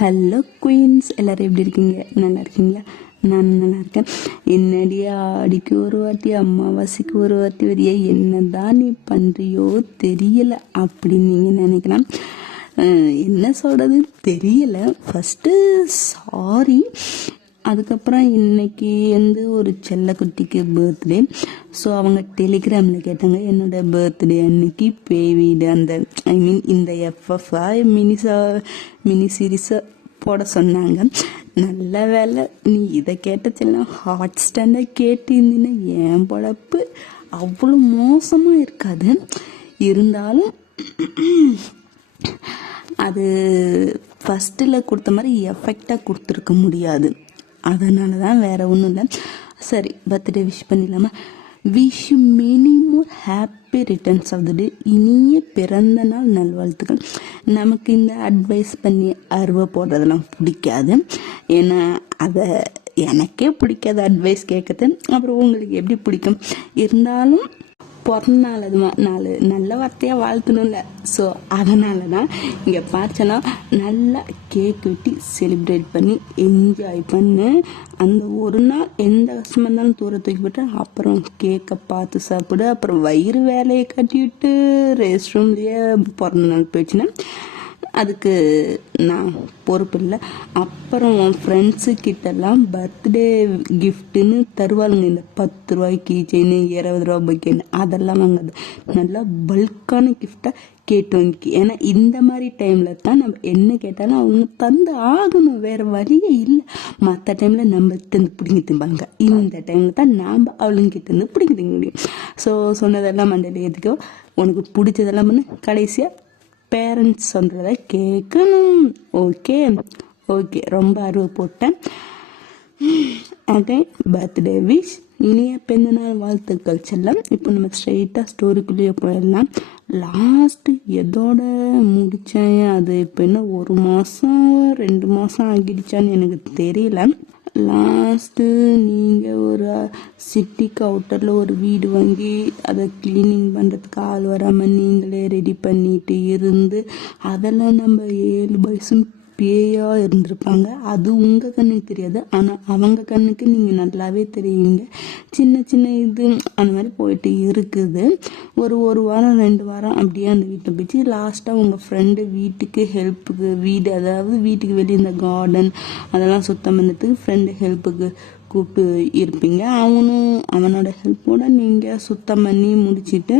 Hello queens, எல்லோரும் எப்படி இருக்கீங்க? நல்லா இருக்கீங்களா? நான் நல்லா இருக்கேன். என்னடி ஆடிக்கு ஒரு வாட்டி அமாவாசைக்கு ஒரு வாட்டி வரியா, என்னதான் நீ பண்ணுறியோ தெரியலை அப்படின்னு நீங்கள் நினைக்கலாம். என்ன சொல்கிறது தெரியல. First sorry. அதுக்கப்புறம் இன்னைக்கு ஒரு செல்லக்குட்டிக்கு பர்த்டே. ஸோ அவங்க டெலிகிராமில் கேட்டாங்க என்னோட பர்த்டே அன்னைக்கு பேய் வீடு அந்த இந்த எஃப்எஃப்ஆ மினி சீரீஸை போட சொன்னாங்க. நல்ல வேலை நீ இதை கேட்டச்செல்லாம் ஹாட் ஸ்டாண்டாக கேட்டிருந்தீங்கன்னா என் பொழப்பு அவ்வளோ மோசமாக இருக்காது. இருந்தாலும் அது ஃபஸ்ட்டில் கொடுத்த மாதிரி எஃபெக்டாக கொடுத்துருக்க முடியாது. அதனால தான், வேற ஒன்றும் இல்லை. சரி, பர்த்டே விஷ் பண்ணிடலாமா? Wish you many more happy returns of the day. இனிய பிறந்த நாள் நல்வாழ்த்துக்கள். நமக்கு இந்த அட்வைஸ் பண்ணி அருவா போடுறதெல்லாம் பிடிக்காது. ஏன்னா அதை எனக்கே பிடிக்காத அட்வைஸ் கேட்குறது. அப்புறம் உங்களுக்கு எப்படி பிடிக்கும்? இருந்தாலும் பிறந்த நாள் அது நாலு நல்ல வார்த்தையாக வாழ்த்தணும்ல. ஸோ அதனால தான் இங்கே பார்த்தோன்னா நல்லா கேக் வெட்டி செலிப்ரேட் பண்ணி என்ஜாய் பண்ணு. அந்த ஒரு நாள் எந்த கஷ்டமாக இருந்தாலும் தூர தூக்கி போட்டு அப்புறம் கேக்கை பார்த்து சாப்பிடு. அப்புறம் வயிறு வேலையை கட்டிவிட்டு ரெஸ்ட் ரூம்லேயே பிறந்த நாள் போயிடுச்சுன்னா அதுக்கு நான் பொறுப்பு இல்லை. அப்புறம் உன் ஃப்ரெண்ட்ஸு கிட்டெல்லாம் பர்த்டே கிஃப்ட்டுன்னு தருவாளுங்க. இந்த 10 ரூபாய்க்கு செயின், 20 ரூபா பைக்கேன்னு அதெல்லாம் வாங்காது. நல்லா பல்கான கிஃப்டாக கேட்டு வாங்கி. ஏன்னா இந்த மாதிரி டைமில் தான் நம்ம என்ன கேட்டாலும் அவங்க தந்து ஆகணும், வேறு வழியே இல்லை. மற்ற டைமில் நம்ம தந்து பிடிங்கி திம்பாங்க. இந்த டைமில் தான் நாம் அவளுங்கிட்ட இருந்து பிடிங்கி திங்க முடியும். ஸோ சொன்னதெல்லாம் மண்டல எதுக்கோ உனக்கு பிடிச்சதெல்லாம் பண்ணு. கடைசியாக பேரண்ட்ஸ் சொல்கிறத கேட்கணும். ஓகே ஓகே, ரொம்ப அருவ போட்டேன். ஓகே, பர்த்டே விஷ், இனிய பிறந்தநாள் வாழ்த்துக்கள் செல்லம். இப்போ நம்ம ஸ்ட்ரெயிட்டாக ஸ்டோரிக்குள்ளேயே போயிடலாம். லாஸ்ட்டு எதோட முடித்தேன், அது இப்போ என்ன 1 மாதம் 2 மாதம் ஆகிடுச்சான்னு எனக்கு தெரியல. லாஸ்ட்டு நீங்கள் ஒரு சிட்டிக்கு அவுட்டரில் ஒரு வீடு வாங்கி அதை க்ளீனிங் பண்ணுறதுக்கு ஆள் வராமல் நீங்களே ரெடி பண்ணிட்டு இருந்து அதெல்லாம் நம்ம 7 வயசும் பேயாக இருந்திருப்பாங்க. அது உங்கள் கண்ணுக்கு தெரியாது, ஆனால் அவங்க கண்ணுக்கு நீங்கள் நல்லாவே தெரியுங்க. சின்ன சின்ன இது அந்த மாதிரி போயிட்டு இருக்குது. ஒரு வாரம் 2 வாரம் அப்படியே அந்த வீட்டை போயிடுச்சு. லாஸ்ட்டாக உங்கள் ஃப்ரெண்டு வீட்டுக்கு ஹெல்ப்புக்கு, வீடு அதாவது வீட்டுக்கு வெளியே இந்த கார்டன் அதெல்லாம் சுத்தம் பண்ணுறதுக்கு ஃப்ரெண்டு ஹெல்ப்புக்கு கூப்பிட்டு இருப்பீங்க. அவனோட ஹெல்ப்போட நீங்கள் சுத்தம் பண்ணி முடிச்சுட்டு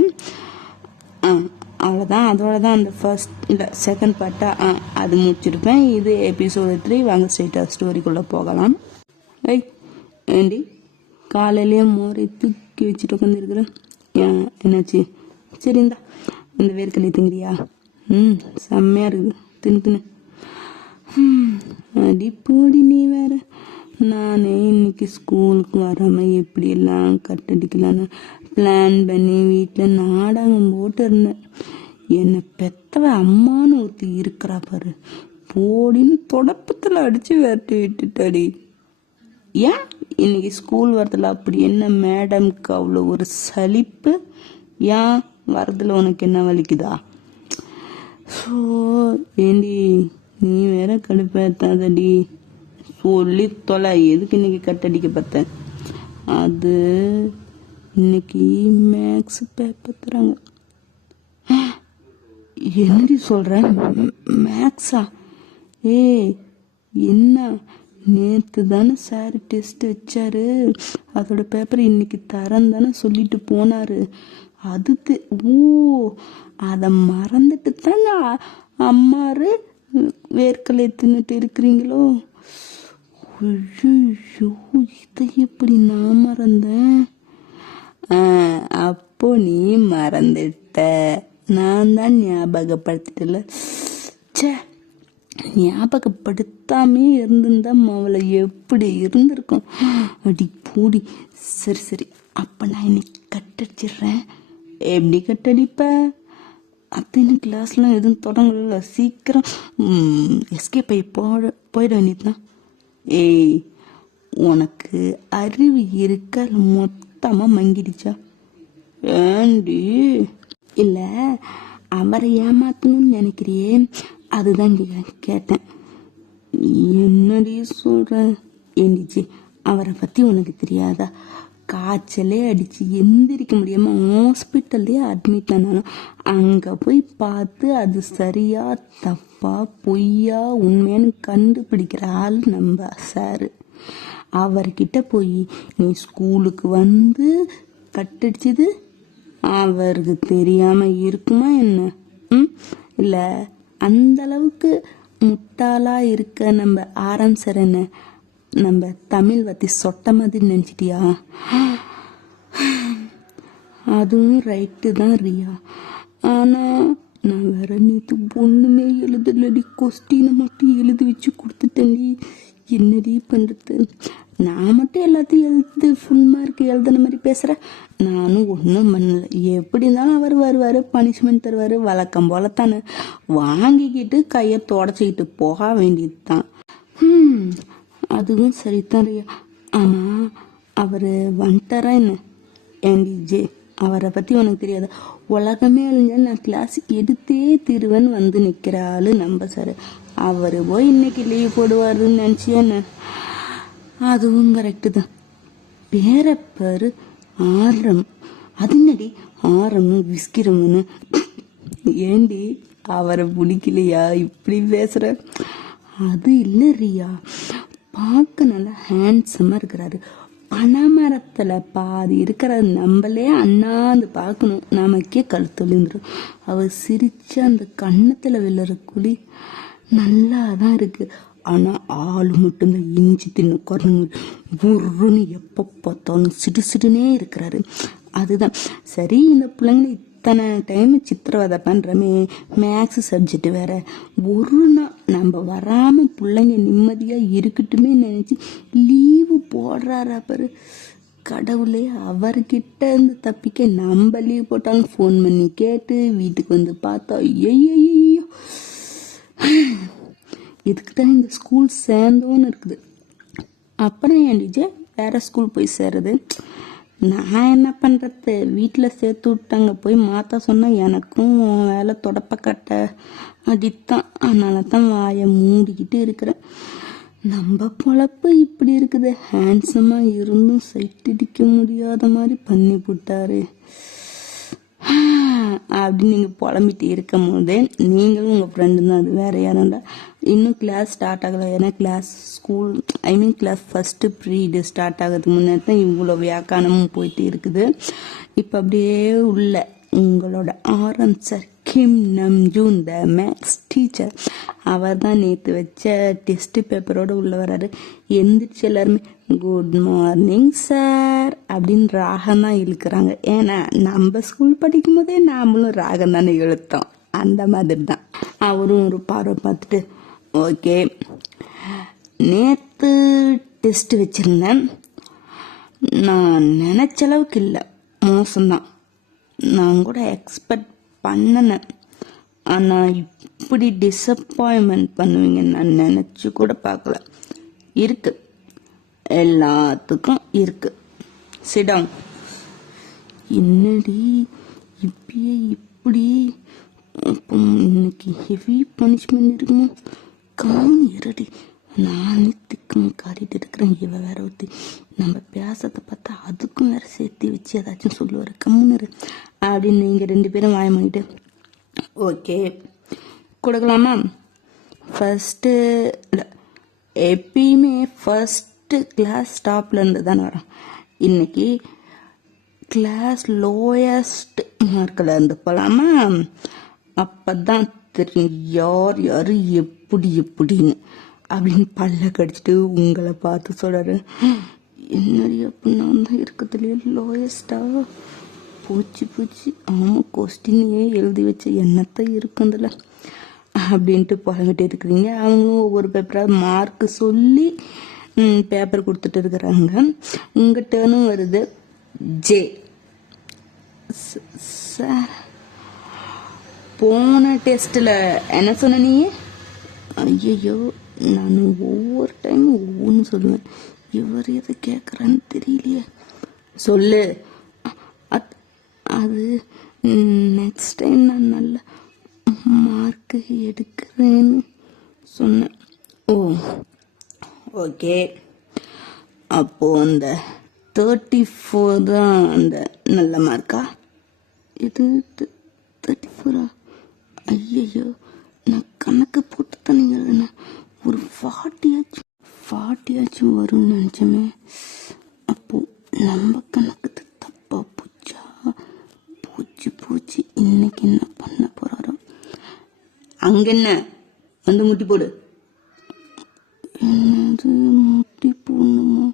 அவ்வளோதான். அதோட தான் அந்த ஃபர்ஸ்ட் இல்லை செகண்ட் பார்ட்டாக அது முடிச்சிருப்பேன். இது எபிசோடு 3. வாங்க ஸ்ட்ரெயிட்டாக ஸ்டோரிக்குள்ளே போகலாம். ஏண்டி காலையிலேயே மோரை தூக்கி வச்சுட்டு உட்காந்துருக்குறேன். என்னாச்சு? சரி, இந்த வேர்க்கடலை திங்கிறியா? செம்மையாக இருக்குது, தின்னு. அடி போடி நீ வேற. நானே இன்னைக்கு ஸ்கூலுக்கு வராமல் எப்படியெல்லாம் கட்டடிக்கலான்னு பிளான் பண்ணி வீட்டில் நாடகம் போட்டு இருந்தேன். என்னை பெத்தவ அம்மானு ஒருத்தி இருக்கிறா பாரு, போடின்னு தொடப்பத்தில் அடித்து விரட்டி விட்டுட்டாடி. ஏன் இன்னைக்கு ஸ்கூல் வரதில் அப்படி என்ன மேடம்க்கு அவ்வளோ ஒரு சலிப்பு? ஏன் வரதில் உனக்கு என்ன வலிக்குதா? ஸோ ஏண்டி நீ வேற கடுப்பேத்தாதடி, சொல்லி தொலை. எதுக்கு இன்னைக்கு கட்டடிக்க பார்த்தேன்? அது இன்னைக்கு மேக்ஸ் பேப்பர் தராங்க. என்னடி சொல்கிறேன்? மேக்ஸா? என்ன நேற்று தானே சார் டெஸ்ட் வச்சாரு, அதோட பேப்பர் இன்னைக்கு தரேன்னு தானே சொல்லிட்டு போனார். அதை மறந்துட்டு தானே அம்மாரு வேர்க்கலை தின்னுட்டு இருக்கிறீங்களோ? ஐயோ, இதை எப்படி நான் மறந்தேன்? அப்போ நீ மறந்துட்ட, நான் தான் ஞாபகப்படுத்திட்டல. ஞாபகப்படுத்தாமே இருந்திருந்தா அவளை எப்படி இருந்திருக்கும்? அடி பூடி. சரி, அப்போ நான் இன்னைக்கு கட்டடிச்சிடுறேன். எப்படி கட்டடிப்ப? அத்தனை கிளாஸ்லாம் எதுவும் தொடங்கல, சீக்கிரம் எஸ்கேப் ஆகி போயிட வேண்டியதுதான். உனக்கு அறிவு இருக்கா மொத்தமாக மங்கிடுச்சா? ஏண்டி? இல்லை, அவரை ஏமாத்தணும்னு நினைக்கிறியே, அதுதான் கேட்டேன். என்னடி சொல்ற? ஏண்டிச்சு, அவரை பத்தி உனக்கு தெரியாதா? காய்ச்சலே அடிச்சு எந்திரிக்க முடியாம ஹாஸ்பிட்டல்லே அட்மிட் ஆனாலும் அங்க போய் பார்த்து அது சரியா தப்பா பொய்யா உண்மையான்னு கண்டுபிடிக்கிற ஆள் நம்ம சாரு. அவர்கிட்ட போய் நீ ஸ்கூலுக்கு வந்து கட்டடிச்சது அவருக்கு தெரியாம இருக்குமா என்ன? இல்ல அந்த அளவுக்கு முட்டாளா இருக்க நம்ம ஆரம்பிச்சர் என்ன நம்ம தமிழ் வத்தி சொட்ட மாதிரி நினைச்சிட்டியா? அதுவும் ரைட்டு தான் ரியா. ஆனா நான் வேற நேற்று ஒண்ணுமே எழுதலடி, கொஸ்டினை மட்டும் எழுதி வச்சு கொடுத்துட்டேன்டி. என்னடி பண்றது? நான் மட்டும் எல்லாத்தையும் எழுது ஃபுல் மார்க் எழுதுன மாதிரி பேசுறேன். நானும் ஒன்றும் பண்ணல. எப்படி இருந்தாலும் அவர் வருவார், பனிஷ்மெண்ட் தருவார், வழக்கம் போல தானே. வாங்கிக்கிட்டு கையை தொடச்சிக்கிட்டு போக வேண்டியது தான். அதுவும் சரிதான் ரியா. ஆமா, அவர் வந்துட்டாரா என்ன? ஏண்டி ஜே, அவரை பற்றி உனக்கு தெரியாது? உலகமே அழிஞ்சாலும் நான் கிளாஸ் எடுத்தே தீருவேன்னு வந்து நிற்கிற ஆளு நம்ம சார். அவர் போய் இன்னைக்கு லீவ் போடுவாருன்னு நினச்சியான்னு? அதுவும் கரெக்டு தான். பேர பேரு ஆரம். அது என்னடி ஆரம்னு விஸ்கிரம்னு? ஏண்டி அவரை பிடிக்கலையா இப்படி பேசுற? அது இல்லை ரியா, பார்க்க நல்லா ஹேண்ட்ஸமாக இருக்கிறாரு. பனைமரத்தில் பாதி இருக்கிறது நம்மளே அண்ணாந்து பார்க்கணும், நமக்கே கழுத்து விழுந்துடும். அவர் சிரிச்சு அந்த கன்னத்தில் விழுற குழி நல்லா தான் இருக்கு. ஆனால் ஆள் மட்டும்தான் இஞ்சி தின்னு குறைஞ்சு புர்ருன்னு எப்போ பார்த்தாலும் சிடுசிடுனே இருக்கிறாரு. அதுதான் சரி. இந்த பிள்ளைங்களை இத்தனை டைம் சித்திரவதை பண்ணுறமே, மேக்ஸ் சப்ஜெக்ட் வேற. ஒரு நாள் நம்ம வராமல் பிள்ளைங்க நிம்மதியாக இருக்கட்டுமே நினச்சி லீவு போடுறாரா பாரு. கடவுளே, அவர்கிட்ட இருந்து தப்பிக்க நம்ம லீவ் போட்டாலும் ஃபோன் பண்ணி கேட்டு வீட்டுக்கு வந்து பார்த்தா ஐயோ, இதுக்கு தான் இந்த ஸ்கூல் சேர்ந்தோன்னு இருக்குது. அப்புறம் ஏன் டிஜே வேற ஸ்கூல் போய் சேருது? நான் என்ன பண்ணுறது, வீட்டில் சேர்த்து விட்டாங்க, போய் மாற்ற சொன்னால் எனக்கும் வேலை தொடப்ப கட்ட அடித்தான். அதனால தான் வாயை மூடிக்கிட்டு இருக்கிறேன். நம்ம பொழப்பு இப்படி இருக்குது. ஹேண்ட்ஸமாக இருந்தும் சைட் அடிக்க முடியாத மாதிரி பண்ணி போட்டாரு அப்படின்னு நீங்கள் புலம்பிட்டு இருக்கும் போதே நீங்களும் உங்கள் ஃப்ரெண்டு தான், அது வேறு யாரும் இல்லை. இன்னும் கிளாஸ் ஸ்டார்ட் ஆகலை. ஏன்னா கிளாஸ் ஃபஸ்ட்டு ப்ரீடு ஸ்டார்ட் ஆகிறதுக்கு முன்னாடி தான் இவ்வளோ வியாக்கானமும் போயிட்டு இருக்குது. இப்போ அப்படியே உள்ள உங்களோட ஆரம் சார் கிம் நம்ஜூன் த மேக்ஸ் டீச்சர், அவர் தான் நேற்று வச்ச டெஸ்ட் பேப்பரோடு உள்ள வராரு. எந்திரிச்சு எல்லாருமே குட் மார்னிங் சார் அப்படின்னு ராகம் தான் இழுக்கிறாங்க. ஏன்னா நம்ம ஸ்கூல் படிக்கும் போதே நாமளும் ராகம் தானே இழுத்தோம், அந்த மாதிரி தான். அவரும் ஒரு பார்வை பார்த்துட்டு ஓகே, நேற்று டெஸ்ட் வச்சுருந்தேன், நான் நினச்ச அளவுக்கு இல்லை, மோசம்தான். நான் கூட எக்ஸ்பெக்ட் பண்ணினேன், ஆனால் இப்படி டிசப்பாயின்மெண்ட் பண்ணுவீங்க நான் நினச்சி கூட பார்க்கல. இருக்கு, எல்லாத்துக்கும் இருக்கு. சிடம். என்னடி இப்பயே இப்படி? இன்னைக்கு ஹெவி பனிஷ்மெண்ட் இருக்குமோ? கம்மி இருடி, நானே திக்குன்னு காட்டிட்டு இருக்கிறேன். இவ வேற ஊற்றி நம்ம பேசத்தை பார்த்தா அதுக்கும் வேற சேர்த்து வச்சு ஏதாச்சும் சொல்லுவார். கம்முன்னு அப்படின்னு நீங்கள் 2 பேரும் வாய பண்ணிட்டு ஓகே கொடுக்கலாமா? ஃபஸ்ட்டு எப்பயுமே ஃபஸ்ட்டு கிளாஸ் டாப்ல இருந்து தான் வரோம். இன்னைக்கு கிளாஸ் லோயஸ்ட் மார்க்கில் இருந்து போகலாமா? அப்போ தான் தெரியும் யார் யார் எப்படின்னு அப்படின்னு பல்ல கடிச்சிட்டு உங்களை பார்த்து சொல்கிறாரு. என்னடி அப்படின்னா தான் இருக்கிறதுலையே லோயஸ்டா? பூச்சி ஆமாம், கொஸ்டினையே எழுதி வச்ச எண்ணத்தை இருக்குதுல அப்படின்ட்டு புலம்பிட்டு இருக்கிறீங்க. அவங்களும் ஒவ்வொரு பேப்பராக மார்க்கு சொல்லி பேப்பர் கொடுத்துட்டு இருக்கிறாங்க. உங்கள் டேர்னும் வருது. ஜே சார், போன டெஸ்ட்டில் என்ன சொன்ன நீ? ஐயோ, நான் ஒவ்வொரு டைமும் ஒவ்வொன்று சொல்லுவேன், இவர் எதை கேட்குறான்னு தெரியலையே. சொல்லு. அது நெக்ஸ்ட் டைம் நான் நல்ல மார்க்கு எடுக்கிறேன்னு சொன்னேன். ஓ ஓகே, அப்போது அந்த 34 தான் அந்த நல்ல மார்க்கா? இது 34ஆ? ஐயையோ, நான் கணக்கு போட்டு தானே எழுதுனேன். ஒரு 40 வரும்னு நினச்சோமே. அப்போது நம்ம கணக்கு தப்பாக போச்சா? போச்சு. இன்னைக்கு என்ன பண்ண போகிறாரோ? அங்கே என்ன வந்து முட்டி போடு. என்னது முட்டி போடணுமா?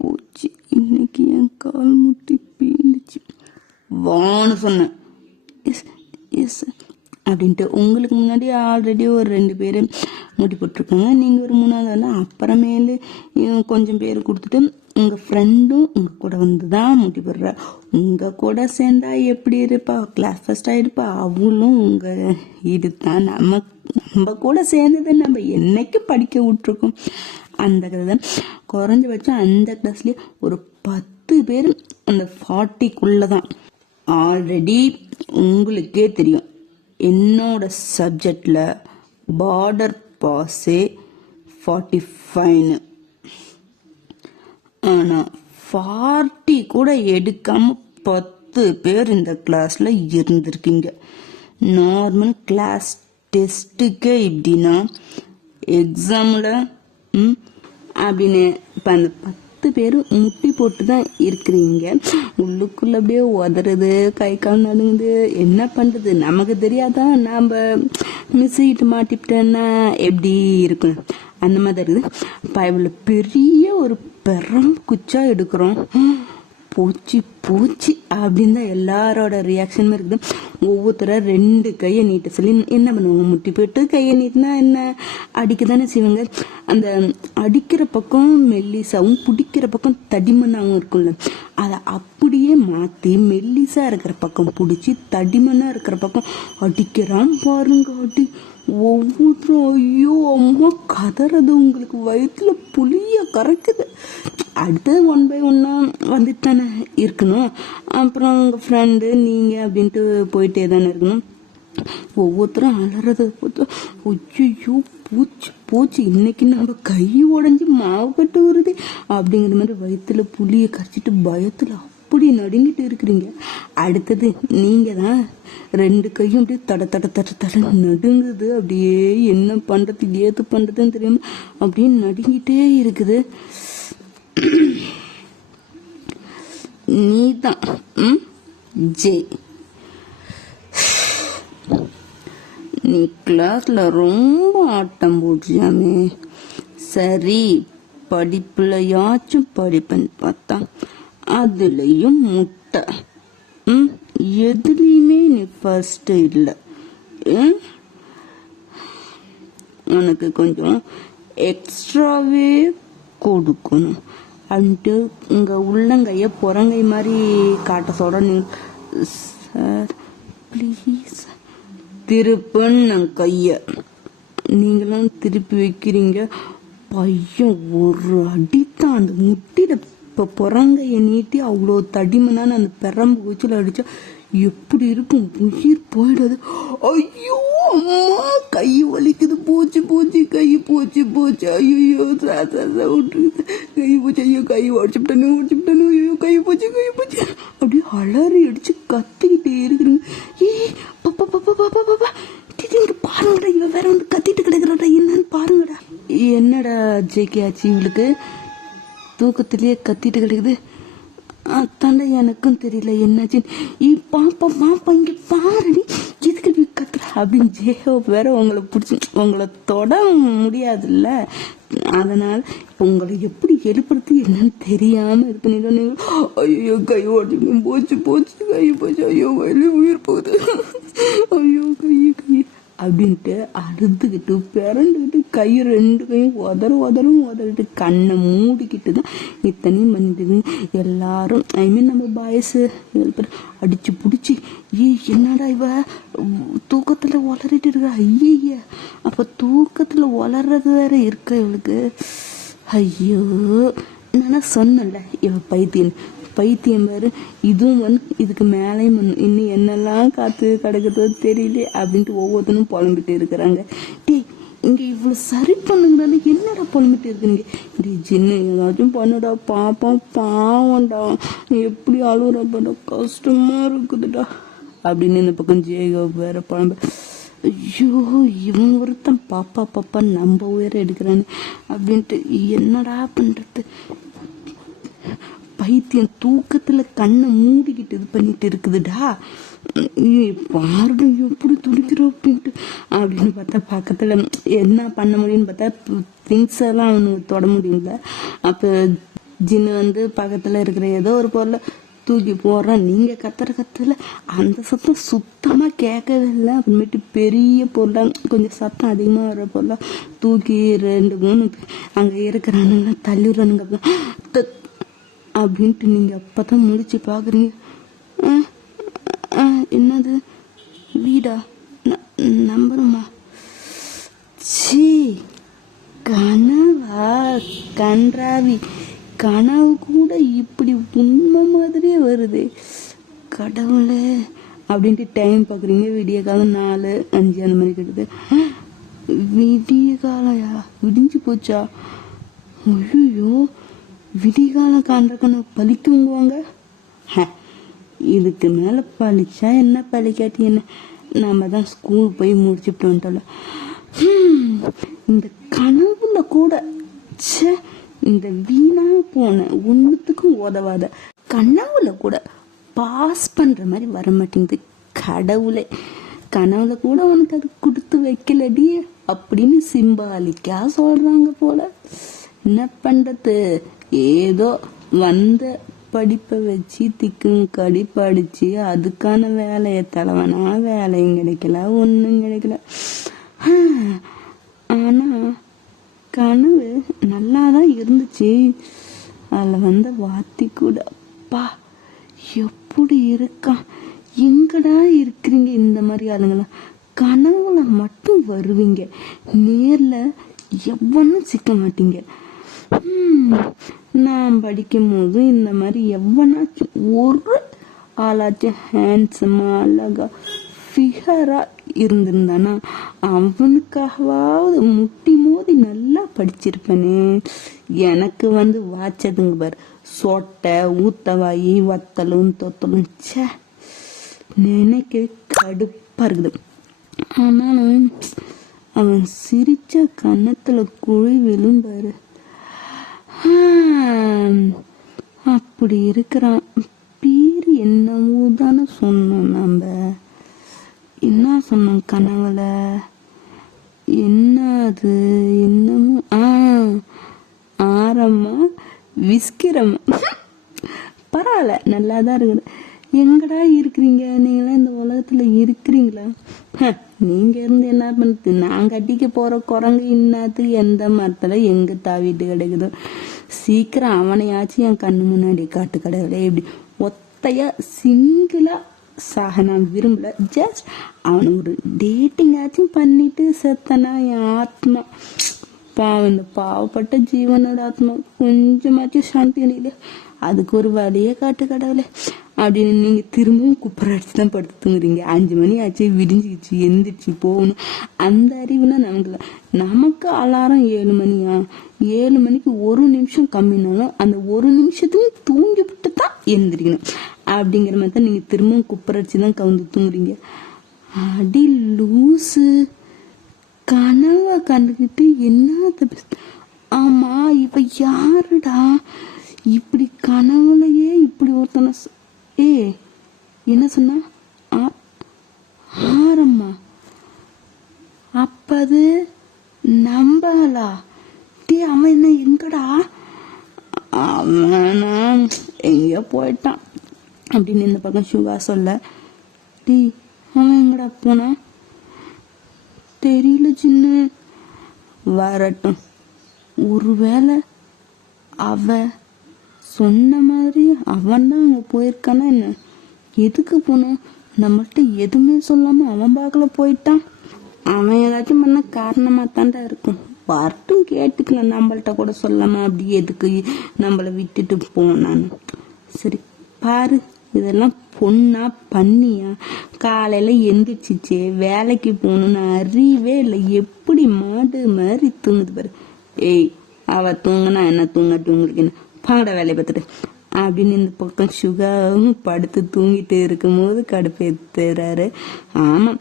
போச்சு, இன்னைக்கு என் கால் முட்டி பீந்துச்சு. வான்னு சொன்னேன். எஸ் அப்படின்ட்டு உங்களுக்கு முன்னாடி ஆல்ரெடி ஒரு 2 பேர் முட்டி போட்டிருக்காங்க. நீங்கள் ஒரு 3ஆவது ஆள். அப்புறமேலு கொஞ்சம் பேர் கொடுத்துட்டு உங்கள் ஃப்ரெண்டும் உங்கள் கூட வந்து தான் முட்டி போடுற. உங்கள் கூட சேர்ந்தா எப்படி இருப்பா? கிளாஸ் ஃபர்ஸ்ட் ஆகிடுப்பா. அவளும் உங்கள் இது தான். நம்ம கூட சேர்ந்தது நம்ம என்னைக்கு படிக்க விட்டுருக்கோம். அந்த கதை தான். குறைஞ்சபட்சம் அந்த கிளாஸ்லேயே ஒரு 10 பேர் அந்த 40க்குள்ளே தான். ஆல்ரெடி உங்களுக்கே தெரியும், என்னோட சப்ஜெக்டில் பார்டர் பாஸே 45. ஆனால் 40 கூட எடுக்காமல் 10 பேர் இந்த கிளாஸில் இருந்திருக்கீங்க. நார்மல் கிளாஸ் டெஸ்ட்டுக்கே இப்படின்னா எக்ஸாமில் அப்படின்னு இப்போ அந்த 10 பேர் முட்டி போட்டு தான் இருக்கிறீங்க. உள்ளுக்குள்ள அப்படியே உதறது, கை கால் நடுங்குது. என்ன பண்ணுறது நமக்கு தெரியாதான். நாம் மிஸ்ஸிட்டு மாட்டிவிட்டேன்னா எப்படி இருக்கும்? அந்த மாதிரி இருக்குது. பைபிள் பெரிய ஒரு பெரம் குச்சா எடுக்கிறோம். போச்சு அப்படின்னு தான் எல்லாரோட ரியாக்ஷனும் இருக்குது. ஒவ்வொருத்தர 2 கையை நீட்ட சொல்லி என்ன பண்ணுவாங்க? முட்டி போயிட்டு கையை நீட்டினா என்ன அடிக்க தானே செய்வாங்க. அந்த அடிக்கிற பக்கம் மெல்லிசாவும் பிடிக்கிற பக்கம் தடிமனாகவும் இருக்கும்ல, அதை அப்படியே மாற்றி மெல்லிசா இருக்கிற பக்கம் பிடிச்சி தடிமனாக இருக்கிற பக்கம் அடிக்கிறான் பாருங்க. அடி ஒவ்வொருத்தரும் ஐயோ அம்மா கதறது, உங்களுக்கு வயிற்றுல புளிய கறக்குது. அடுத்தது 1 by 1 வந்துட்டு தானே இருக்கணும். அப்புறம் உங்கள் ஃப்ரெண்டு நீங்கள் அப்படின்ட்டு போயிட்டே தானே இருக்கணும். ஒவ்வொருத்தரும் அலறதை பார்த்து ஐயோ போச்சு இன்னைக்கு நம்ம கை உடஞ்சி மாவு கட்டு வருது அப்படிங்கிற மாதிரி வயிற்றுல புளியை கரைச்சிட்டு பயத்தில் அப்படி நடுங்கிட்டு இருக்கிறீங்க. அடுத்தது நீங்கள் தான் 2 கையும் அப்படியே தட நடுங்குது. அப்படியே என்ன பண்ணுறது ஏது பண்ணுறதுன்னு தெரியாம அப்படியே நடுங்கிட்டே இருக்குது. நீ தான் ஜெய், நீ கிளாஸில் ரொம்ப ஆட்டம் போடுறியாமே. சரி, படிப்புலையாச்சும் படிப்பேன்னு பார்த்தா அதுலேயும் முட்டை. எதுலேயுமே நீ ஃபர்ஸ்ட்டு இல்லை. உனக்கு கொஞ்சம் எக்ஸ்ட்ராவே கொடுக்கணும் அப்படின்ட்டு உங்கள் உள்ளங்கையை புறங்கை மாதிரி காட்ட சொல்கிற. நீ சார் ப்ளீஸ் திருப்புன்னு கையை நீங்களும் திருப்பி வைக்கிறீங்க. பையன் ஒரு அடித்தான் அந்த முட்டியில். இப்போ புறங்கையை நீட்டி அவ்வளோ தடிமனான அந்த பெரம்பு குச்சியில் அடித்தா எப்படி இருக்கும்? உயிர் போயிடாது. ஐயோ அம்மா கை வலிக்குது. போச்சு கை போச்சு. ஐயோ விட்டுருக்குது. கை போச்சு. ஐயோ கை உடச்சுட்டானு. ஐயோ கை போச்சு. அப்படியே அலறி அடிச்சு கத்திக்கிட்டே இருக்கிறீங்க. பாப்பா இங்க பாருங்கடா, இவன் வேற வந்து கத்திட்டு கிடக்குறாடா, என்னன்னு பாருங்கடா. என்னடா ஜேகே ஆச்சு இவளுக்கு? தூக்கத்திலேயே கத்திட்டு கிடைக்குது. அத்தாண்டா எனக்கும் தெரியல என்னாச்சு. பாப்பா இங்க பாருடி, எதுக்கு இப்படி கத்துற அப்படின்னு ஜேஹோ வேற உங்களை பிடிச்சி உங்களை தொட முடியாதுல்ல. அதனால உங்களை எப்படி எழுப்புறது என்னன்னு தெரியாம இது பண்ணிட்டு ஐயோ கை ஓடிச்சு. கை போச்சு. ஐயோ வலி உயிர் போகுது. ஐயோ கை அப்படின்ட்டு அறுத்துக்கிட்டு பிறண்டுக்கிட்டு கை 2 கையும் உதறிட்டு கண்ணை மூடிக்கிட்டு தான் இத்தனையும் பண்ணிட்டு எல்லாரும். நம்ம பாய்ஸு அடிச்சு பிடிச்சி என்னடா இவ தூக்கத்தில் உளறிட்டு இருக்கா? ஐய அப்போ தூக்கத்தில் உளறது வேற இருக்க இவளுக்கு. ஐயோ நான் சொன்னல இவ பைத்தியம் வேறு. இதுவும் இதுக்கு மேலேயும் இன்னும் என்னெல்லாம் காத்து கிடக்குதோ தெரியல அப்படின்ட்டு ஒவ்வொருத்தனும் புலம்பிட்டு இருக்கிறாங்க. டே இங்க இவ்வளவு சரி பண்ணுங்கன்னு என்னடா புலம்பிட்டு இருக்குங்க. டி ஜின்னு ஏதாச்சும் பண்ணுடா, பாப்போம் பாவம்டா, எப்படி அழுகுறப்படா, கஷ்டமா இருக்குதுடா அப்படின்னு இந்த பக்கம் ஜேகோ வேற புலம்ப. ஐயோ இவன் ஒருத்தன் பாப்பா பாப்பா நம்ம உயர எடுக்கிறான்னு அப்படின்ட்டு என்னடா பண்றது. பைத்தியம் தூக்கத்துல கண்ணை மூடிக்கிட்டு இது பண்ணிட்டு இருக்குதுடா. பாருங்க எப்படி துடிக்கிறோம் அப்படின்ட்டு அப்படின்னு பார்த்தா பக்கத்துல என்ன பண்ண முடியும்னு பார்த்தா திங்ஸ் எல்லாம் அவனுக்கு தொட முடியல. அப்ப ஜின்னு வந்து பக்கத்துல இருக்கிற ஏதோ ஒரு பொருளை தூக்கி போடுறான். நீங்க கத்துற அந்த சத்தம் சுத்தமா கேட்கவே இல்லை. அப்புறமேட்டு பெரிய பொருளா கொஞ்சம் சத்தம் அதிகமா வர்ற பொருளா தூக்கி 2-3 அங்க இருக்கிறானுங்க தள்ளிடுறானுங்க அப்படின்ட்டு நீங்க அப்பதான் முடிச்சு பாக்குறீங்க. என்னது வீடா நம்புறோமா? சீ கனவா கன்றாவி, கனவு கூட இப்படி உண்மை மாதிரியே வருது கடவுளே அப்படின்ட்டு டைம் பாக்குறீங்க. விடிய காலம் 4-5 அந்த மாதிரி கிட்டது. விடிய காலையா? விடிஞ்சு போச்சா? ஐயோ விடிகாலம் காண்றக்கன்னு பழிக்குங்குவாங்க. இதுக்கு மேல பழிச்சா என்ன பழிக்காட்டி என்ன, நாம தான் ஸ்கூல் போய் முடிச்சுட்டு வந்துட்டோம்ல. இந்த கனவுல கூட இந்த வீணா போன ஒண்ணுத்துக்கும் உதவாத கனவுல கூட பாஸ் பண்ற மாதிரி வர மாட்டேங்குது கடவுளே. கனவுல கூட உனக்கு அது கொடுத்து வைக்கலடி அப்படின்னு சிம்பாலிக்கா சொல்றாங்க போல. என்ன பண்றது, ஏதோ வந்த படிப்பை வச்சு திக்கும் கடி படிச்சு அதுக்கான வேலையை தலைவனா வேலையும் கிடைக்கல, ஒன்றும் கிடைக்கல. ஆனா கனவு நல்லாதான் இருந்துச்சு. அதில் வந்த வாத்தி கூட அப்பா எப்படி இருக்கான். எங்கடா இருக்கிறீங்க இந்த மாதிரி ஆளுங்களாம்? கனவுல மட்டும் வருவீங்க, நேர்ல எவ்வளவும் சிக்க மாட்டீங்க. நான் படிக்கும் போது இந்த மாதிரி எவனாச்சும் ஒரு ஆளாச்சும் ஹேண்ட்ஸமா அழகா ஃபிகரா இருந்திருந்தானா அவனுக்காகவாவது முட்டி மோதி நல்லா படிச்சிருப்பேனே. எனக்கு வந்து வாச்சதுங்க பாரு சொட்டை ஊத்தவாயி வத்தலும் தொத்தலும் நினைக்க கடுப்பா இருக்குது. ஆனாலும் அவன் சிரிச்ச கன்னத்துல குழி விழும்பாரு. அப்படி இருக்கிறான். பேரு என்னவோ தானே சொன்னோம் நம்ம. என்ன சொன்னோம் கனவுல? என்ன அது என்னமோ ஆரம்மா விஸ்கிரமா. பரவாயில்ல நல்லாதான் இருக்குது. எங்கடா இருக்கிறீங்க நீங்களாம்? இந்த உலகத்துல இருக்கிறீங்களா? நீங்க இருந்து என்ன பண்ணுறது? நான் கட்டிக்க போற குரங்கு இன்னாத்து எந்த மரத்துல எங்க தாவிட்டு கிடைக்குதோ. சீக்கிரம் அவனையாச்சும் என் கண்ணு முன்னாடி காட்டு கடவுளே. இப்படி ஒத்தையா சிங்கிளா சாக நான் விரும்பல. ஜஸ்ட் அவனை ஒரு டேட்டிங் ஆச்சும் பண்ணிட்டு செத்தனா என் ஆத்மா பாவம், இந்த பாவப்பட்ட ஜீவனோட ஆத்மா கொஞ்சமாச்சும் சாந்தி அடையில. அதுக்கு ஒரு வழியே காட்டு கடவுளே அப்படின்னு நீங்க திரும்பவும் குப்பரை அடிச்சுதான் படுத்து தூங்குறீங்க. 5 மணி ஆச்சு, விடிஞ்சிச்சு, எந்திரிச்சு போகணும். அந்த அறிவுனா நமக்கு நமக்கு அலாரம் 7 மணியா? 7 மணிக்கு 1 நிமிஷம் கம்மினாலும் அந்த 1 நிமிஷத்துக்கு தூங்கி விட்டு தான் எந்திரிக்கணும் அப்படிங்கிற மாதிரி தான் நீங்க திரும்பவும் குப்பரை அடிச்சுதான் கவுந்து தூங்குறீங்க. அடி லூசு, கனவை கண்டுகிட்டு என்ன? ஆமா இப்ப யாருடா இப்படி கனவுலையே இப்படி ஒருத்தனை என்ன சொன்னா? ஆரம்மா. அப்பது நம்பலா? அவன் என்ன எங்கடா? அவனா எங்க போயிட்டான் அப்படின்னு இந்த பக்கம் சுகா சொல்ல. அவன் எங்கடா போனா தெரியல சின்ன. வரட்டும், ஒருவேளை அவ சொன்ன மாதிரி அவன் தான் அங்க போயிருக்கானா என்ன? எதுக்கு போனான்? நம்மள்ட்ட எதுவுமே சொல்லாம அவன் பார்க்கல போயிட்டான். அவன் ஏதாச்சும் பண்ண காரணமா தாண்டா இருக்கும். வரட்டும் கேட்டுக்கலாம், நம்மள்ட்ட கூட சொல்லாம அப்படி எதுக்கு நம்மளை விட்டுட்டு போனான்னு. சரி பாரு, இதெல்லாம் பொண்ணா பண்ணியா? காலையில எந்திரிச்சிச்சு வேலைக்கு போகணும்னு அறிவே இல்லை, எப்படி மாடு மாதிரி தூங்குது பாரு. ஏய், அவ தூங்கினா என்ன, தூங்காட்டி உங்களுக்கு என்ன, பாட வேலையை பார்த்துட்டு அப்படின்னு இந்த பக்கம் சுகாவும் படுத்து தூங்கிட்டு இருக்கும்போது கடுப்பேத்துறாரு. ஆமா,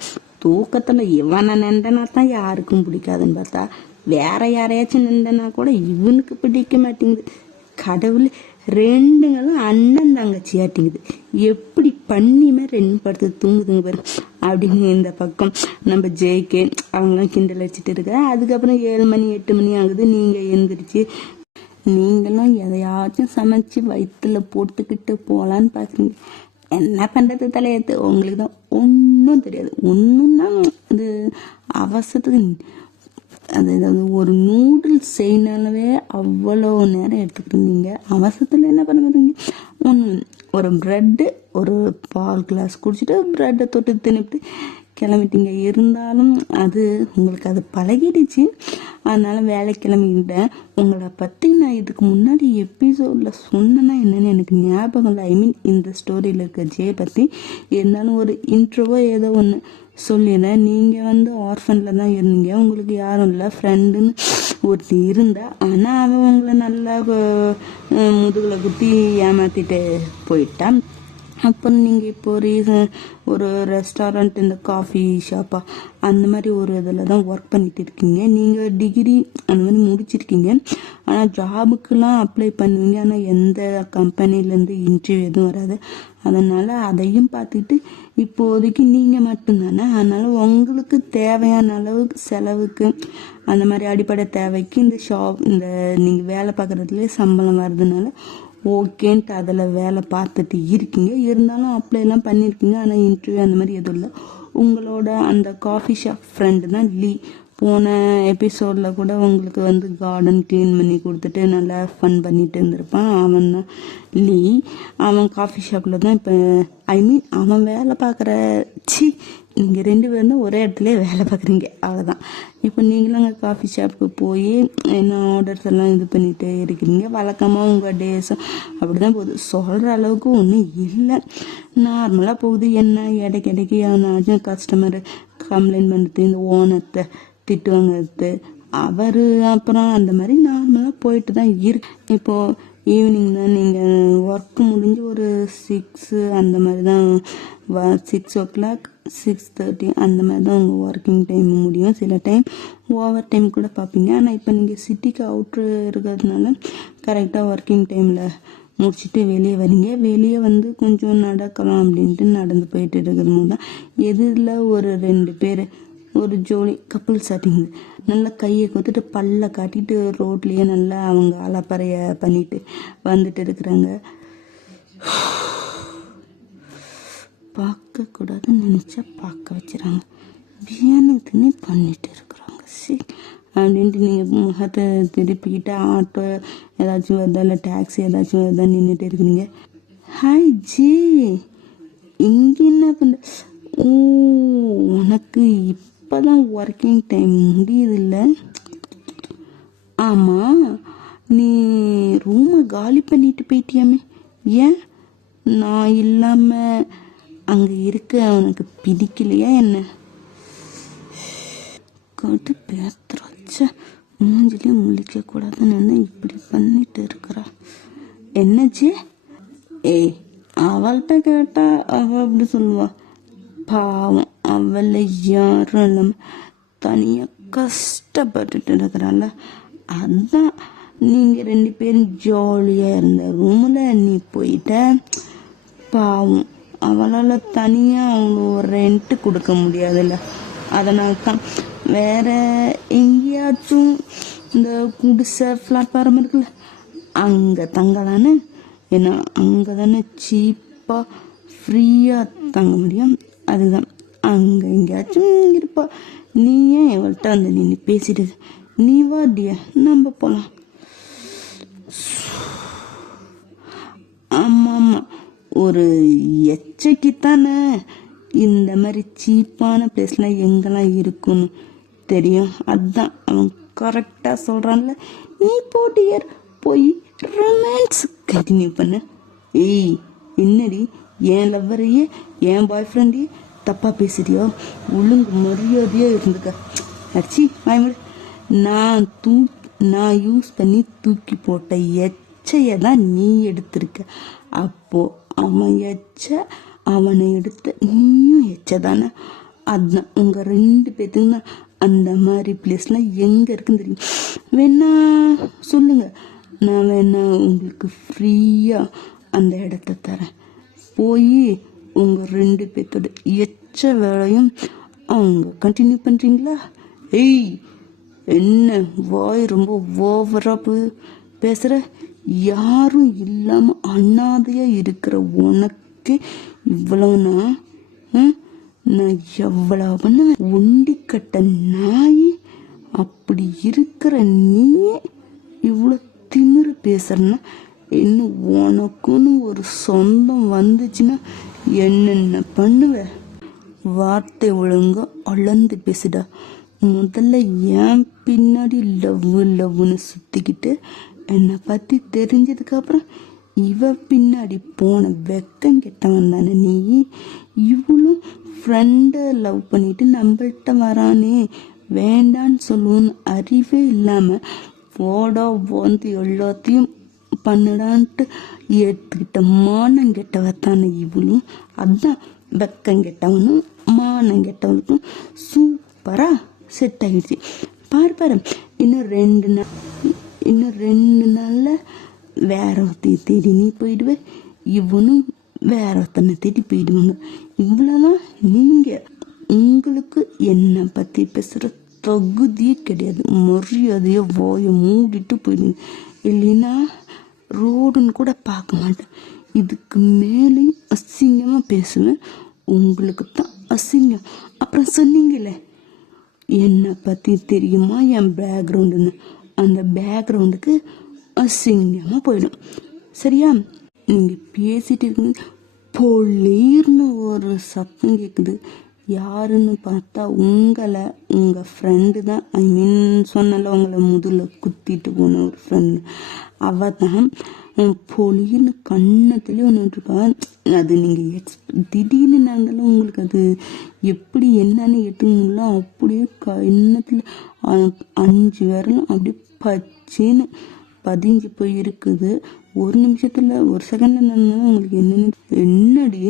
தூக்கத்துல இவனை நின்றனா தான் யாருக்கும் பிடிக்காதுன்னு பார்த்தா வேற யாரையாச்சும் நின்றனா கூட இவனுக்கு பிடிக்க மாட்டேங்குது. கடவுள், ரெண்டுங்களும் அண்ணன் தங்கச்சி ஆட்டிங்குது, எப்படி பண்ணியுமே ரெண்டு படுத்து தூங்குதுங்க பாரு அப்படின்னு இந்த பக்கம் நம்ம ஜெய்கே அவங்களாம் கிண்டல் வச்சுட்டு இருக்க. அதுக்கப்புறம் 7 மணி 8 மணி ஆகுது. நீங்க எந்திரிச்சு நீங்களும் எதையாச்சும் சமைச்சு வயிற்றுல போட்டுக்கிட்டு போகலான்னு பார்க்குறீங்க. என்ன பண்ணுறது தலையத்து, உங்களுக்கு தான் ஒன்றும் தெரியாது. ஒன்றுன்னா அது அவசரத்துக்கு அது ஏதாவது ஒரு நூடுல்ஸ் செய்யினாலவே அவ்வளோ நேரம் எடுத்துக்கிட்டு அவசரத்தில் என்ன பண்ணுறீங்க? ஒரு ப்ரெட்டு ஒரு பால் கிளாஸ் குடிச்சிட்டு ப்ரெட்டை தொட்டு தின்னுட்டு கிளம்பிட்டீங்க. இருந்தாலும் அது உங்களுக்கு அது பழகிடுச்சு, அதனால வேலை கிளம்பிக்கிட்டேன். உங்களை பற்றி நான் இதுக்கு முன்னாடி எபிசோடில் சொன்னேன்னா என்னென்னு எனக்கு ஞாபகம் இல்லை. ஐ மீன் இந்த ஸ்டோரியில் இருக்க ஜே பற்றி. இருந்தாலும் ஒரு இன்ட்ரோவோ ஏதோ ஒன்று சொல்லிடுறேன். நீங்கள் ஆர்ஃபனில் தான் இருந்தீங்க, உங்களுக்கு யாரும் இல்லை, ஃப்ரெண்டுன்னு ஒருத்தி இருந்தா. ஆனால் அவன் உங்களை நல்லா முதுகில் குத்தி ஏமாற்றிட்டு போயிட்டான். அப்புறம் நீங்கள் இப்போ ஒரு ரெஸ்டாரண்ட், இந்த காஃபி ஷாப்பா அந்த மாதிரி ஒரு இதில் தான் ஒர்க் பண்ணிட்டு இருக்கீங்க. நீங்கள் டிகிரி அந்த மாதிரி முடிச்சிருக்கீங்க, ஆனால் ஜாபுக்கெலாம் அப்ளை பண்ணுவீங்க. ஆனால் எந்த கம்பெனிலேருந்து இன்டர்வியூ எதுவும் வராது. அதனால் அதையும் பார்த்துட்டு இப்போதைக்கு நீங்கள் மட்டும்தானே, அதனால் உங்களுக்கு தேவையான அளவுக்கு செலவுக்கு அந்த மாதிரி அடிப்படை தேவைக்கு இந்த நீங்கள் வேலை பார்க்குறதுலேயே சம்பளம் வர்றதுனால ஓகேன்ட்டு அதில் வேலை பார்த்துட்டு இருக்கீங்க. இருந்தாலும் அப்ளைலாம் பண்ணியிருக்கீங்க, ஆனால் இன்டர்வியூ அந்த மாதிரி எதுவும் இல்லை. உங்களோட அந்த காஃபி ஷாப் ஃப்ரெண்டு தான் லீ. போன எபிசோடில் கூட உங்களுக்கு கார்டன் க்ளீன் பண்ணி கொடுத்துட்டு நல்லா ஃபன் பண்ணிட்டு இருந்திருப்பான். அவன் தான் லீ. அவன் காஃபி ஷாப்பில் தான் இப்போ, ஐ மீன் அவன் வேலை பார்க்குற நீங்கள் 2 பேரும் தான் ஒரே இடத்துல வேலை பார்க்குறீங்க, அவ்வளோதான். இப்போ நீங்களும் அங்கே காஃபி ஷாப்புக்கு போய் என்ன ஆர்டர்ஸ் எல்லாம் இது பண்ணிகிட்டே இருக்கிறீங்க. வழக்கமாக உங்கள் டேஸும் அப்படி தான் போகுது. சொல்கிற அளவுக்கு ஒன்றும் இல்லை, நார்மலாக போகுது. என்ன இடைக்கிடைக்கு எவனாச்சும் கஸ்டமர் கம்ப்ளைண்ட் பண்ணுறது, இந்த ஓனத்தை திட்டு வாங்கிறது, அவர் அப்புறம் அந்த மாதிரி நார்மலாக போயிட்டு தான் இருக்கு. இப்போது ஈவினிங் தான் நீங்கள் ஒர்க்கு முடிஞ்சு ஒரு 6 அந்த மாதிரி தான் 6 o'clock 6:30 அந்த மாதிரி தான் உங்கள் ஒர்க்கிங் டைம் முடியும். சில டைம் ஓவர் டைம் கூட பார்ப்பீங்க. ஆனால் இப்போ நீங்கள் சிட்டிக்கு அவுட்ரு இருக்கிறதுனால கரெக்டாக ஒர்க்கிங் டைமில் முடிச்சுட்டு வெளியே வரீங்க. வெளியே கொஞ்சம் நடக்கலாம் அப்படின்ட்டு நடந்து போயிட்டு இருக்கிறது போது தான் எதிரில் ஒரு 2 பேர், ஒரு ஜோடி கப்புள் செட்டிங் நல்லா கையை கொத்துட்டு பல்ல காட்டிட்டு ரோட்லேயே நல்லா அவங்க அலப்பறைய பண்ணிட்டு வந்துட்டு இருக்கிறாங்க. பார்க்கக்கூடாதுன்னு நினச்சா பார்க்க வச்சுறாங்க, பியானுக்குன்னு பண்ணிட்டு இருக்கிறாங்க. சரி அப்படின்ட்டு நீங்கள் முகத்தை திருப்பிக்கிட்டு ஆட்டோ ஏதாச்சும் வருதா இல்லை டாக்ஸி ஏதாச்சும் வருதா நின்றுட்டு இருக்கிறீங்க. ஹாய் ஜி, இங்கே என்ன பண்ண? ஓ, உனக்கு இப்போதான் ஒர்க்கிங் டைம் முடியுதில்ல? ஆமாம், நீ ரூமை காலி பண்ணிட்டு போயிட்டியாமே, ஏன்? நான் இல்லாமல் அங்கே இருக்க அவனுக்கு பிடிக்கலையா என்ன? கட்டு பேத்துறச்ச மூஞ்சிலையும் முழிக்கக்கூடாதுன்னு இப்படி பண்ணிட்டு இருக்கிறா. என்னச்சு? ஏய், அவள்கிட்ட கேட்டா அவள் அப்படி சொல்லுவா. பாவம், அவளை யாரும் இல்லாமல் தனியாக கஷ்டப்பட்டுட்டு இருக்கிறாள். அதுதான் நீங்கள் 2 பேரும் ஜாலியாக இருந்த ரூமில் நீ போயிட்ட. பாவம், அவளால் தனியாக அவ்வளோ ரெண்ட்டு கொடுக்க முடியாதுல்ல, அதனால தான் வேற எங்கேயாச்சும் இந்த குடிசை பிளாட்ஃபார்ம் இருக்குல்ல அங்கே தங்கலான்னு. ஏன்னா அங்கே தானே சீப்பாக ஃப்ரீயாக தங்க முடியும். அதுதான் அங்கே எங்கேயாச்சும் இருப்பா. நீ ஏன் எவள்கிட்ட நின்று பேசிட்டு? நீ வாடியா, நம்ம போகலாம். ஆமாம் ஆமாம், ஒரு எச்சரிக்கைத்தானே இந்த மாதிரி சீப்பான பிளேஸ்லாம் எங்கெல்லாம் இருக்குன்னு தெரியும். அதுதான் அவன் கரெக்டாக சொல்கிறான்ல. நீ போட்டியர் போய் ரொமான்ஸ் கண்டினியூ பண்ண. ஏய் என்னடி என் லவ்வரையே என் பாய் ஃப்ரெண்டையே தப்பாக பேசுறியோ? ஒழுங்கு மரியாதையாக இருந்துக்க. அடிச்சி வாய்மொழி. நான் யூஸ் பண்ணி தூக்கி போட்ட எச்சையை தான் நீ எடுத்திருக்க. அப்போ அவன் அவனை எடுத்த நீயும் எச்ச தானே. அதுதான் உங்கள் 2 பேத்துக்குன்னா அந்த மாதிரி பிளேஸ்லாம் எங்கே இருக்குன்னு தெரியும். வேணா சொல்லுங்க, நான் வேணா உங்களுக்கு ஃப்ரீயாக அந்த இடத்த தரேன். போய் உங்கள் 2 பேர்த்தோட எச்ச வேலையும் அவங்க கண்டினியூ பண்ணுறீங்களா? ஏய், என்ன வாய் ரொம்ப ஓவராக பேசுகிற? யாரும் இல்லாமல் அனாதையாக இருக்கிற உனக்கு இவ்வளவுனா நான் எவ்வளவு பண்ணுவேன்? ஒண்டிக்கட்ட நாய். அப்படி இருக்கிற நீ இவ்வளோ திமிரு பேசுறன்னா இன்னும் உனக்குன்னு ஒரு சொந்தம் வந்துச்சுன்னா என்னென்ன பண்ணுவ? வார்த்தை ஒழுங்கா அளந்து பேசுடா. முதல்ல ஏன் பின்னாடி லவ்னு சுத்திக்கிட்டு என்னை பத்தி தெரிஞ்சதுக்கு அப்புறம் இவ பின்னாடி போன வெக்கம் கெட்டவன் தானே நீ. இவளும் ஃப்ரெண்டை லவ் பண்ணிட்டு நம்மள்கிட்ட வரானே வேண்டான்னு சொல்லுவோன்னு அறிவே இல்லாம போடா வந்து எல்லாத்தையும் பண்ணுடான்ட்டு ஏற்றுக்கிட்ட மானம் கெட்டவத்தானே இவளும். அதுதான் வெக்கம் கெட்டவனும் மானம் கெட்டவனுக்கும் சூப்பரா செட் ஆகிடுச்சு. பாரு இன்னும் 2 நாள்ல வேற ஒருத்தையை தேடி நீ போயிடுவே, இவனும் வேற ஒருத்தனை தேடி போயிடுவாங்க. இவ்வளவுதான். நீங்க உங்களுக்கு என்னை பத்தி பேசுற தகுதியே கிடையாது. மரியாதைய வாயை மூடிட்டு போயிடுங்க. இல்லைன்னா ரோடுன்னு கூட பார்க்க மாட்டேன். இதுக்கு மேலேயும் அசிங்கமா பேசுவேன். உங்களுக்கு தான் அசிங்கம். அப்புறம் சொன்னீங்களே என்னை பத்தி தெரியுமா என் பேக்ரவுண்டுன்னு, அந்த பேக்ரவுண்டுக்கு அசிங்கமா போயிடும். சரியா? நீங்க பேசிட்டு இருக்கு பொலிர்னு ஒரு சத்தம் கேட்குது. யாருன்னு பார்த்தா உங்க ஃப்ரெண்டு தான். ஐ மீன் சொன்னால உங்களை முதல்ல குத்திட்டு போன ஒரு ஃப்ரெண்டு. அவ தான் பொலிர்னு கண்ணத்துலேயே ஒன்று இருக்கா. அது நீங்கள் திடீர்னு நாங்களும் உங்களுக்கு அது எப்படி என்னன்னு எடுத்துங்களோ அப்படியே கண்ணத்தில் 5 விரலும் அப்படியே பச்சேன்னு பதிஞ்சு போய் இருக்குது. ஒரு நிமிஷத்துல ஒரு செகண்ட்ல நான் உங்களுக்கு என்னடி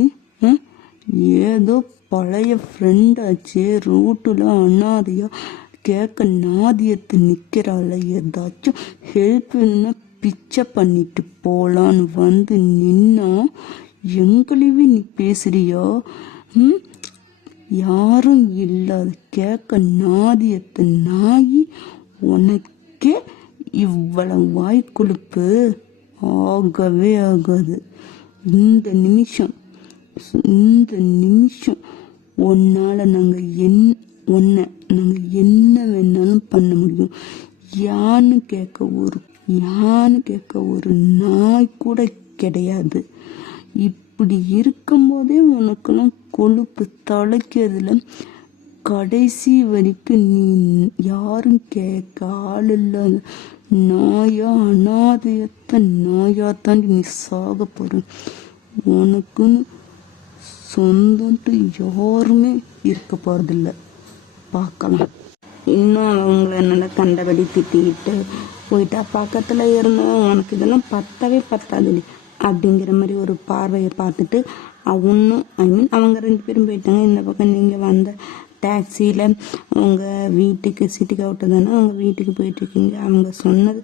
ஏதோ பழைய ஃப்ரெண்டாச்சு ரூட்டுல அனாதையா கேட்க நாதியத்து நிக்கிறாள். ஏதாச்சும் ஹெல்ப் வேணும்னா பிச்சை பண்ணிட்டு போலான்னு வந்து நின்னா எங்களையே நீ பேசுறியா? யாரும் இல்லாத கேட்க நாதியத்து நாயி உனக்கே இவ்வளவு வாய்க்குழுப்பு ஆகவே ஆகாது. இந்த நிமிஷம் உன்னால நாங்க என்ன வேணாலும் பண்ண முடியும். யான்னு கேட்க ஒரு நாய் கூட கிடையாது. இப்படி இருக்கும்போதே உனக்கெல்லாம் கொழுப்பு தலைக்கிறதுல கடைசி வரைக்கும் நீ யாரும் கேட்க ஆள் இல்லாத நாயா நாயாத்தான் நீ சாக போற. உனக்குன்னு சொந்தம்ட்டு யாருமே இருக்க போறதில்ல. பார்க்கலாம். இன்னும் அவங்கள நல்லா கண்டபடி திட்டிக்கிட்டு போயிட்டா பக்கத்துல இருந்தவன் உனக்கு இதெல்லாம் பத்தாது அப்படிங்கிற மாதிரி ஒரு பார்வையை பார்த்துட்டு அவனும் ஐ மீன் அவங்க 2 பேரும் போயிட்டாங்க. இந்த பக்கம் நீங்க வந்த டாக்ஸியில் அவங்க வீட்டுக்கு சிட்டிக்கு அவுட்டு தானே அவங்க வீட்டுக்கு போயிட்டுருக்கீங்க. அவங்க சொன்னது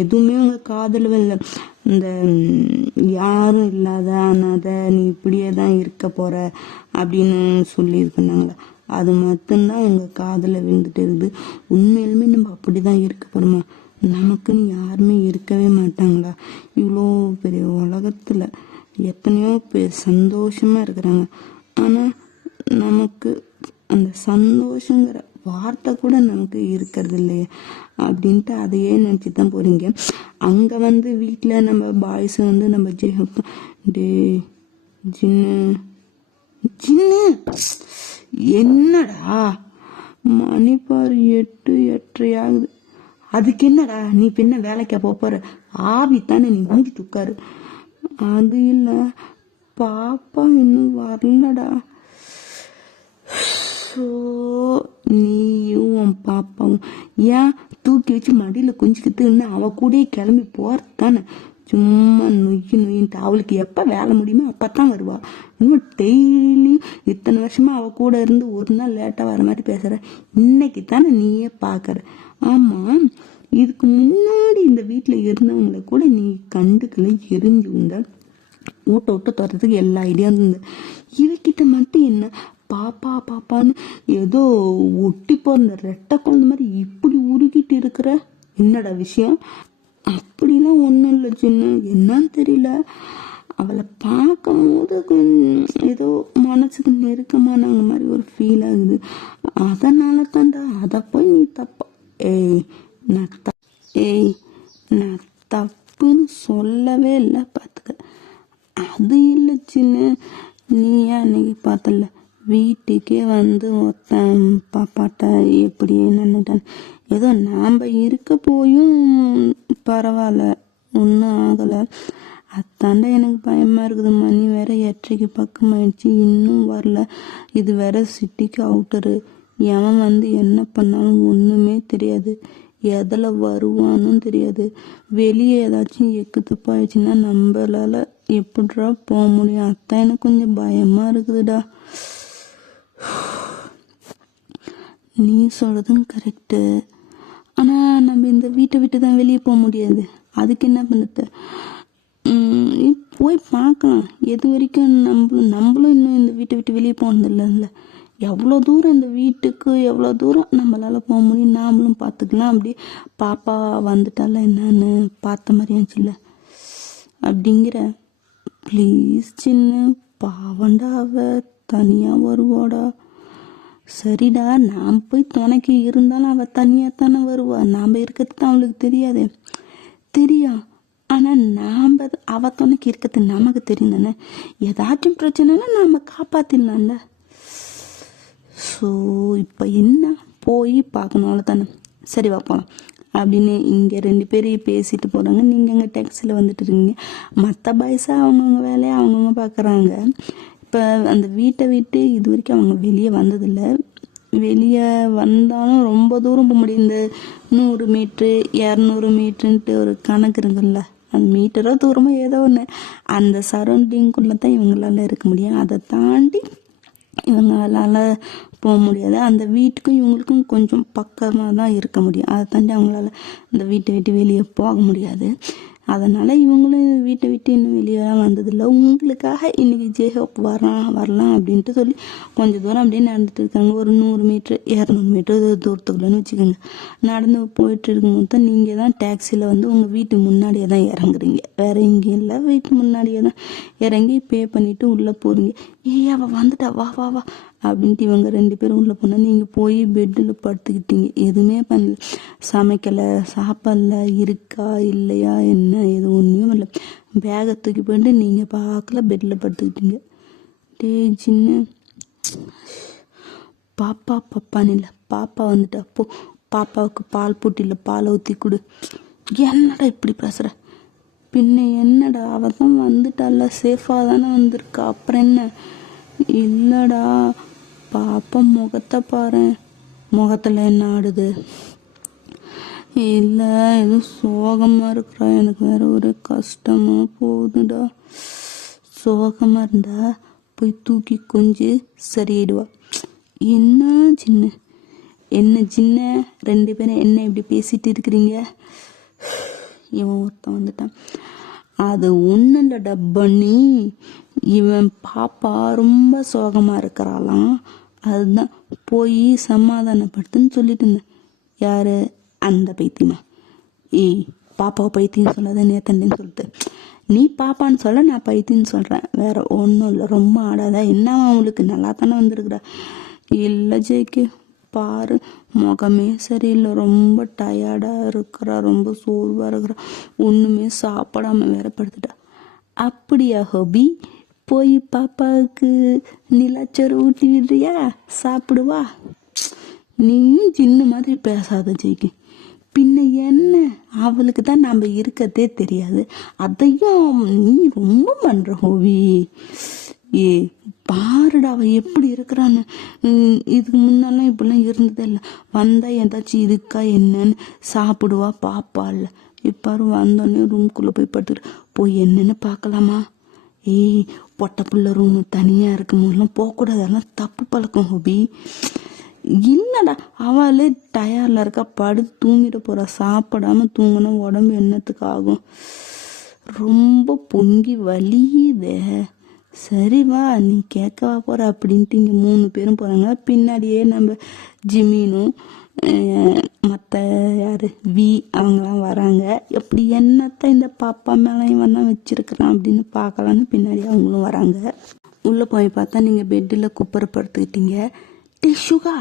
எதுவுமே அவங்க காதில் இல்லை. இந்த யாரும் இல்லாத அனாதை நீ இப்படியே தான் இருக்க போகிற அப்படின்னு சொல்லியிருக்குனாங்களா, அது மட்டும்தான் அவங்க காதில் விழுந்துட்டு இருக்குது. உண்மையிலுமே நம்ம அப்படி தான் இருக்க போகிறோமா? நமக்குன்னு யாருமே இருக்கவே மாட்டாங்களா? இவ்வளோ பெரிய உலகத்தில் எத்தனையோ பேர் சந்தோஷமாக இருக்கிறாங்க. ஆனால் நமக்கு அந்த சந்தோஷங்கிற வார்த்தை கூட நமக்கு இருக்கிறது இல்லையே அப்படின்ட்டு அதையே நினச்சி தான் போகிறீங்க. அங்கே வந்து வீட்டில் நம்ம பாய்ஸ் வந்து நம்ம டே ஜின்னு என்னடா மணி பாரு 8:30 ஆகுது. அதுக்கு என்னடா நீ பின்ன வேலைக்கா போற? ஆவி தானே, நீ மூடி தூக்காரு. அது இல்லை பாப்பா இன்னும் வரலடா. ஸோ நீயும் உன் பாப்பாவும் ஏன் தூக்கி வச்சு மடியில் குஞ்சிக்கிட்டு இன்னும் அவள் கூடயே கிளம்பி போகிறதானே? சும்மா நொய்யின்ட்டு அவளுக்கு எப்போ வேலை முடியுமோ அப்போ தான் வருவா. இன்னும் டெய்லியும் இத்தனை வருஷமாக அவள் கூட இருந்து ஒரு நாள் லேட்டாக வர மாதிரி பேசுகிற. இன்னைக்கு தானே நீயே பார்க்குற. ஆமாம், இதுக்கு முன்னாடி இந்த வீட்டில் இருந்தவங்களை கூட நீ கண்டுக்கல, எரிஞ்சு உண்ட, ஊட்ட விட்டு துறதுக்கு எல்லா ஐடியாவும் இருந்தது. இவக்கிட்ட மட்டும் என்ன பாப்பா பாப்பான்னு ஏதோ ஒட்டி போகிற ரெட்டை குழந்தை மாதிரி இப்படி உருகிட்டு இருக்கிற. என்னடா விஷயம்? அப்படிலாம் ஒன்றும் இல்லை சின்ன, என்னன்னு தெரியல, அவளை பார்க்கும்போது ஏதோ மனசுக்கு நெருக்கமானாங்க மாதிரி ஒரு ஃபீல் ஆகுது. அதனால தான்டா. அதை போய் நீ தப்பா நான் தப்புன்னு சொல்லவே இல்லை, பார்த்துக்க. அது இல்லை சின்ன, நீ அன்னைக்கு பார்த்தல வீட்டுக்கே வந்து ஒருத்தன் பாப்பாட்ட எப்படி நின்றுட்டான். ஏதோ நாம் இருக்க போயும் பரவாயில்ல, ஒன்றும் ஆகலை. அத்தாண்டா எனக்கு பயமாக இருக்குது. மணி வேற 8:30 பக்கம் ஆயிடுச்சு, இன்னும் வரல. இது வேற சிட்டிக்கு அவுட்டரு. எவன் வந்து என்ன பண்ணாலும் ஒன்றுமே தெரியாது, எதில் வருவானும் தெரியாது. வெளியே ஏதாச்சும் எக்கு தப்பாயிடுச்சுன்னா நம்மளால எப்படிடா போக முடியும்? அத்தான் எனக்கு கொஞ்சம் பயமாக இருக்குதுடா. நீ சொல்கிறதும் கரெக்டு. ஆனால் நம்ம இந்த வீட்டை விட்டு தான் வெளியே போக முடியாது. அதுக்கு என்ன பண்ணுறது? போய் பார்க்கலாம். எது வரைக்கும் நம்மளும் இன்னும் இந்த வீட்டை விட்டு வெளியே போனதில்லைல்ல. எவ்வளோ தூரம் இந்த வீட்டுக்கு எவ்வளோ தூரம் நம்மளால் போக முடியும், நாமளும் பார்த்துக்கலாம். அப்படி பாப்பா வந்துட்டால என்னன்னு பார்த்த மாதிரியாச்சுல்ல அப்படிங்கிற. ப்ளீஸ் சின்ன, பாவண்டா, அவ தனியாக வருவாடா. சரிடா, நாம் போய் துணைக்கு இருந்தாலும் அவள் தனியாக தானே வருவா. நாம் இருக்கிறது தான் அவளுக்கு தெரியாது. தெரியும், ஆனால் நாம் அவள் துணைக்கு இருக்கிறது நமக்கு தெரியும் தானே. ஏதாச்சும் பிரச்சனைனா நாம் காப்பாற்றிடலாம்ல. ஸோ இப்போ என்ன, போய் பார்க்கணும், அவ்வளோ தானே. சரி வா போகலாம் அப்படின்னு இங்கே 2 பேரையும் பேசிட்டு போகிறாங்க. நீங்கள் அங்கே டேக்ஸியில் வந்துட்டு இருக்கீங்க. மற்ற பாய்ஸாக அவங்கவுங்க வேலையை அவங்கவுங்க பார்க்குறாங்க. இப்போ அந்த வீட்டை விட்டு இது வரைக்கும் அவங்க வெளியே வந்ததில்லை. வெளியே வந்தாலும் ரொம்ப தூரம் போக முடியும். இந்த 100 மீட்ரு 200 மீட்டருன்ட்டு ஒரு கணக்கு இருக்குல்ல, அந்த மீட்டரோ தூரமோ ஏதோ ஒன்று, அந்த சரௌண்டிங்குள்ளே தான் இவங்களால இருக்க முடியும். அதை தாண்டி இவங்களால போக முடியாது. அந்த வீட்டுக்கும் இவங்களுக்கும் கொஞ்சம் பக்கமாக தான் இருக்க முடியும். அதை தாண்டி அவங்களால இந்த வீட்டை விட்டு வெளியே போக முடியாது. அதனால் இவங்களும் வீட்டை விட்டு இன்னும் வெளியெல்லாம் வந்ததில்லை. உங்களுக்காக இன்றைக்கி ஜேஹோப் வரலாம் அப்படின்ட்டு சொல்லி கொஞ்சம் தூரம் அப்படியே நடந்துட்டு இருக்காங்க. ஒரு 100 மீட்ரு 200 மீட்ரு தூரத்துக்குள்ளேன்னு வச்சுக்கோங்க. நடந்து போயிட்டு இருக்கும்போது தான் நீங்கள் தான் டேக்ஸியில் வந்து உங்கள் வீட்டு முன்னாடியே தான் இறங்குறீங்க. வேறு எங்கேயும் இல்லை, வீட்டு முன்னாடியே தான் இறங்கி பே பண்ணிவிட்டு உள்ளே போகிறீங்க. அவள் வந்துட்டா, வா வா வா அப்படின்ட்டு இவங்க 2 பேரும் உள்ளே போனால் நீங்கள் போய் பெட்டில் படுத்துக்கிட்டீங்க. எதுவுமே பண்ணல, சமைக்கலை, சாப்பாடல, இருக்கா இல்லையா என்ன எது ஒன்றுமே இல்லை. பேகை தூக்கி போயிட்டு நீங்கள் பார்க்கல, பெட்டில் படுத்துக்கிட்டீங்க. டே சின்ன, பாப்பான்னு இல்லை, பாப்பா வந்துட்டா, போ பாப்பாவுக்கு பால் போட்டியில் பாலை ஊற்றி கொடு. என்னடா இப்படி பேசுகிற? பின்ன என்னடா, அவள் தான் வந்துட்டால, சேஃபாக தானே வந்திருக்கா, அப்புறம் என்ன? இல்லைடா, பாப்பா முகத்தை பாரு, முகத்தில் என்ன ஆடுது? இல்லை, எதுவும் சோகமாக இருக்கிறா, எனக்கு வேற ஒரு கஷ்டமாக போகுதுடா. சோகமாக இருந்தா போய் தூக்கி கொஞ்சம் சரியிடுவா. என்ன சின்ன 2 பேரும் என்ன இப்படி பேசிட்டு இருக்கிறீங்க? இவன் ஒருத்தன் வந்துட்டான். அது ஒன்றும் இல்லை டப்பண்ணி, இவன் பாப்பா ரொம்ப சோகமாக இருக்கிறாளாம், அதுதான் போய் சமாதானப்படுத்துன்னு சொல்லிட்டு இருந்தேன். யார்? அந்த பைத்தியமா? பாப்பாவை பைத்தியம் சொல்லாத, நேத்தண்டேன்னு சொல்லிட்டு நீ பாப்பான்னு சொல்ல, நான் பைத்தியன்னு சொல்கிறேன். வேற ஒன்றும் இல்லை. ரொம்ப ஆடாதா என்னவா? அவங்களுக்கு நல்லா தானே வந்திருக்குறா. இல்லை ஜெய்க்கு, பாரு முகமே சரியில்லை, ரொம்ப டயர்டாக இருக்கிறா, ரொம்ப சோர்வாக இருக்கிறா, ஒன்றுமே சாப்பிடாம வேற படுத்துட்டா. அப்படியா ஹோபி? போய் பாப்பாவுக்கு நிலாச்சோறு ஊட்டி விடுறியா? சாப்பிடுவா. நீயும் சின்ன மாதிரி பேசாத ஜெய்க்கு. பின்ன என்ன, அவளுக்கு தான் நம்ம இருக்கிறதே தெரியாது, அதையும் நீ ரொம்ப பண்ற ஹோவி. ஏ பாருடா அவ எப்படி இருக்கிறான்னு. இதுக்கு முன்னாலும் இப்படிலாம் இருந்ததே இல்லை. வந்தா ஏதாச்சும் இருக்கா என்னன்னு சாப்பிடுவா பாப்பா இல்லை. இப்பாரு வந்தோடனே ரூம்குள்ளே போய் படுத்துட்டு போய் என்னன்னு பார்க்கலாமா. ஏய் பொட்டை பிள்ளை ரூமு தனியாக இருக்கும் போதெல்லாம் போகக்கூடாது, அதெல்லாம் தப்பு பழக்கம் ஹோபி. இல்லைடா அவளே டயர்டில் இருக்கா, படுத்து தூங்கிட்டு போகிறா. சாப்பிடாம தூங்கினா உடம்பு என்னத்துக்கு ஆகும், ரொம்ப பொங்கி வலியுதே. சரி வா நீ கேட்கவா போகிற அப்படின்ட்டு இங்கே 3 பேரும் போகிறாங்க. பின்னாடியே நம்ம ஜிமீனும் மற்ற யார் வி அவங்களாம் வராங்க. எப்படி என்னத்தான் இந்த பாப்பா மேலே இவன் தான் வச்சிருக்கிறான் அப்படின்னு பார்க்கலான்னு பின்னாடி அவங்களும் வராங்க. உள்ளே போய் பார்த்தா நீங்கள் பெட்டில் குப்பரப்படுத்திக்கிட்டீங்க. டே சுகா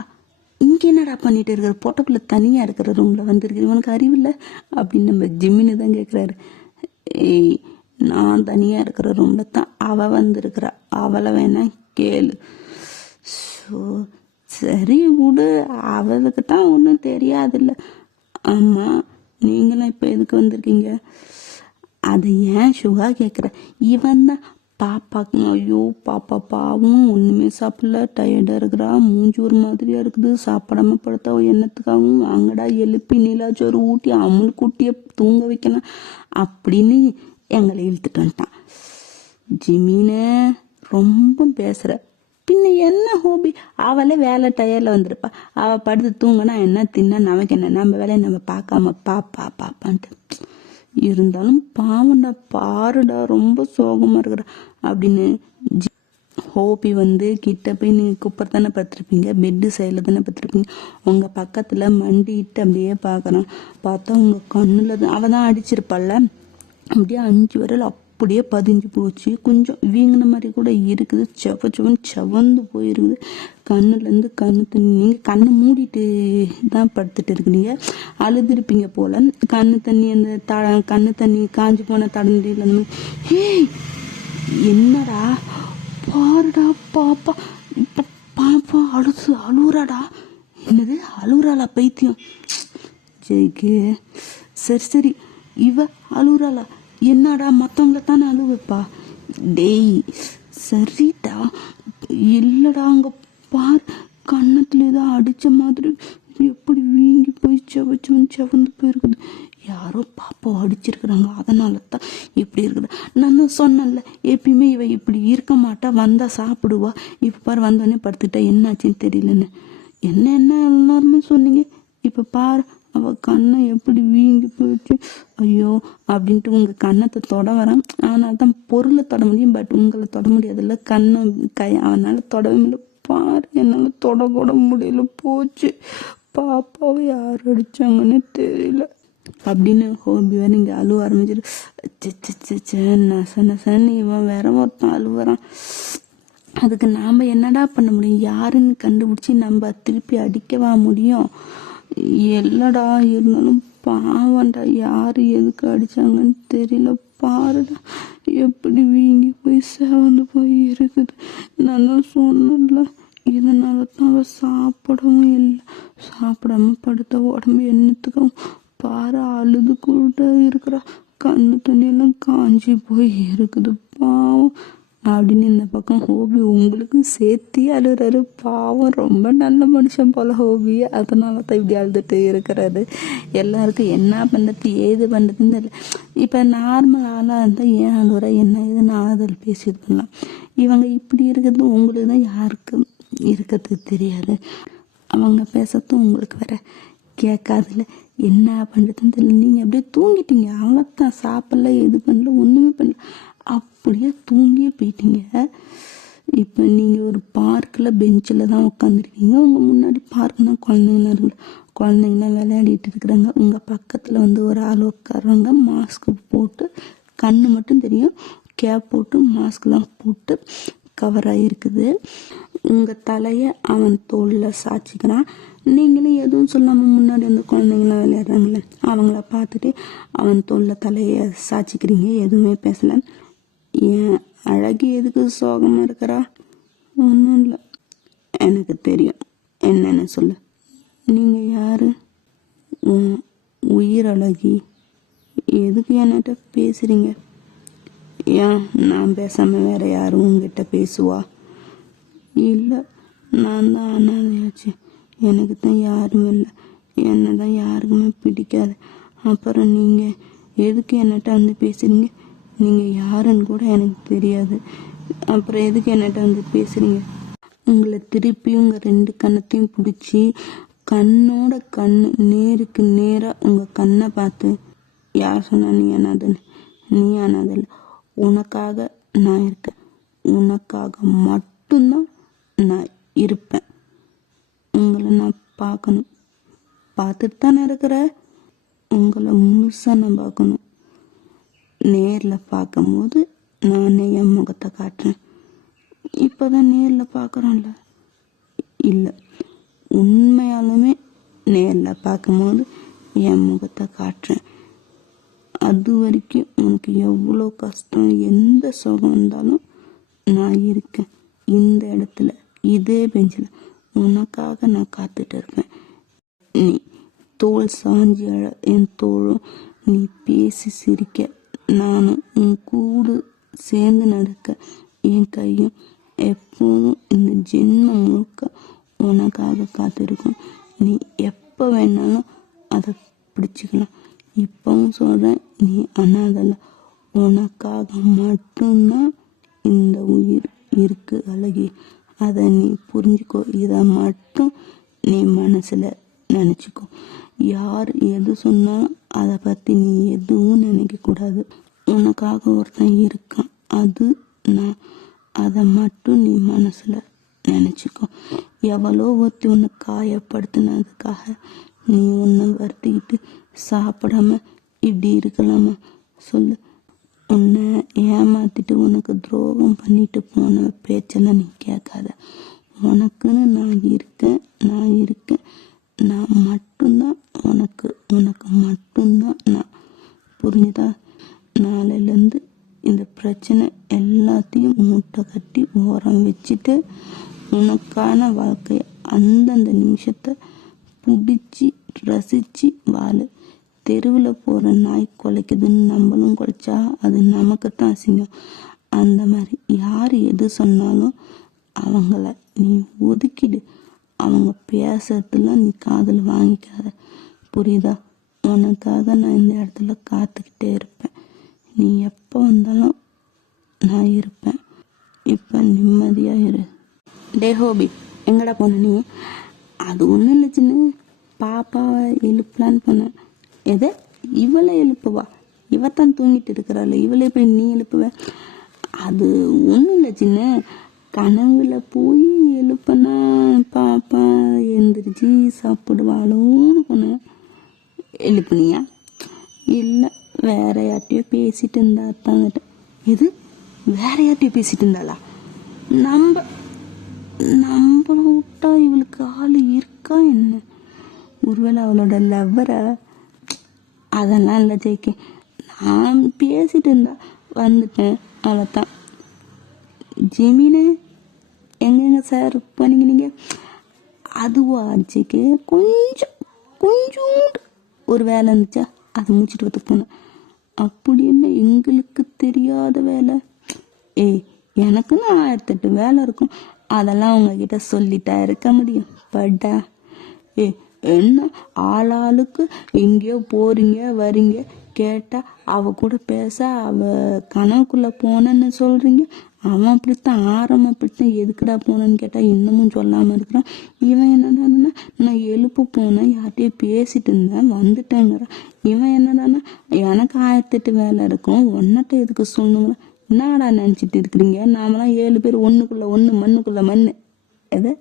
இங்கே என்னடா பண்ணிட்டு இருக்கிற, பொட்டக்குள்ள தனியாக இருக்கிற ரூமில் வந்துருக்குற, இவனுக்கு அறிவில்லை அப்படின்னு நம்ம ஜிம்மின்னு தான் கேட்குறாரு. ஏய் நான் தனியாக இருக்கிற ரூமில் தான் அவள் வந்திருக்கிறா, அவளை வேணா கேளு. ஸோ சரி விடு, அவளுக்கு தான் ஒன்றும் தெரியாதில்ல. ஆமாம் நீங்களும் இப்போ எதுக்கு வந்திருக்கீங்க? அதை ஏன் சுகா கேட்குற, இவன் தான் பாப்பாக்கு. ஐயோ பாப்பா பாவும் ஒன்றுமே சாப்பிடல, டயர்டாக இருக்கிறா, மூஞ்சி ஒரு மாதிரியாக இருக்குது, சாப்பிடாம படுத்தா என்னத்துக்காகவும் வாங்கடா எழுப்பி நீலாச்சோறு ஊட்டி அவனுக்கு குட்டியை தூங்க வைக்கலாம் அப்படின்னு எங்களை இழுத்துட்டு வந்துட்டான். ஜிமீனை ரொம்ப பேசுகிற. பின்ன என்ன ஹோபி, அவளே வேலை டயரில் வந்திருப்பா, அவள் படுத்து தூங்கினா என்ன, தின்னா நமக்கு என்ன, நம்ம வேலையை நம்ம பார்க்காம பாப்பான்ட்டு. இருந்தாலும் பாவண்டா பாருடா ரொம்ப சோகமாக இருக்கிறா அப்படின்னு ஹோபி வந்து கிட்ட போய் நீங்கள் குப்பரை தானே படுத்துருப்பீங்க, பெட்டு சைடில் தானே படுத்துருப்பீங்க, உங்கள் பக்கத்தில் மண்டிட்டு அப்படியே பார்க்குறான். பார்த்தா உங்கள் கண்ணில் அவள் தான் அடிச்சிருப்பாள்ல, அப்படியே 5 விரல் அப்படியே பதிஞ்சு போச்சு. கொஞ்சம் வீங்கின மாதிரி கூட இருக்குது, செவந்து போயிருக்குது. கண்ணுலேருந்து கண்ணு தண்ணி. நீங்கள் கண்ணை மூடிட்டு தான் படுத்துட்டு இருக்கிறீங்க, அழுதுருப்பீங்க போல். கண்ணு தண்ணி அந்த கண்ணு தண்ணி காஞ்சி போன தடண்டியில் அந்த மாதிரி. ஏய் என்னடா பாருடா பாப்பா, இப்போ பாப்பா அழுவுறாடா. என்னது அழுவுறாளா பைத்தியம்? ஜெய்க்கு சரி இவ அழுவுறாளா? என்னடா மற்றவங்கள தானே அழுவைப்பா. டேய் சரிடா, இல்லைடா அங்கே பார் கன்னத்துல ஏதோ அடித்த மாதிரி எப்படி வீங்கி போய் செவந்து போயிருக்குது. யாரோ பாப்பாவை அடிச்சிருக்கிறாங்க, அதனால தான் இப்படி இருக்குது. நான் தான் சொன்னேன்ல எப்பயுமே இவ இப்படி இருக்க மாட்டா, வந்தால் சாப்பிடுவா. இப்போ பாரு வந்தோடனே படுத்துக்கிட்டா என்னாச்சுன்னு தெரியலன்னு என்ன எல்லாருமே சொன்னீங்க. இப்போ பாரு அவள் கண்ணை எப்படி வீங்கி போயிடுச்சு. ஐயோ அப்படின்ட்டு உங்கள் கண்ணத்தை தொட வரேன், ஆனால் தான் பொருளை தொட முடியும், பட் உங்களை தொட முடியாதுல்ல. கண்ணை அவனால் தொடவே முடியல. பாரு என்னால் தொடக்கூட முடியல, போச்சு. பாப்பாவை யார் அடித்தாங்கன்னு தெரியல அப்படின்னு ஹோபி வேறு இங்கே அழுவ ஆரம்பிச்சிட்டு நசன்னு இவன் வேற ஒருத்தன் அழுவுறான். அதுக்கு நாம் என்னடா பண்ண முடியும், யாருன்னு கண்டுபிடிச்சி நம்ம திருப்பி அடிக்கவா முடியும்? இல்லடா இருந்தாலும் பாவண்டா, யார் எதுக்கு அடித்தாங்கன்னு தெரியல. பாருடா எப்படி வீங்கி போய் செவந்து போய் இருக்குது. நான் தான் சொன்னல, இதனால தான் அவள் சாப்பிடவும் இல்லை, சாப்பிடாம படுத்த உடம்பு என்னத்துக்கும். பாரு அழுது கூட இருக்கிறா, கண்ணு தண்ணியெல்லாம் காஞ்சி போய் இருக்குது பாவம் அப்படின்னு இந்த பக்கம் ஹோபி உங்களுக்கு சேர்த்தி அழுறாரு. பாவம் ரொம்ப நல்ல மனுஷன் போல ஹோபி, அதனால தான் இப்படி அழுதுட்டு இருக்கிறாரு. எல்லாருக்கும் என்ன பண்ணுறது ஏது பண்ணுறதுன்னு தெரியல. இப்போ நார்மல் ஆளாக இருந்தால் ஏன் அழுகுறா என்ன ஏதுன்னு ஆறுதல் பேசிட்டு பண்ணலாம். இவங்க இப்படி இருக்கிறது உங்களுக்கு தான் யாருக்கும் இருக்கிறது தெரியாது, அவங்க பேசுறதும் உங்களுக்கு வேற கேட்காதுல, என்ன பண்ணுறதுன்னு தெரியல. நீங்கள் அப்படியே தூங்கிட்டீங்க, அவ்வளோதான், சாப்பிடல எது பண்ணல ஒன்றுமே பண்ணல, அப்படியே தூங்கியே போயிட்டீங்க. இப்போ நீங்கள் ஒரு பார்க்கில் பெஞ்சில் தான் உட்காந்துருக்கீங்க, உங்கள் முன்னாடி பார்க்குனா குழந்தைங்களாம் இருக்குது, குழந்தைங்களாம் விளையாடிட்டு இருக்கிறாங்க. உங்கள் பக்கத்தில் வந்து ஒரு ஆள் உட்காடுறாங்க, மாஸ்க்கு போட்டு, கண்ணு மட்டும் தெரியும், கேப் போட்டு மாஸ்க்லாம் போட்டு கவர் ஆகிருக்குது. உங்கள் தலையை அவன் தோளில் சாய்ச்சிக்கிறான். நீங்களும் எதுவும் சொல்லாமல் முன்னாடி அந்த குழந்தைங்களாம் விளையாடுறாங்களே அவங்கள பார்த்துட்டு அவன் தோளில் தலையை சாய்ச்சிக்கிறீங்க, எதுவுமே பேசலை. ஏன் அழகி எதுக்கு சோகமாக இருக்கிறா? ஒன்றும் இல்லை, எனக்கு தெரியும், என்னென்னு சொல்லு. நீங்கள் யார்? உயிர் அழகி, எதுக்கு என்கிட்ட பேசுகிறீங்க? ஏன் நான் பேசாமல் வேற யாரும் உங்ககிட்ட பேசுவா? இல்லை, நான் தான் அனாதையாச்சு. எனக்கு தான் யாரும் இல்லை. என்னை தான் யாருக்குமே பிடிக்காது. அப்புறம் நீங்கள் எதுக்கு என்கிட்ட வந்து பேசுகிறீங்க? நீங்கள் யாருன்னு கூட எனக்கு தெரியாது. அப்புறம் எதுக்கு என்கிட்ட வந்து பேசுகிறீங்க? உங்களை திருப்பி உங்கள் 2 கண்ணத்தையும் பிடிச்சி கண்ணோட கண்ணு நேருக்கு நேராக உங்கள் கண்ணை பார்த்து, யார் சொன்னா நீ அனாதன்னு? நீ அனாதில்லை. உனக்காக நான் இருக்கேன். உனக்காக மட்டும்தான் நான் இருப்பேன். உங்களை நான் பார்க்கணும். பார்த்துட்டு தானே இருக்கிற. உங்களை முழுசாக நான் பார்க்கணும். நேரில் பார்க்கும்போது நானே என் முகத்தை காட்டுறேன். இப்போ தான் நேரில் பார்க்குறோம்ல. இல்லை, உண்மையாலுமே நேரில் பார்க்கும்போது என் முகத்தை காட்டுறேன். அது வரைக்கும் உனக்கு எவ்வளோ கஷ்டம், எந்த சுகம் வந்தாலும் நான் இருக்கேன். இந்த இடத்துல இதே பெஞ்சில் உனக்காக நான் காத்துட்டு இருப்பேன். நீ தோல் சாஞ்சி அழ என் தோளும், நீ பேசி சிரிக்க நானும், உன் கூடு சேர்ந்து நடக்க என் கையும் எப்போதும் இந்த ஜென்மம் முழுக்க உனக்காக காத்திருக்கும். நீ எப்போ வேணாலும் அதை பிடிச்சிக்கலாம். இப்பவும் சொல்கிறேன், நீ அனாதல்ல. உனக்காக மட்டும்தான் இந்த உயிர் இருக்கு அழகி. அதை நீ புரிஞ்சுக்கோ. இதை மட்டும் நீ மனசில் நினச்சிக்கோ. யார் எது சொன்னாலும் அதை பற்றி நீ எதுவும் நினைக்கக்கூடாது. உனக்காக ஒருத்தன் இருக்கான், அது நான். அதை மட்டும் நீ மனசில் நினச்சிக்கோ. எவ்வளோ ஒருத்தி உன்னை காயப்படுத்தினதுக்காக நீ உன்னை வருத்திக்கிட்டு சாப்பிடாம இப்படி இருக்கலாமா சொல்லு? உன்னை ஏமாத்திட்டு உனக்கு துரோகம் பண்ணிட்டு போன பேச்செல்லாம் நீ கேட்காத. உனக்குன்னு நான் இருக்கேன். நான் மட்டும்தான் உனக்கு மட்டும்தான் நான். புரிஞ்சுதா? நாளையிலேருந்து இந்த பிரச்சனை எல்லாத்தையும் மூட்டை கட்டி ஓரம் வச்சுட்டு உனக்கான வாழ்க்கையை அந்தந்த நிமிஷத்தை பிடிச்சி ரசித்து வாழு. தெருவில் போகிற நாய் குலைக்குதுன்னு நம்மளும் குலைச்சா அது நமக்கு தான் அசிங்கம். அந்த மாதிரி யார் எது சொன்னாலும் அவங்கள நீ ஒதுக்கிடு. அவங்க பேசுறதுலாம் நீ காதில் வாங்கிக்காத. புரியுதா? உனக்காக நான் இந்த இடத்துல காத்துக்கிட்டே இருப்பேன். நீ எப்போ வந்தாலும் நான் இருப்பேன். இப்போ நிம்மதியாக இரு. டே ஹோபி, எங்கடா போன நீ? அது ஒன்றும் இல்லை சின்ன, பாப்பாவை எழுப்பலான்னு போனேன். எதை? இவளை எழுப்புவா? இவத்தான் தூங்கிட்டு இருக்கிறாள், இவளை எப்படி நீ எழுப்புவ? அது ஒன்றும் இல்லை சின்ன, கனவுல போய் எழுப்பனா பாப்பா எந்திரிச்சு சாப்பிடுவாளோன்னு போனேன். எழுப்புனியா? இல்லை, வேற யார்ட்டையோ பேசிட்டு இருந்தா தாங்கிட்ட. இது வேற யார்ட்டையோ பேசிட்டு இருந்தாளா? நம்மள விட்டா இவளுக்கு ஆள் இருக்கா என்ன? ஒருவேளை அவளோட லவ்வரை? அதெல்லாம் இல்லை ஜெய்கே, நான் பேசிட்டு இருந்தா வந்துட்டேன், அவ்வளோதான். ஜெமீனு எங்கெங்க சார் பண்ணீங்க நீங்கள்? அதுவா ஜெய்கே, கொஞ்சோண்டு ஒரு வேலை இருந்துச்சா, அதை முடிச்சுட்டு வந்து போனேன். அப்படி என்ன எங்களுக்கு தெரியாத வேலை? எனக்குன்னு 1008 வேலை இருக்கும். அதெல்லாம் உங்ககிட்ட சொல்லிட்டா இருக்க முடியும்? பட்டா என்ன ஆளாளுக்கு எங்கேயோ போறீங்க வரீங்க, கேட்டால் அவ கூட பேச அவ கனவுக்குள்ளே போனேன்னு சொல்கிறீங்க. அவன் அப்படித்தான், ஆரம்பம் அப்படித்தான். எதுக்குடா போனேன்னு கேட்டால் இன்னமும் சொல்லாமல் இருக்கிறான். இவன் என்னடான்னா, நான் எழுப்பு போனேன், யார்கிட்டயே பேசிட்டு இருந்தேன், வந்துட்டேங்கிறான். இவன் என்னடான்னா, எனக்கு 1008 வேலை இருக்கும், ஒன்னட்ட எதுக்கு சொல்லணுங்கிற. என்னடா நினச்சிட்டு இருக்கிறீங்க? நாமெல்லாம் 7 பேர் ஒன்றுக்குள்ளே ஒன்று மண்ணுக்குள்ளே மண். எது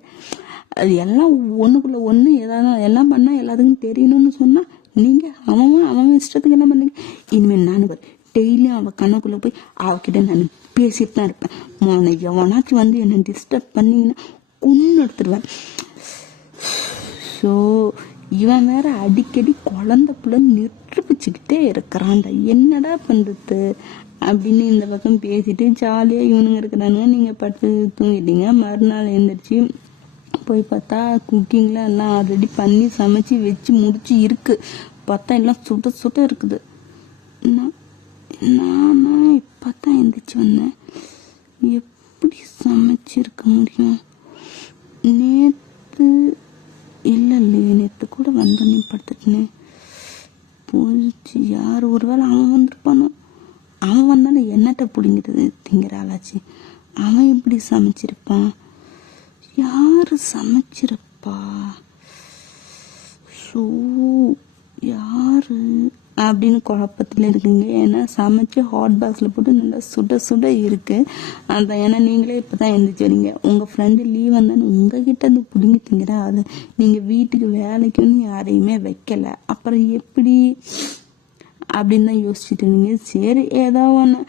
அது எல்லாம் ஒன்றுக்குள்ளே ஒன்று, ஏதாவது எல்லாம் பண்ணால் எல்லாத்துக்கும் தெரியணும்னு சொன்னால் நீங்கள் அவன் இஷ்டத்துக்கு என்ன பண்ணுங்க. இனிமேல் நான் டெய்லியும் அவள் கண்ணுக்குள்ளே போய் அவகிட்ட நான் பேசிட்டு தான் இருப்பேன். எவனாச்சும் வந்து என்னை டிஸ்டர்ப் பண்ணிங்கன்னா கொன்று எடுத்துருவேன். ஸோ இவன் வேற அடிக்கடி குழந்த பிள்ளை நிரூபிச்சுக்கிட்டே இருக்கிறான்டா, என்னடா பண்ணுறது அப்படின்னு இந்த பக்கம் பேசிட்டு ஜாலியாக இவனுங்க இருக்கிறானுங்க. நீங்கள் படுத்து தூங்கிட்டீங்க. மறுநாள் எழுந்திரிச்சு போய் பார்த்தா குக்கிங்கில் எல்லாம் ஆல்ரெடி பண்ணி சமைச்சு வச்சு முடிச்சு இருக்கு. பார்த்தா எல்லாம் சுட சுட இருக்குது. நானா இப்போ தான் எந்திரிச்சு வந்தேன். எப்படி சமைச்சிருக்க முடியும்? நேற்று இல்லையே, நேற்று கூட வந்தோன்னே படுத்துட்டுனே போச்சு. யார் ஒருவேளை அவன் வந்திருப்பானோ. அவன் வந்தானே என்னட்ட பிடிங்கிறது திங்கிற ஆளாச்சு. அவன் எப்படி சமைச்சிருப்பான்? யார் சமைச்சிருப்பா? ஸோ யாரு அப்படின்னு குழப்பத்தில் இருக்குங்க. ஏன்னா சமைச்சு ஹாட் பாக்ஸில் போட்டு நல்லா சுட சுட இருக்குது. அதான் ஏன்னா நீங்களே இப்போ தான் எழுந்திரிச்சு வரீங்க. உங்கள் ஃப்ரெண்டு லீவ் வந்தானே உங்ககிட்ட அது பிடிங்கி திங்கிற. அது நீங்கள் வீட்டுக்கு வேலைக்குன்னு யாரையுமே வைக்கலை, அப்புறம் எப்படி அப்படின்னு தான் யோசிச்சுட்டு இருந்தீங்க. சரி ஏதோ ஒன்று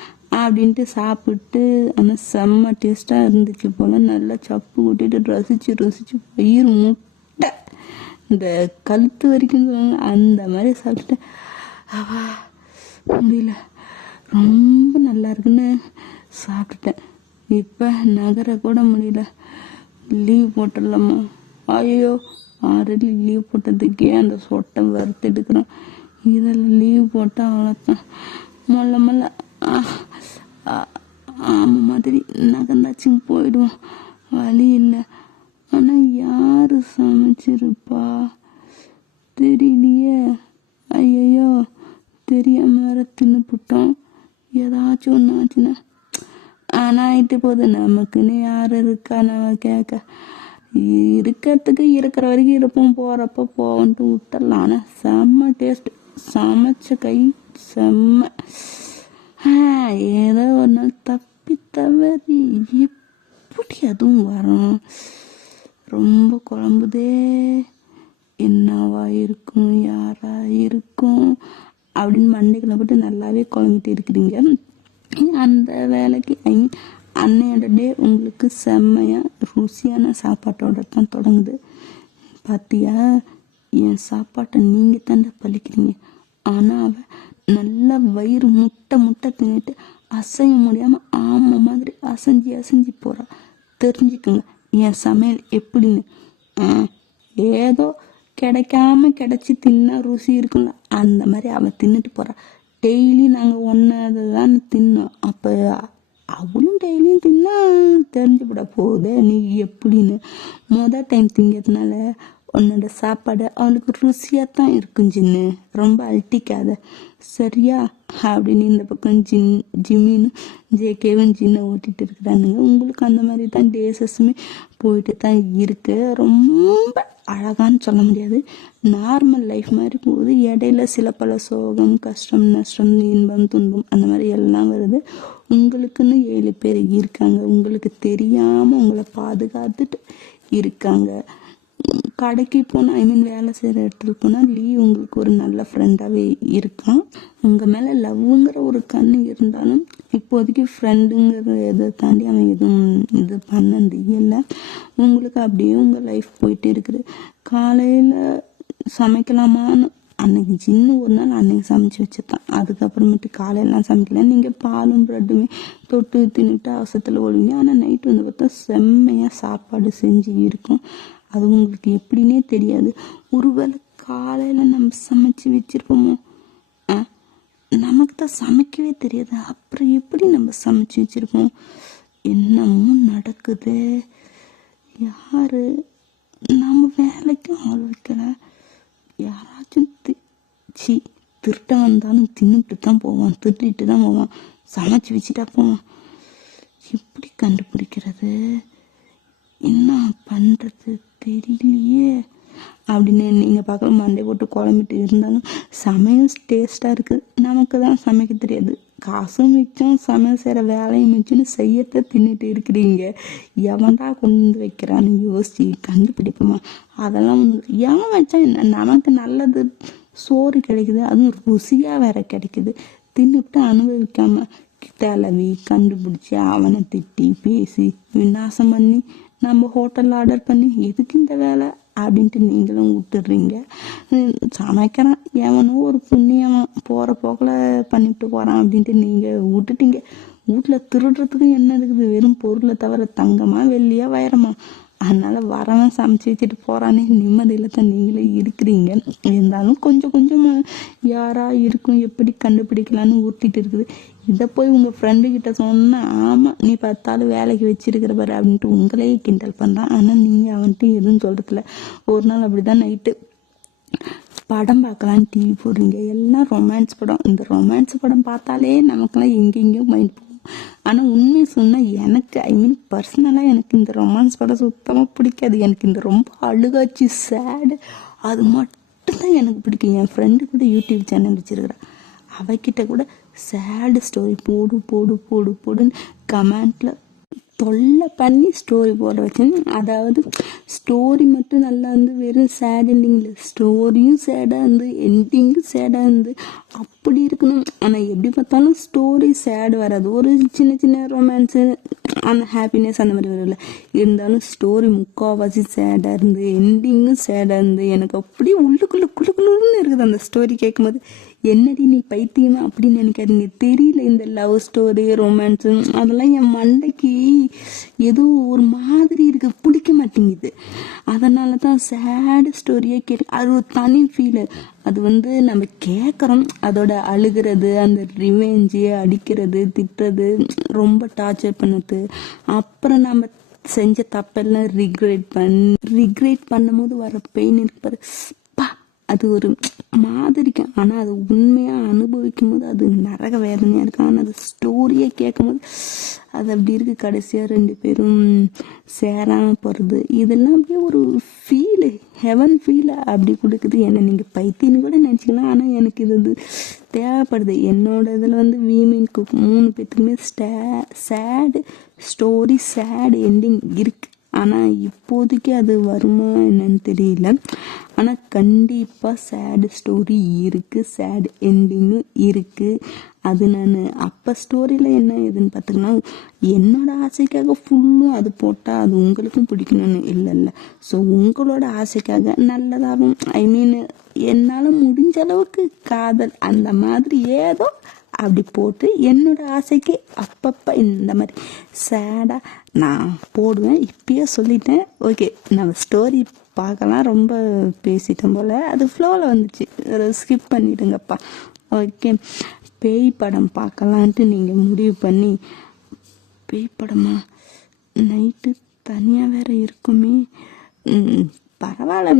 அப்படின்ட்டு சாப்பிட்டு ஆனால் செம்ம டேஸ்ட்டாக இருந்துச்சு போல். நல்லா சப்பு கூட்டிட்டு ரசிச்சு வயிறு முட்டை இந்த கழுத்து வரைக்கும் சொல்லுவாங்க, அந்த மாதிரி சாப்பிட்டுட்டு முடியல, ரொம்ப நல்லா இருக்குன்னு சாப்பிட்டுட்டேன். இப்போ நகர கூட முடியல. லீவ் போட்டுடலாமா? ஐயோ, ஆல்ரெடி லீவ் போட்டதுக்கே அந்த சொட்டை வறுத்து எடுக்கிறோம். இதில் லீவ் போட்டால் அவ்வளோத்தான். மொல்ல ஆமாம் மாதிரி நகர்ந்தாச்சும் போயிடுவோம், வழி இல்லை. ஆனால் யார் சமைச்சிருப்பா தெரியலையே. ஐயோ, தெரியாம வேற தின்னுப்புட்டோம். ஏதாச்சும் ஒன்று ஆச்சுன்னா ஆனால் ஆயிட்டு போகுது. நமக்குன்னு யார் இருக்கா நம்ம கேட்க? இருக்கிறதுக்கு இருக்கிற வரைக்கும் இருப்போம், போகிறப்ப போவோன்ட்டு விட்டுடலாம். ஆனால் செம்ம டேஸ்ட், சமைச்ச கை செம்ம. ஏதோ ஒரு நாள் தப்பி தவறி எப்படி அதுவும் வரும்? ரொம்ப குழம்புதே, என்னவா இருக்கும், யாரா இருக்கும் அப்படின்னு மண்டைக்குள்ள போட்டு நல்லாவே குழம்பிட்டு இருக்கிறீங்க. அந்த வேலைக்கு அன்னையோட டே உங்களுக்கு செம்மையாக ருசியான சாப்பாட்டோட தான் தொடங்குது. பார்த்தியா, என் சாப்பாட்டை நீங்கள் தாண்டா பழிக்கிறீங்க. ஆனால் அவன் நல்லா வயிறு முட்டை தின்னுட்டு அசைய முடியாமல் ஆமை மாதிரி அசைஞ்சு போகிறான். தெரிஞ்சுக்குங்க என் சமையல் எப்படின்னு. ஏதோ கிடைக்காம கிடைச்சி தின்னா ருசி இருக்குல்ல, அந்த மாதிரி அவள் தின்னுட்டு போகிறாள். டெய்லி நாங்கள் ஒன்றாவது தான் தின்னோம். அப்போ அவளும் டெய்லியும் தின்னா தெரிஞ்சுவிட போகுது நீ எப்படின்னு. டைம் திங்கிறதுனால உன்னோட சாப்பாடு அவளுக்கு ருசியாக தான் இருக்கும். ஜின்னு ரொம்ப அழட்டிக்காத சரியா அப்படின்னு இந்த பக்கம் ஜிம்மின்னு ஜேகேவும் ஜின்னை ஓட்டிகிட்டு இருக்கிறானுங்க. உங்களுக்கு அந்த மாதிரி தான் டேஸஸுமே போயிட்டு தான் இருக்கு. ரொம்ப அழகான்னு சொல்ல முடியாது, நார்மல் லைஃப் மாதிரி போகுது. இடையில சில பல சோகம், கஷ்டம், நஷ்டம், இன்பம், துன்பம் அந்த மாதிரி எல்லாம் வருது. உங்களுக்குன்னு 7 பேர் இருக்காங்க, உங்களுக்கு தெரியாமல் உங்களை பாதுகாத்துட்டு இருக்காங்க. கடைக்கு போனால் வேலை செய்கிற இடத்துக்கு போனால் லீவ் உங்களுக்கு ஒரு நல்ல ஃப்ரெண்டாகவே இருக்கான். உங்கள் மேலே லவ்ங்கிற ஒரு கண்ணு இருந்தாலும் இப்போதைக்கு ஃப்ரெண்டுங்கிற இதை தாண்டி அவன் எதுவும் இது பண்ணது இல்லை. உங்களுக்கு அப்படியே உங்கள் லைஃப் போயிட்டே இருக்குது. காலையில் சமைக்கலாமான்னு அன்னைக்கு ஜின்னு ஒரு நாள் அன்னைக்கு சமைச்சு வச்சுருத்தான். அதுக்கப்புறமேட்டு காலையெல்லாம் சமைக்கல. நீங்கள் பாலும் ப்ரெட்டுமே தொட்டு தின்னுட்டு அவசரத்தில் ஓடுவீங்க. ஆனால் நைட்டு வந்து பார்த்தா செம்மையாக சாப்பாடு செஞ்சு இருக்கும். அது உங்களுக்கு எப்படின்னே தெரியாது. ஒருவேளை காலையில் நம்ம சமைச்சு வச்சிருப்போமோ, நமக்கு தான் சமைக்கவே தெரியாது. அப்புறம் எப்படி நம்ம சமைச்சு வச்சிருப்போம்? என்னமோ நடக்குது. யாரு நம்ம வேலைக்கும் ஆள் வைக்கல. யாராச்சும் திருட்ட வந்தாலும் தின்னுட்டு தான் போவான், திருட்டிட்டு தான் போவான், சமைச்சு வச்சுட்டா போவான். எப்படி கண்டுபிடிக்கிறது? என்ன பண்ணுறது தெரியலையே அப்படின்னு நீங்கள் பார்க்க மண்டை போட்டு குழம்பிட்டு இருந்தாலும் சமையல் டேஸ்ட்டாக இருக்குது. நமக்கு தான் சமைக்க தெரியாது. காசும் மிச்சம், சமையல் செய்கிற வேலையும் மிச்சம்னு செய்யத்தை தின்னுட்டு இருக்கிறீங்க. எவன்டா கொண்டு வந்து வைக்கிறான்னு யோசிச்சு கண்டுபிடிப்போமா? அதெல்லாம் எவன் வச்சா என்ன, நமக்கு நல்லது சோறு கிடைக்குது, அதுவும் ருசியாக வேற கிடைக்குது. தின்னுட்டு அனுபவிக்காமல் தேலவி கண்டுபிடிச்சி அவனை திட்டி பேசி விநாசம் பண்ணி நம்ம ஹோட்டலில் ஆர்டர் பண்ணி எதுக்கு இந்த வேலை அப்படின்ட்டு நீங்களும் விட்டுடுறீங்க. சமைக்கிறான் எவனோ ஒரு புண்ணியவன் போகிற போக்கில் பண்ணிவிட்டு போகிறான் அப்படின்ட்டு நீங்கள் விட்டுட்டீங்க. வீட்டில் திருடுறதுக்கும் என்ன இருக்குது? வெறும் பொருளை தவிர தங்கமா வெள்ளியா வைரமா அதனால வரவன் சமைச்சு வச்சுட்டு போறானே நிம்மதியில் தான் நீங்களே இருக்கிறீங்க. இருந்தாலும் கொஞ்சம் கொஞ்சமாக யாரா இருக்கும் எப்படி கண்டுபிடிக்கலான்னு ஊட்டிட்டு இருக்குது. இதை போய் உங்கள் ஃப்ரெண்டுக்கிட்ட சொன்னால் ஆமாம் நீ பார்த்தாலும் வேலைக்கு வச்சிருக்கிற பாரு அப்படின்ட்டு உங்களையே கிண்டல் பண்ணுறான். ஆனால் நீங்கள் அவன்ட்டு எதுவும் சொல்கிறதில்ல. ஒரு நாள் அப்படி தான் நைட்டு படம் பார்க்கலான்னு டிவி போடுறீங்க, எல்லாம் ரொமான்ஸ் படம். இந்த ரொமான்ஸ் படம் பார்த்தாலே நமக்குலாம் எங்கெங்கேயோ மைண்ட் போகும். ஆனால் உண்மையை சொன்னால் எனக்கு பர்சனலாக எனக்கு இந்த ரொமான்ஸ் படம் சுத்தமாக பிடிக்காது. எனக்கு இந்த ரொம்ப அழுகாச்சு சேடு அது மட்டும்தான் எனக்கு பிடிக்கும். என் ஃப்ரெண்டு கூட யூடியூப் சேனல் வச்சுருக்கிறா. அவகிட்ட கூட சேடு ஸ்டோரி போடு போடு போடு போடுன்னு கமெண்ட்டில் தொல்லை பண்ணி ஸ்டோரி போட வச்சேன். அதாவது ஸ்டோரி மட்டும் நல்லா வெறும் சேட் எண்டிங்கில் ஸ்டோரியும் சேடாக எண்டிங்கும் சேடாக அப்படி இருக்கணும். ஆனால் எப்படி பார்த்தாலும் ஸ்டோரி சேடு வராது. ஒரு சின்ன சின்ன ரொமான்ஸு அந்த ஹாப்பினஸ் அந்த மாதிரி வரல. இருந்தாலும் ஸ்டோரி முக்கால்வாசி சேடாக எண்டிங்கும் சேடாக எனக்கு அப்படியே உள்ளுக்குள்ளுன்னு இருக்குது அந்த ஸ்டோரி கேட்கும்போது. என்னடி நீ பைத்தியமா அப்படின்னு நினைக்காதீங்க, தெரியல இந்த லவ் ஸ்டோரி ரொமான்ஸு அதெல்லாம் என் மண்டைக்கு ஏதோ ஒரு மாதிரி இருக்கு, பிடிக்க மாட்டேங்குது. அதனால தான் சேடு ஸ்டோரியே அது ஒரு தனி ஃபீலு. அது நம்ம கேட்குறோம், அதோட அழுகிறது, அந்த ரிவெஞ்சு, அடிக்கிறது, திட்டுறது, ரொம்ப டார்ச்சர் பண்ணுறது, அப்புறம் நம்ம செஞ்ச தப்பெல்லாம் ரிக்ரெட் பண்ணும்போது வர பெயின் இருப்பாரு, அது ஒரு மாதிரிக்கு. ஆனால் அது உண்மையாக அனுபவிக்கும் போது அது நரக வேதனையாக இருக்கு. ஆனால் அது ஸ்டோரியை கேட்கும் போது அது அப்படி இருக்குது. கடைசியாக 2 பேரும் சேராமல் போகிறது, இதெல்லாம் அப்படியே ஒரு ஃபீலு, ஹெவன் ஃபீலை அப்படி கொடுக்குது. என்னை நீங்கள் பைத்தியன்னு கூட நினச்சிக்கலாம். ஆனால் எனக்கு இது தேவைப்படுது. என்னோட இதில் வீமென்க்கு 3 பேத்துக்குமே சேடு ஸ்டோரி சேடு எண்டிங் இருக்குது. ஆனால் இப்போதைக்கு அது வருமா என்னன்னு தெரியல. ஆனால் கண்டிப்பாக சேடு ஸ்டோரி இருக்குது, சேடு எண்டிங்கும் இருக்குது. அது நான் அப்போ ஸ்டோரியில் என்ன ஏதுன்னு பார்த்திங்கன்னா, என்னோட ஆசைக்காக ஃபுல்லும் அது போட்டால் அது உங்களுக்கும் பிடிக்கணும்னு இல்லை. ஸோ உங்களோட ஆசைக்காக நல்லதாகவும் என்னால் முடிஞ்ச அளவுக்கு காதல் அந்த மாதிரி ஏதோ அப்படி போட்டு என்னோட ஆசைக்கு அப்பப்போ இந்த மாதிரி சேடாக நான் போடுவேன். இப்பயே சொல்லிட்டேன். ஓகே, நம்ம ஸ்டோரி பார்க்கலாம். ரொம்ப பேசிட்டோம் போல், அது ஃப்ளோவில் வந்துச்சு, ஸ்கிப் பண்ணிவிடுங்கப்பா. ஓகே, பேய் படம் பார்க்கலான்ட்டு நீங்கள் முடிவு பண்ணி, பேய் படமா நைட்டு தனியாக வேற இருக்குமே, பரவாயில்ல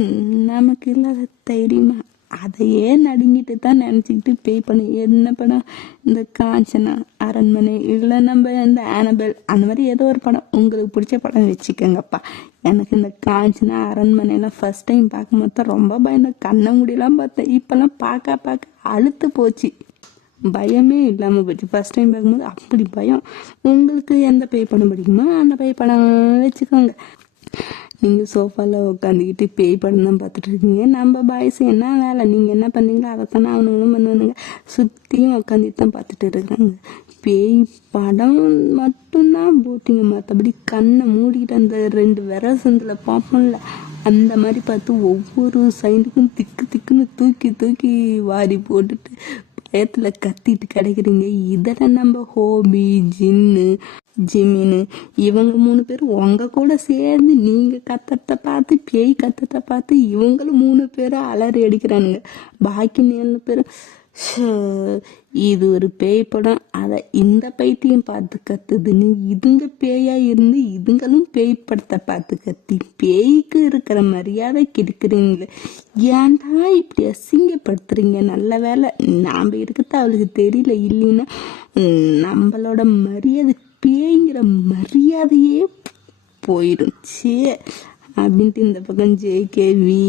நமக்கு இல்லாத தைரியமா அதையே நடுங்கிட்டு தான் நினச்சிக்கிட்டு பேய் பண்ணி. என்ன படம்? இந்த காஞ்சனா, அரண்மனை, இல்லை நம்ம இந்த ஆனபெல், அந்த மாதிரி ஏதோ ஒரு படம் உங்களுக்கு பிடிச்ச படம் வச்சுக்கோங்கப்பா. எனக்கு இந்த காஞ்சனா, அரண்மனைலாம் ஃபர்ஸ்ட் டைம் பார்க்கும்போது தான் ரொம்ப பயந்த, கண்ண முடியெல்லாம் பார்த்தேன். இப்போல்லாம் பார்க்க அழுத்து போச்சு, பயமே இல்லாமல் போச்சு. ஃபர்ஸ்ட் டைம் பார்க்கும்போது அப்படி பயம். உங்களுக்கு எந்த பேய் படம் பிடிக்குமோ அந்த பேய் படம் வச்சுக்கோங்க. நீங்கள் சோஃபாவில் உட்காந்துக்கிட்டு பேய் படம் தான் பார்த்துட்டு இருக்கீங்க. நம்ம பாய்ஸ் என்ன வேலை, நீங்கள் என்ன பண்ணீங்களோ அதைத்தானே அவனுங்களும் பண்ணுவானுங்க. சுற்றியும் உட்காந்துட்டு தான் பார்த்துட்டு இருக்கிறாங்க. பேய் படம் மட்டும்தான் போட்டிங்க, மற்றபடி கண்ணை மூடிக்கிட்டு அந்த 2 விரல் சந்தில் பார்ப்போம்ல, அந்த மாதிரி பார்த்து ஒவ்வொரு சைடுக்கும் திக்குன்னு தூக்கி வாரி போட்டுட்டு பயத்தில் கத்திட்டு கிடைக்கிறீங்க. இதெல்லாம் நம்ம ஹோபி, ஜிமின்னு இவங்க 3 பேரும் உங்க கூட சேர்ந்து நீங்க கத்தத்தை பார்த்து பேய் கத்தத்தை பார்த்து இவங்களும் 3 பேரும் அலறி அடிக்கிறானுங்க. பாக்கி 4 பேரும் இது ஒரு பேய் படம், அதை இந்த பைத்தியம் பார்த்து கத்துதுன்னு இதுங்க பேயா இருந்து இதுங்களும் பேய் படத்தை பார்த்து கத்தி பேய்க்கு இருக்கிற மரியாதை கெடுக்கிறீங்களே. ஏன்டா இப்படி அசிங்கப்படுத்துறீங்க? நல்ல வேலை நாம் இருக்கிறத அவளுக்கு தெரியல, இல்லைன்னா நம்மளோட மரியாதை பேய்ங்கிற மரியாதையே போயிடும். அப்படின்ட்டு இந்த பக்கம் ஜேகேவி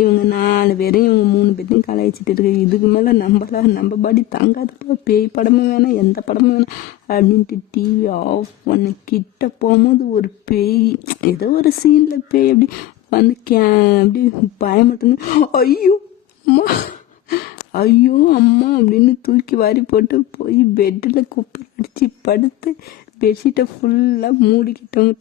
இவங்க 4 பேரும் இவங்க 3 பேர்த்தையும் கலாய்ச்சிட்டு இருக்கு. இதுக்கு மேலே நம்ம பாடி தாங்காதப்பா, பேய் படமும் வேணாம் எந்த படமும் வேணாம் அப்படின்ட்டு டிவி ஆஃப் பண்ண கிட்ட போகும்போது ஒரு பேய் ஏதோ ஒரு சீனில் பேய் அப்படி அப்படி பயமட்டுன்னு ஐயோ அம்மா அப்படின்னு தூக்கி வாரி போட்டு போய் பெட்டில் குப்பை அடித்து படுத்து பெட்ஷீட்டை ஃபுல்லாக மூடிக்கிட்டவங்க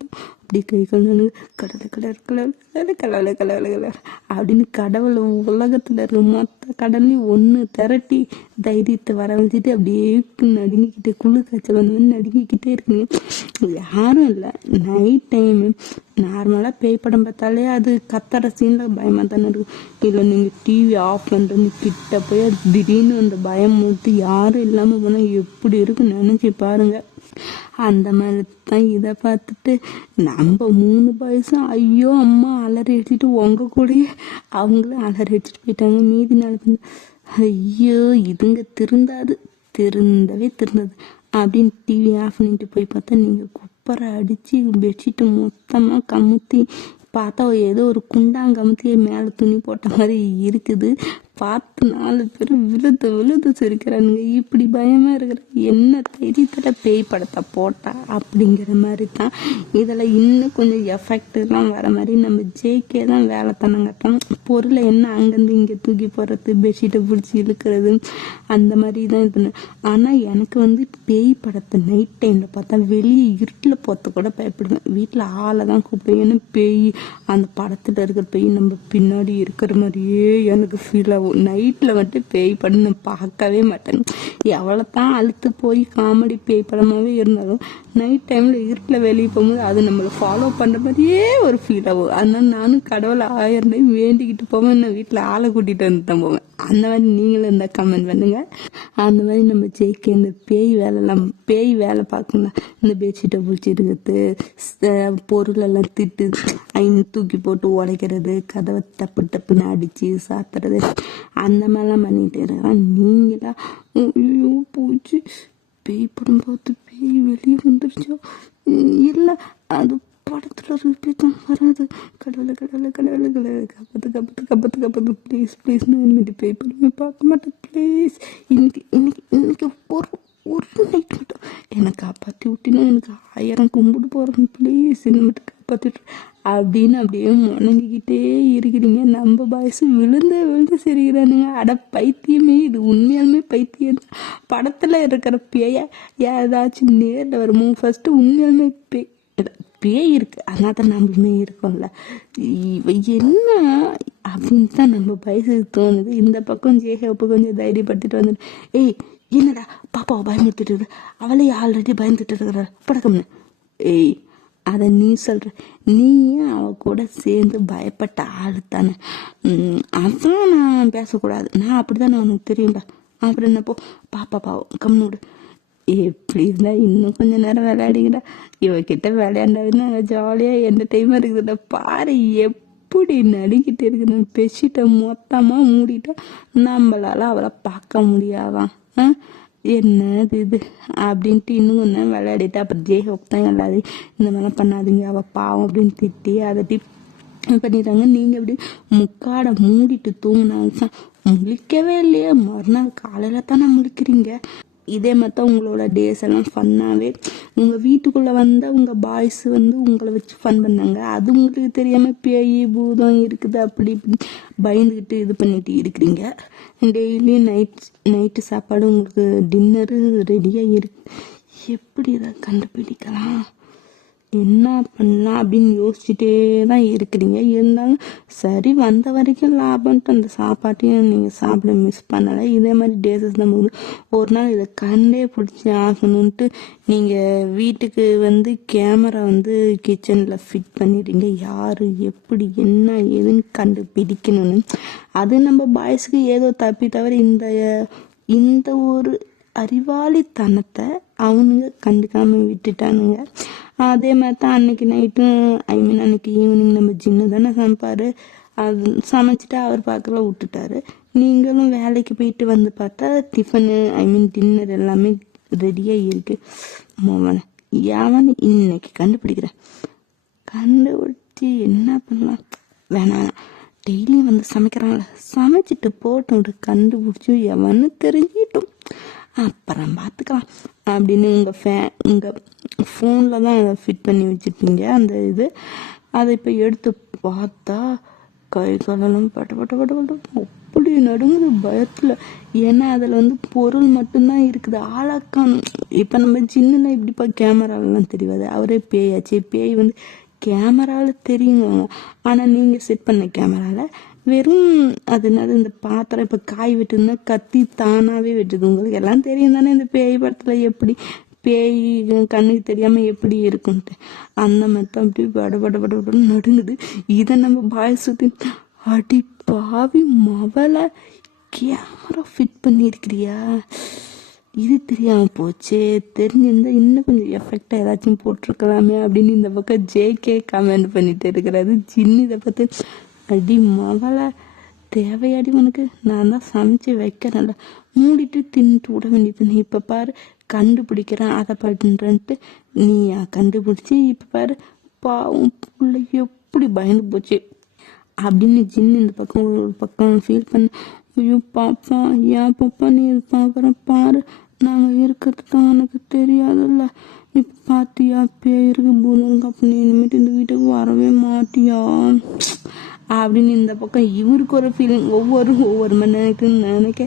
அப்படி கை கலந்து கடலை colour colour colour colour colour colour அப்படின்னு கடவுளை உலகத்தில் இருக்க மொத்த கடலையும் ஒன்று திரட்டி தைரியத்தை வர வச்சுட்டு அப்படியே நடுங்கிக்கிட்டே குழு காய்ச்சல் வந்து நடுங்கிக்கிட்டே இருக்குங்க. யாரும் இல்லை, நைட் டைமு நார்மலாக பேய் படம் பார்த்தாலே அது கத்துற சீனில் பயமாக தானே இருக்கும். இல்லை நீங்கள் டிவி ஆஃப் பண்ணுறேன்னு கிட்ட போய் திடீர்னு அந்த பயம் மூட்டு யாரும் இல்லாமல் போனால் எப்படி இருக்குன்னு நினச்சி பாருங்கள். அந்த மாதிரி தான் இதை பார்த்துட்டு நம்ம 3 பாய்ஸும் ஐயோ அம்மா அலறி அடிச்சுட்டு உங்க கூடயே அவங்களும் அலறி அடிச்சுட்டு போயிட்டாங்க. மீதி நாள் வந்து ஐயோ இதுங்க திருந்தவே அப்படின்னு டிவி ஆஃப் பண்ணிட்டு போய் பார்த்தா நீங்கள் குப்பரை அடித்து பெட்ஷீட்டை மொத்தமாக கமுத்தி பார்த்தா ஏதோ ஒரு குண்டாங்கமுத்தியை மேலே துணி போட்ட மாதிரி இருக்குது. பார்த்து 4 பேர் விழுது சிரிக்கிறானுங்க. இப்படி பயமாக இருக்கிற என்ன தைரியத்தில் பேய் படத்தை போட்டா அப்படிங்கிற மாதிரி தான். இதில் இன்னும் கொஞ்சம் எஃபெக்ட்லாம் வர மாதிரி நம்ம ஜேகே தான் வேலை கட்டோம். பொருளை என்ன அங்கேருந்து இங்கே தூக்கி போடுறது, பெட்ஷீட்டை பிடிச்சி இழுக்கிறது அந்த மாதிரி தான் இது. ஆனால் எனக்கு வந்து பேய் படத்தை நைட் டைமில் பார்த்தா வெளியே இருட்டில் போத்த கூட பயப்படுவேன். வீட்டில் ஆளை தான் கூப்பிடுவேன். ஏன்னா பேய் அந்த படத்தில் இருக்கிற பேய் நம்ம பின்னாடி இருக்கிற மாதிரியே எனக்கு ஃபீல் ஆகும். நைட்டில் மட்டும் பேய் படம் நான் பார்க்கவே மாட்டேன். எவ்வளோ தான் அழுத்து போய் காமெடி பேய் படமாகவே இருந்தாலும் நைட் டைமில் இருட்டில் வெளியே போகும்போது அது நம்மளை ஃபாலோ பண்ணுற மாதிரியே ஒரு ஃபீல் ஆகும். அதனால நானும் கடவுளை 1000 டைம் வேண்டிக்கிட்டு போவேன். நான் வீட்டில் ஆளை கூட்டிகிட்டு வந்து தான் போவேன். அந்த மாதிரி நீங்களும் இருந்தால் கமெண்ட் பண்ணுங்க. அந்த மாதிரி நம்ம ஜெயிக்க இந்த பேய் வேலை பார்க்கணும். இந்த பெட்ஷீட்டை பிடிச்சி இருக்கிறது, பொருளெல்லாம் திட்டு தூக்கி போட்டு உடைக்கிறது, கதவை டப்புன்னு அடித்து சாத்துறது, அந்த மாதிரிலாம் பண்ணிகிட்டு இருக்கிறான். நீங்களா ஐயோ போச்சு பேய் படம் பார்த்து பேய் வெளியே வந்துருச்சா? இல்லை, அது படத்தில் ரிப்பீட்டும் வராது. கடவுளை கப்பத்து ப்ளீஸ் நான் இனிமேட்டு பேய் படமே பார்க்க மாட்டேன் ப்ளீஸ். இன்னைக்கு ஒரு நைட் மட்டும் என்னை காப்பாற்றி விட்டினா எனக்கு 1000 கும்பிட்டு போகிறேன் ப்ளீஸ், இனிமேட்டு காப்பாற்றிட்டு அப்படின்னு அப்படியே முணங்கிக்கிட்டே இருக்கிறீங்க. நம்ம பாய்ஸ் விழுந்து சிரிக்கிறானுங்க. அட பைத்தியமே, இது உண்மையாலுமே பைத்தியம். படத்தில் இருக்கிற பேய ஏதாச்சும் நேரில் வருமோ? ஃபஸ்ட்டு உண்மையாலுமே பேய் இருக்கு, அதனால தான் நம்மளுமே இருக்கோம்ல. என்ன அப்படின்னு தான் நம்ம வயசுக்கு தோணுது. இந்த பக்கம் ஜேஹப்பு கொஞ்சம் தைரியப்படுத்திட்டு வந்துட்டு ஏய் என்னடா பாப்பாவை பயமுறுத்திட்டு இருக்கு, அவளே ஆல்ரெடி பயந்துட்டு இருக்கிற படக்கம்னு. ஏய் அதை நீ சொல்கிற, நீயும் அவ கூட சேர்ந்து பயப்பட்ட ஆள் தானே. அதான் நான் பேசக்கூடாது, நான் அப்படி தானே உனக்கு தெரியும்பா. அப்புறம் என்னப்போ பாப்பா பாவம் கம்னோடு எப்படி இருந்தால் இன்னும் கொஞ்சம் நேரம் விளையாடிங்கடா. இவகிட்ட விளையாண்டாதுன்னா ஜாலியாக என்டர்டைமாக இருக்குதுடா. பாரு எப்படி நடிக்கிட்டு இருக்குது. பெட்ஷீட்டை மொத்தமாக மூடிட்டா நம்மளால அவளை பார்க்க முடியாதான். என்னது இது அப்படின்ட்டு இன்னும் கொஞ்சம் விளையாடிட்டு அப்புறம் ஜேஹோப் தான் எல்லாரையும் இந்த மாதிரிலாம் பண்ணாதீங்க அவள் பாவம் அப்படின்னு திட்டி அதை பண்ணிடுறாங்க. நீங்கள் அப்படி முக்காடை மூடிட்டு தூங்கினாங்க முழிக்கவே இல்லையே, மறுநாள் காலையில் தானே முழிக்கிறீங்க. இதே மாதிரி தான் உங்களோட டேஸ் எல்லாம் ஃபன்னாகவே உங்கள் வீட்டுக்குள்ளே வந்தால் உங்கள் பாய்ஸ் வந்து உங்களை வச்சு ஃபன் பண்ணாங்க. அது உங்களுக்கு தெரியாமல் பேய் பூதம் இருக்குது அப்படி இப்படி பயந்துக்கிட்டு இது பண்ணிட்டு இருக்கிறீங்க. டெய்லி நைட்டு சாப்பாடு உங்களுக்கு டின்னரு ரெடியாக இருக்கு. எப்படி இதை கண்டுபிடிக்கலாம், என்ன பண்ணலாம் அப்படின்னு யோசிச்சுட்டே தான் இருக்கிறீங்க. இருந்தாலும் சரி வந்த வரைக்கும் லாபம்ன்ட்டு அந்த சாப்பாட்டையும் நீங்கள் சாப்பிட மிஸ் பண்ணலை. இதே மாதிரி டேஸஸ் தான் போகுது. ஒரு நாள் இதை கண்டே பிடிச்சி ஆகணுன்ட்டு நீங்கள் வீட்டுக்கு வந்து கேமரா வந்து கிச்சனில் ஃபிட் பண்ணிடுறீங்க. யார் எப்படி என்ன ஏதுன்னு கண்டுபிடிக்கணும்னு. அது நம்ம பாய்ஸுக்கு ஏதோ தப்பி தவிர இந்த ஒரு அறிவாளித்தனத்தை அவனுங்க கண்டுக்காமல் விட்டுட்டானுங்க. அதே மாதிரி தான் அன்னைக்கு நைட்டும் அன்னைக்கு ஈவினிங் நம்ம ஜின்னு தானே சமைப்பார். அது சமைச்சிட்டு அவர் பார்க்கல விட்டுட்டாரு. நீங்களும் வேலைக்கு போயிட்டு வந்து பார்த்தா டிஃபனு டின்னர் எல்லாமே ரெடியாக இருக்குது. மோவனை யாவன் இன்னைக்கு கண்டுபிடிச்சி என்ன பண்ணலாம்? வேணாம், டெய்லியும் வந்து சமைக்கிறாங்களே சமைச்சிட்டு போட்டோம், கண்டுபிடிச்சி எவன்னு தெரிஞ்சிட்டோம், அப்புறம் பார்த்துக்கலாம் அப்படின்னு உங்கள் ஃபோனில் தான் அதை ஃபிட் பண்ணி வச்சுருப்பீங்க அந்த இது. அதை இப்போ எடுத்து பார்த்தா கை காலெல்லாம் பட்டு அப்படி நடுங்குது பயத்தில். ஏன்னா அதில் வந்து பொருள் மட்டும்தான் இருக்குது, ஆளாக்கான. இப்போ நம்ம ஜின்னுலாம் இப்படிப்பா கேமராலலாம் தெரியாது, அவரே பேயாச்சு. பேய் வந்து கேமராவில் தெரியுங்க, ஆனால் நீங்கள் செட் பண்ண கேமராவில் வெறும் அதனால இந்த பாத்திரம் இப்போ காய் வெட்டுதுன்னா கத்தி தானாகவே வெட்டுது. உங்களுக்கு எல்லாம் தெரியும் தானே இந்த பேய் படத்தில் எப்படி பேய் கண்ணுக்கு தெரியாமல் எப்படி இருக்குன்ட்டு. அந்த மாதிரி தான் அப்படி பட நடுங்குது. இதை நம்ம பாய் சுற்றி அடி பாவி மவளை கேமரா ஃபிட் பண்ணியிருக்கிறியா, இது தெரியாமல் போச்சே, தெரிஞ்சிருந்தா இன்னும் கொஞ்சம் எஃபெக்டாக ஏதாச்சும் போட்டிருக்கலாமே அப்படின்னு இந்த பக்கம் ஜேகே கமெண்ட் பண்ணிட்டு இருக்கிறாரு. ஜின்னு இதை பார்த்து அடி மவளை தேவையாடி உனக்கு, நான் தான் சமைச்சு வைக்கிறேன்ல, மூடிட்டு தின்னுட்டு விட வேண்டியது. நீ இப்போ பாரு கண்டுபிடிக்கிறேன் அதை பண்ணுறன்ட்டு நீ கண்டுபிடிச்சி இப்போ பாரு பாவம் பிள்ளை எப்படி பயந்து போச்சு அப்படின்னு ஜின்னு இந்த பக்கம் ஒரு பக்கம் ஃபீல் பண்ண. ஐயோ பாப்பா, ஏன் பாப்பா நீ இது பார்க்குற பாரு, நாங்கள் இருக்கிறது தான் எனக்கு தெரியாதுல்ல, இப்போ பார்த்தியா பேய் இருக்கு பூதம் இருக்கு, அப்போ நீ இனிமேட்டு இந்த வீட்டுக்கு வரவே மாட்டியா அப்படின்னு இந்த பக்கம் இவருக்கு ஒரு ஃபீலிங். ஒவ்வொரு மணி நேரத்துக்கு நினைக்க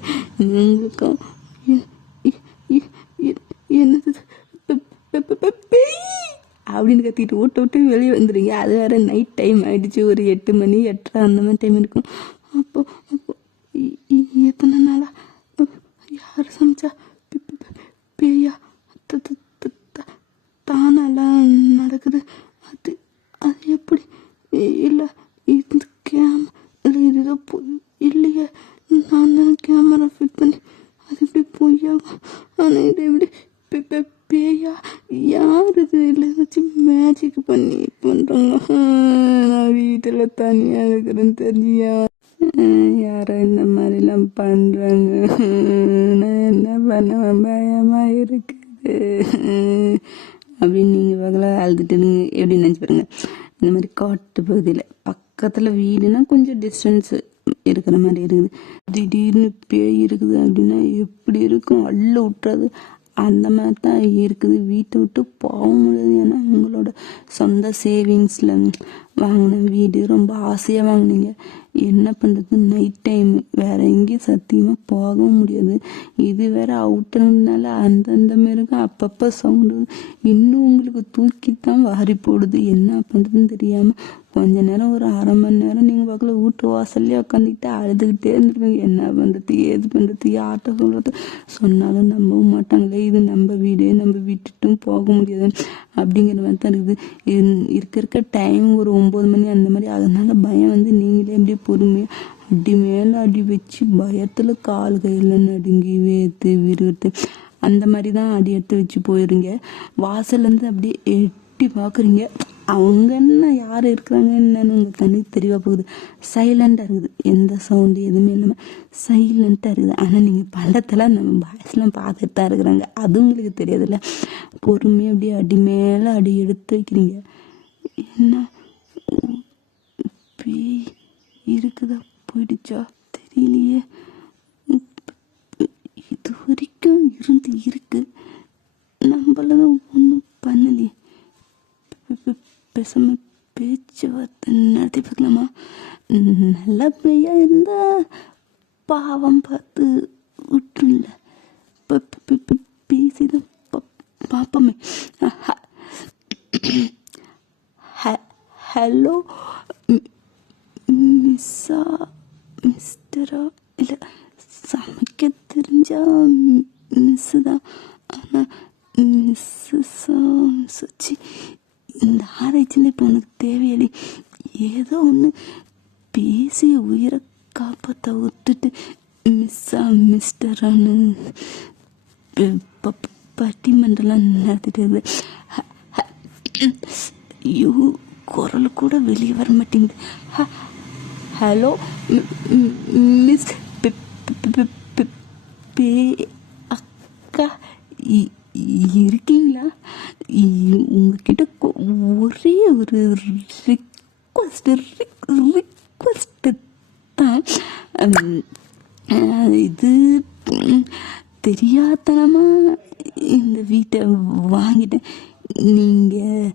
நீங்களுக்கும் என்னது அப்படின்னு கத்திட்டு விட்டு வெளியே வந்துடுங்க. அது வேற நைட் டைம் ஆயிடுச்சு, ஒரு 8 மணி 8:30 அந்த மாதிரி டைம் இருக்கும். அப்போ எத்தனை நாளா யார் சமைச்சா பேயா தானெல்லாம் நடக்குது, அது எப்படி இல்லை இந்த இது இல்லையே, நான் தான் கேமரா ஃபிட் பண்ணி அது எப்படி பொய்யாகும், ஆனால் இது எப்படி பேயா யார் இது இல்லை வச்சு மேஜிக் பண்ணி பண்ணுறாங்க. நான் வீட்டில் தனியாக இருக்கிறேன்னு தெரிஞ்சியா யாரோ இந்த மாதிரிலாம் பண்ணுறாங்க, நான் என்ன பண்ண பயமாக இருக்குது அப்படின்னு நீங்கள் பக்கல அழுதுட்டுங்க. எப்படி நினச்சி பாருங்க, இந்த மாதிரி காட்டு பகுதியில் பக்கத்தில் வீடுனா கொஞ்சம் டிஸ்டன்ஸு இருக்கிற மாதிரி இருக்குது, திடீர்னு பேய் இருக்குது அப்படின்னா எப்படி இருக்கும், அள்ள விட்டுறது அந்த மாதிரி தான் இருக்குது. வீட்டை விட்டு போக முடியாது, ஏன்னா உங்களோட சொந்த சேவிங்ஸில் வாங்கின வீடு, ரொம்ப ஆசையாக வாங்கினீங்க, என்ன பண்ணுறது நைட் டைம் வேறு எங்கேயும் சத்தியமாக போகவும் முடியாது. இது வேற அவுட்டர்னால அந்தந்த மாரிக்கு அப்பப்போ சவுண்டு இன்னும் உங்களுக்கு தூக்கி தான் வாரி போடுது. என்ன பண்ணுறதுன்னு தெரியாமல் கொஞ்ச நேரம் ஒரு 1/2 மணி நேரம் நீங்கள் பக்கத்தில் வீட்டு வாசல்லே உட்காந்துக்கிட்டு அழுதுகிட்டே இருந்துருவீங்க. என்ன பண்ணுறது ஏது பண்ணுறது யார்கிட்ட சொல்கிறது, சொன்னாலும் நம்பவும் மாட்டாங்களே, இது நம்ம வீடே நம்ம விட்டுட்டும் போக முடியாது அப்படிங்கிற மாதிரி தான் இருக்குது. இருக்க டைம் ஒரு 9 மணி அந்த மாதிரி, அதனால பயம் வந்து நீங்களே அப்படியே பொறுமையாக அடி மேலே அடி வச்சு பயத்தில் கால் கையில் நடுங்கி வேத்து விருத்து அந்த மாதிரி தான் அடி எடுத்து வச்சு போயிடுங்க. வாசல்லேருந்து அப்படியே எட்டி பார்க்குறீங்க, அவங்க என்ன யார் இருக்கிறாங்க என்னன்னு உங்கள் கண்ணுக்கு தெரியவா போகுது. சைலண்டாக இருக்குது, எந்த சவுண்டு எதுவுமே இல்லாமல் சைலண்ட்டாக இருக்குது. ஆனால் நீங்கள் பள்ளத்தில் நம்ம பாய்ஸ்லாம் பார்த்துட்டு தான் இருக்கிறாங்க, அது உங்களுக்கு தெரியாதுல்ல. பொறுமையாக அப்படியே அடி மேலே அடி எடுத்து வைக்கிறீங்க. என்ன பேய் இருக்குதா போயிடுச்சா தெரியலையே, இது வரைக்கும் இருக்கு, நம்மளதான் ஒன்றும் பண்ணலையே. பேசாம பேச்சுவார்த்தை நடத்தி பார்க்கலாமா, நல்ல பேயா இருந்தா பாவம் பார்த்து விட்டுருல, பேசிதான் பார்ப்போமே. ஹலோ மிஸ்ஸா மிஸ்டரா, இல்லை சமைக்க தெரிஞ்சா மிஸ்ஸு தான், ஆனால் மிஸ்ஸாச்சு இந்த ஆராய்ச்சியில் இப்போ உனக்கு தேவையடி. ஏதோ ஒன்று பேசி உயிரை காப்பாற்ற விட்டுட்டு மிஸ்ஸா மிஸ்டரான்னு பட்டிமன்றெல்லாம் நடத்திட்டு இருக்குது. ஐயோ குரல் கூட வெளியே வர மாட்டேங்குது. ஹலோ மிஸ் அக்கா இருக்கீங்களா, உங்ககிட்ட ஒரே ஒரு ரிக்வஸ்ட் தான். இது தெரியாதனமாக இந்த வீட்டை வாங்கிட்டேன். நீங்கள்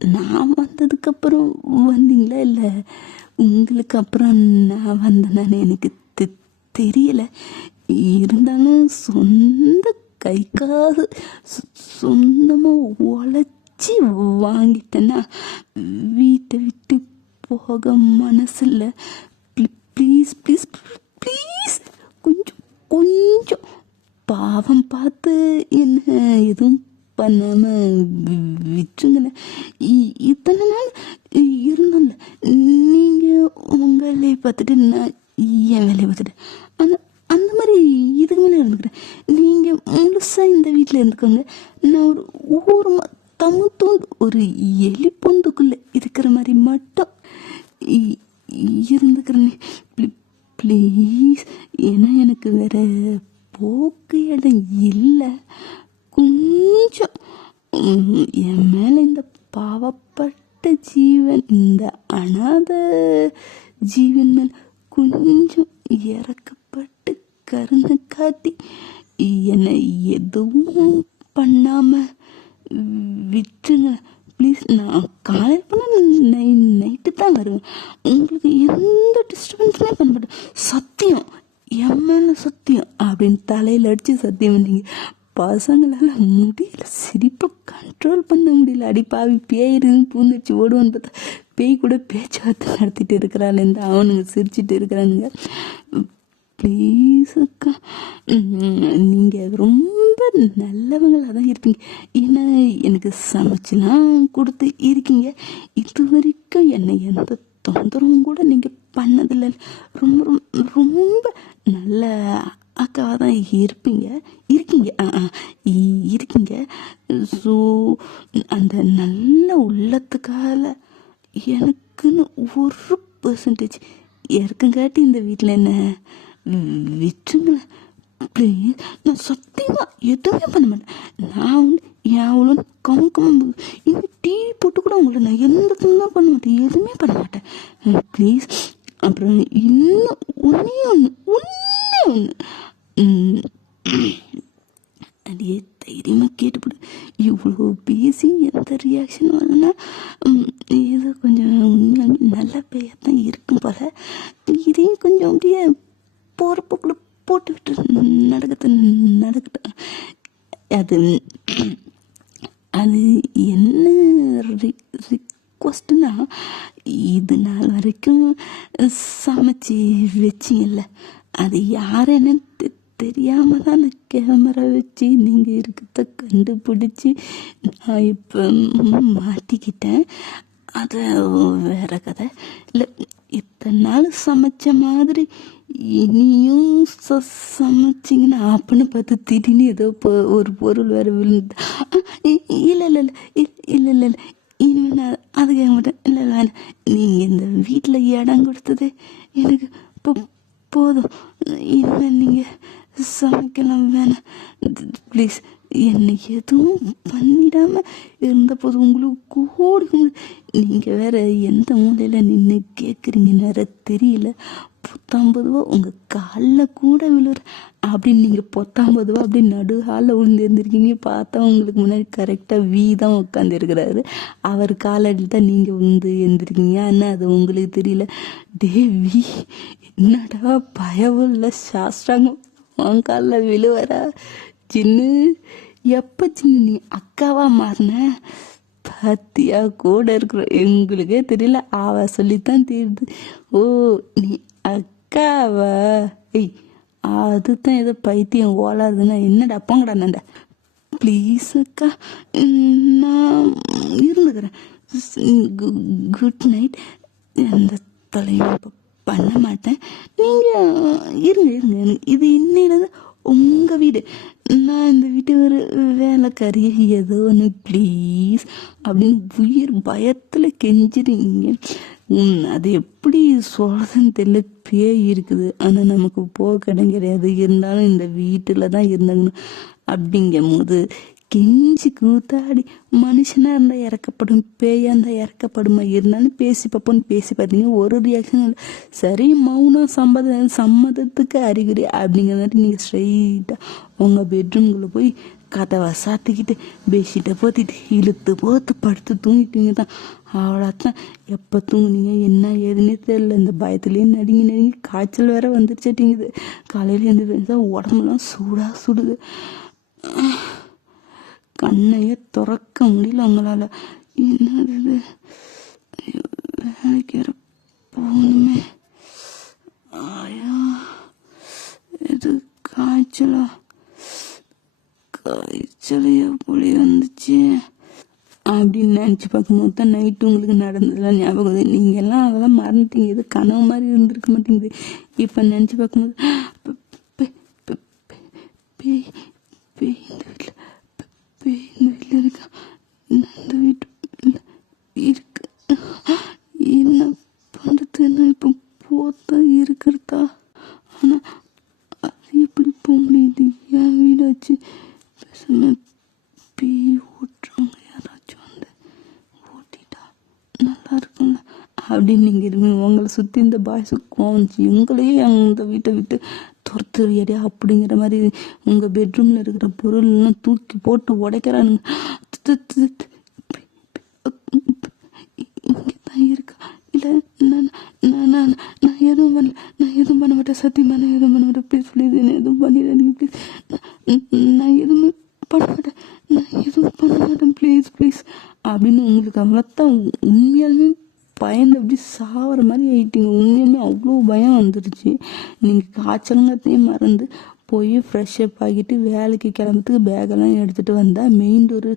நான் வந்ததுக்கப்புறம் வந்தீங்களா இல்லை உங்களுக்கு அப்புறம் நான் வந்தேன்னு எனக்கு தெரியல. இருந்தாலும் சொந்த கை காசு சொந்தமாக உழைச்சி வாங்கிட்டேன்னா வீட்டை விட்டு போக மனசில்லை. ப்ளீஸ் ப்ளீஸ் ப்ளீஸ் கொஞ்சம் கொஞ்சம் பாவம் பார்த்து என்ன எதுவும் பண்ணாமல் விட்டுருங்கண்ணே. இத்தனை நாள் இருந்தால நீங்கள் உங்கள் வேலையை பார்த்துட்டு நான் என் வேலையை பார்த்துட்டு அந்த மாதிரி இதுக்கு மேலே இருந்துக்கிறேன். நீங்கள் முழுசாக இந்த வீட்டில் இருந்துக்கோங்க. நான் ஒரு ஓரமாக தமுத்தோண்டு ஒரு எலி பொந்துக்குள்ளே இருக்கிற மாதிரி மட்டும் இருந்துக்கிறேனே ப்ளீஸ். ஏன்னா எனக்கு வேற போக்கு இடம் இல்லை. கொஞ்சம் என் மேலே இந்த பாவப்பட்ட ஜீவன், இந்த அனாத ஜீவன் மேல் கொஞ்சம் இறக்கப்பட்டு கருணை காட்டி என்னை எதுவும் பண்ணாமல் விட்டுருங்க ப்ளீஸ். நான் காலையில் பண்ணால் நைட்டு தான் வருவேன். உங்களுக்கு எந்த டிஸ்டர்பன்ஸுமே பண்ண மாட்டேன். சத்தியம், என் மேலே சத்தியம் அப்படின்னு தலையில் அடித்து சத்தியம் பண்ணீங்க. பசங்களால் முடியல, சிரிப்பை கண்ட்ரோல் பண்ண முடியல. அடிப்பாவி பேய் இருந்து பூந்துச்சு ஓடுவான்னு பார்த்தா பேய் கூட பேச்சுவார்த்தை நடத்திட்டு இருக்கிறாள். அவனுங்க சிரிச்சிட்டு இருக்கிறானுங்க. ப்ளீஸ் அக்கா, நீங்கள் ரொம்ப நல்லவங்களாக தான் இருப்பீங்க. ஏன்னா எனக்கு சமைச்செல்லாம் கொடுத்து இருக்கீங்க. இது வரைக்கும் என்னை எந்த தொந்தரவும் கூட நீங்கள் பண்ணதில்லை. ரொம்ப ரொம்ப ரொம்ப நல்ல அக்காவாக தான் இருக்கீங்க. ஸோ அந்த நல்ல உள்ளத்துக்கால எனக்குன்னு 1% இறக்கங்காட்டி இந்த வீட்டில் என்ன விட்டுருங்களேன் ப்ளீஸ். நான் சத்தியமாக எதுவுமே பண்ண மாட்டேன். நான் வந்து எவ்வளோ கம்மி இந்த டிவி போட்டு கூட உங்களை நான் எந்த தான் பண்ண மாட்டேன், எதுவுமே பண்ண மாட்டேன் ப்ளீஸ். அப்புறம் இன்னும் ஒன்றே ஒன்று அடியே தைரியமாக கேட்டுப்படு. இவ்வளோ பேசி எந்த ரியாக்ஷன் வரலன்னா ஏதோ கொஞ்சம் உண்மையாலுமே நல்ல பேயத்தான் இருக்கும் போல. இதையும் கொஞ்சம் அப்படியே போகிறப்பக்குள்ள போட்டு விட்டு நடக்கட்டும். அது என்ன ரிக்வஸ்ட்னா, இது நாள் வரைக்கும் சமைச்சி வச்சிங்கல்ல, அது யாருன்னு தெரியாமல் தான் நான் கேமரா வச்சு நீங்கள் இருக்கிறத கண்டுபிடிச்சி நான் இப்போ மாட்டிக்கிட்டேன். அது வேற கதை இல்லை. இத்தனை நாள் சமைச்ச மாதிரி இனியும் சமைச்சிங்கன்னா அப்படின்னு பார்த்து திடீர்னு ஏதோ ஒரு பொருள் வேறு விழுந்து இல்லை இனிமேல் நான் அது கேட்க மாட்டேன். இல்லை வேணாம், நீங்கள் இந்த வீட்டில் இடம் கொடுத்தது எனக்கு போதும். இனிமேல் நீங்கள் சமைக்கலாம் வேணாம் ப்ளீஸ். என்னை எதுவும் பண்ணிடாமல் இருந்த போது உங்களுக்கு கோடி நீங்கள் வேற எந்த மூலையில் நின்று கேட்குறீங்கன்னு வேற தெரியல. 19 ரூபா உங்கள் காலில் கூட விழுற அப்படின்னு நீங்கள் 19 ரூபா அப்படி நடு ஹாலில் விழுந்து இருந்திருக்கீங்க. பார்த்தா உங்களுக்கு முன்னாடி கரெக்டாக தான் உட்காந்துருக்கிறாரு. அவர் காலடியில் தான் நீங்கள் விழுந்து எழுந்திருக்கீங்க. ஆனால் அது உங்களுக்கு தெரியல. தேவி என்னடா பயம் இல்லை சாஸ்திராங்கம் உன் காலில் விழுவரா சின்னு? எப்போ சின்ன நீ அக்காவா மாறின பத்தியா கூட இருக்கிற எங்களுக்கே தெரியல. அவ சொல்லித்தான் தீருது. ஓ நீ அக்காவா? அதுதான் ஏதோ பைத்தியம் ஓலாதுன்னா என்னடா அப்பங்கடா நண்ட. ப்ளீஸ் அக்கா, நான் இருந்துக்கிறேன். Good night. எந்த தலையும் பண்ண மாட்டேன். நீங்கள் இருங்க. இது இன்னையில உங்கள் வீடு. நான் இந்த வீட்டு ஒரு வேலைக்காரி ஏதோ ஒன்று ப்ளீஸ் அப்படின்னு உயிர் பயத்தில் கெஞ்சிருங்க. அது எப்படி சொல்கிறதுன்னு தெரியல. பேய் இருக்குது, ஆனால் நமக்கு போக இடம் கிடையாது. இருந்தாலும் இந்த வீட்டில் தான் இருந்தாங்கன்னு அப்படிங்கும் போது கெஞ்சி கூத்தாடி மனுஷனாக இருந்தால் இறக்கப்படும், பேயாக இருந்தால் இறக்கப்படுமா? இருந்தாலும் பேசி பார்ப்போன்னு பேசி பார்த்தீங்க, ஒரு ரியாக்ஷன் இல்லை. சரி மௌனம் சம்மதத்துக்கு அறிகுறி அப்படிங்கிற மாதிரி நீங்கள் ஸ்ட்ரைட்டாக உங்கள் பெட்ரூம்குள்ளே போய் கதவை சாத்திக்கிட்டு பெட்ஷீட்டை போத்திட்டு இழுத்து போத்து படுத்து தூங்கிட்டீங்க தான். அவ்வளோத்தான். எப்போ தூங்குனீங்க என்ன ஏதுன்னே தெரியல. இந்த பயத்துலேயே நடுங்கி நடுங்கி காய்ச்சல் வேற வந்துருச்சுட்டிங்குது. காலையில் எழுந்து உடம்புலாம் சூடாக சுடுது. கண்ணையே திறக்க முடியல உங்களால். என்னது வேலைக்கு வேற போகணுமே. ஐயோ இது காய்ச்சலா? காய்ச்சலையா புளி வந்துச்சு அப்படின்னு நினச்சி பார்க்கும்போது தான் நைட்டு உங்களுக்கு நடந்ததெல்லாம் ஞாபகம் வருது. நீங்கள் எல்லாம் அதெல்லாம் மறந்துட்டீங்க. எது கனவு மாதிரி இருந்திருக்க மாட்டேங்குது. இப்போ நினச்சி பார்க்கும்போது பேய் பேய் இந்த வீட்டில் பேய் இந்த வீட்டில் இருக்கா? இந்த வீட்டில் இருக்கு. என்ன பண்ணுறது? நான் இப்போ போத்தா இருக்கிறதா? ஆனால் அது எப்படி போக முடியுது? என் வீடாச்சு. பேசாம பேய் ஓட்டுறவங்க யாராச்சும் வந்து ஓட்டிட்டா நல்லா இருக்கும்ல அப்படின்னு நீங்கள் இருப்பீங்க. உங்களை சுற்றி இந்த பாய்ஸு கோவச்சு எங்களையே அந்த வீட்டை விட்டு துரத்துறியடியா அப்படிங்கிற மாதிரி உங்கள் பெட்ரூமில் இருக்கிற பொருள்லாம் தூக்கி போட்டு உடைக்கிறானுங்க. இங்கே தான் இருக்கா? இல்லை நான் நான் நான் எதுவும் பண்ணல. நான் எதுவும் பண்ண மாட்டேன். சத்தியமாக நான் எதுவும் பண்ண மாட்டேன். ப்ளீஸ் ப்ளீஸ் என்ன எதுவும் பண்ணிடாதீங்க ப்ளீஸ். நான் எதுவுமே பண்ண மாட்டேன். நான் எதுவும் பண்ண மாட்டேன். ப்ளீஸ் ப்ளீஸ் அப்படின்னு உங்களுக்கு அவ்வளோத்தான். உண்மையாலுமே பயந்து அப்படி சாகிற மாதிரி ஆயிட்டீங்க. உண்மையுமே அவ்வளோ பயம் வந்துடுச்சு. நீங்கள் காய்ச்சலுங்கிறதையும் மறந்து போய் ஃப்ரெஷ்அப் ஆகிட்டு வேலைக்கு கிளம்புறதுக்கு பேக்கெல்லாம் எடுத்துகிட்டு வந்தால் மெயின் டோரு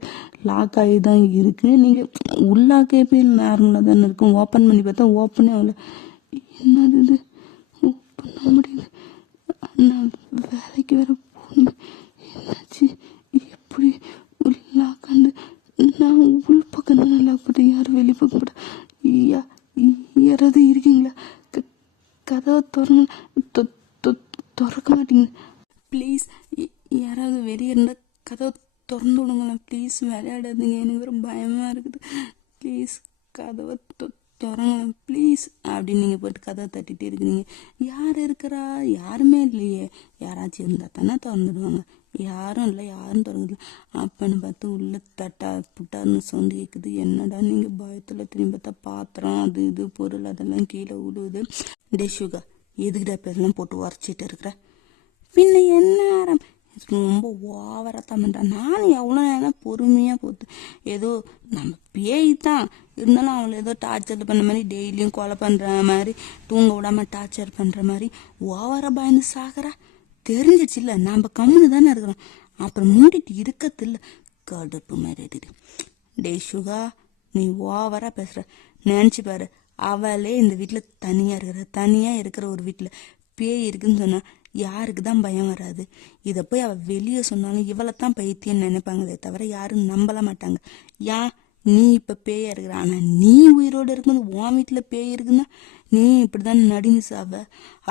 லாக் ஆகி தான் இருக்குது. நீங்கள் உள்ளாக்கே போய் நார்மலாக தானே இருக்கும். ஓப்பன் பண்ணி பார்த்தா ஓப்பனே ஆகல. என்னது இது? ஓப்பன் பண்ண முடியுது. நான் வேலைக்கு வேற போகணும். என்னாச்சு? எப்படி லாக்காண்டு? நான் உள் பக்கம் தானே லாக் போட்டேன். யாரும் வெளியே பக்கம் போட்டேன். யாராவது இருக்கீங்களா? கதவை திறக்க மாட்டீங்க ப்ளீஸ். யாராவது வெளியே இருந்தால் கதவை திறந்து விடுங்களேன் ப்ளீஸ். விளையாடாதீங்க. எனக்கு வேறு பயமாக இருக்குது. ப்ளீஸ் கதவை திறங்களேன் ப்ளீஸ் அப்படின்னு நீங்கள் போய்ட்டு கதவை தட்டிகிட்டே இருக்கிறீங்க. யார் இருக்கிறா? யாருமே இல்லையே. யாராச்சும் இருந்தால் தானே திறந்துடுவாங்க. யாரும் இல்லை. யாரும் திறங்குது. அப்பன்னு பார்த்து உள்ள தட்டா புட்டார்னு சவுண்டு கேட்குது. என்னடா நீங்கள் பயத்தில் திரும்பி பார்த்தா பாத்திரம் அது இது பொருள் அதெல்லாம் கீழே விழுவுது. டே சுகா, எதுக்குடா பேரெல்லாம் போட்டு உரைச்சிட்டு இருக்கிற? பின்ன என்ன ரொம்ப ஓவராக தான் பண்ணுறான். நானும் எவ்வளோ நேரம் பொறுமையாக போகுது. ஏதோ நம்ம பேய் தான் இருந்தாலும் அவளை ஏதோ டார்ச்சர் பண்ண மாதிரி டெய்லியும் கொலை பண்ணுற மாதிரி தூங்க விடாமல் டார்ச்சர் பண்ணுற மாதிரி ஓவராக பயந்து சாகிறா. தெரிஞ்சிச்சு இல்லை நம்ம கம்முன்னு தானே இருக்கிறோம். அப்புறம் மூடிட்டு இருக்கத்தில்ல. கடுப்பு மாதிரி. டே சுகா, நீ ஓவராக பேசுகிற. நினச்சி பாரு, அவளே இந்த வீட்டில் தனியாக இருக்கிற ஒரு வீட்டில் பேய் இருக்குன்னு சொன்னால் யாருக்கு தான் பயம் வராது? இதை போய் அவள் வெளியே சொன்னாலும் இவளைத்தான் பைத்தியன்னு நினைப்பாங்களே தவிர யாரும் நம்பல மாட்டாங்க. ஏன் நீ இப்போ பேயா இருக்கிற? ஆனால் நீ உயிரோடு இருக்கும்போது உன் வீட்டில் பேய் இருக்குன்னா நீ இப்படிதான் நடுங்கி சாவ.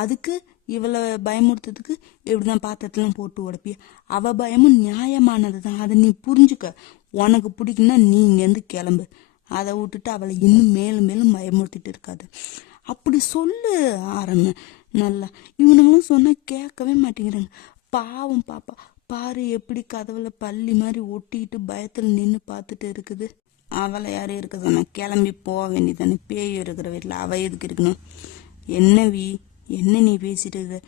அதுக்கு இவளை பயமுறுத்துறதுக்கு இப்படிதான் பாத்திரத்தெல்லாம் போட்டு உடப்பிய. அவள் பயமும் நியாயமானது தான். அதை நீ புரிஞ்சுக்க. உனக்கு பிடிக்குன்னா நீ இங்கேருந்து கிளம்பு. அதை விட்டுட்டு அவளை இன்னும் மேலும் மேலும் பயமுறுத்திட்டு இருக்காது. அப்படி சொல்லு ஆரம்ப. நல்லா இவனுங்களும் சொன்னால் கேட்கவே மாட்டேங்கிறாங்க. பாவம் பாப்பா பாரு எப்படி கதவுல பள்ளி மாதிரி ஒட்டிக்கிட்டு பயத்தில் நின்று பார்த்துட்டு இருக்குது. அவளை யாரும் இருக்க சொன்னா? கிளம்பி போக வேண்டியதானே. பேய் இருக்கிற வீட்டில் அவ எதுக்கு இருக்கணும்? என்ன நீ பேசிட்டு இருக்க?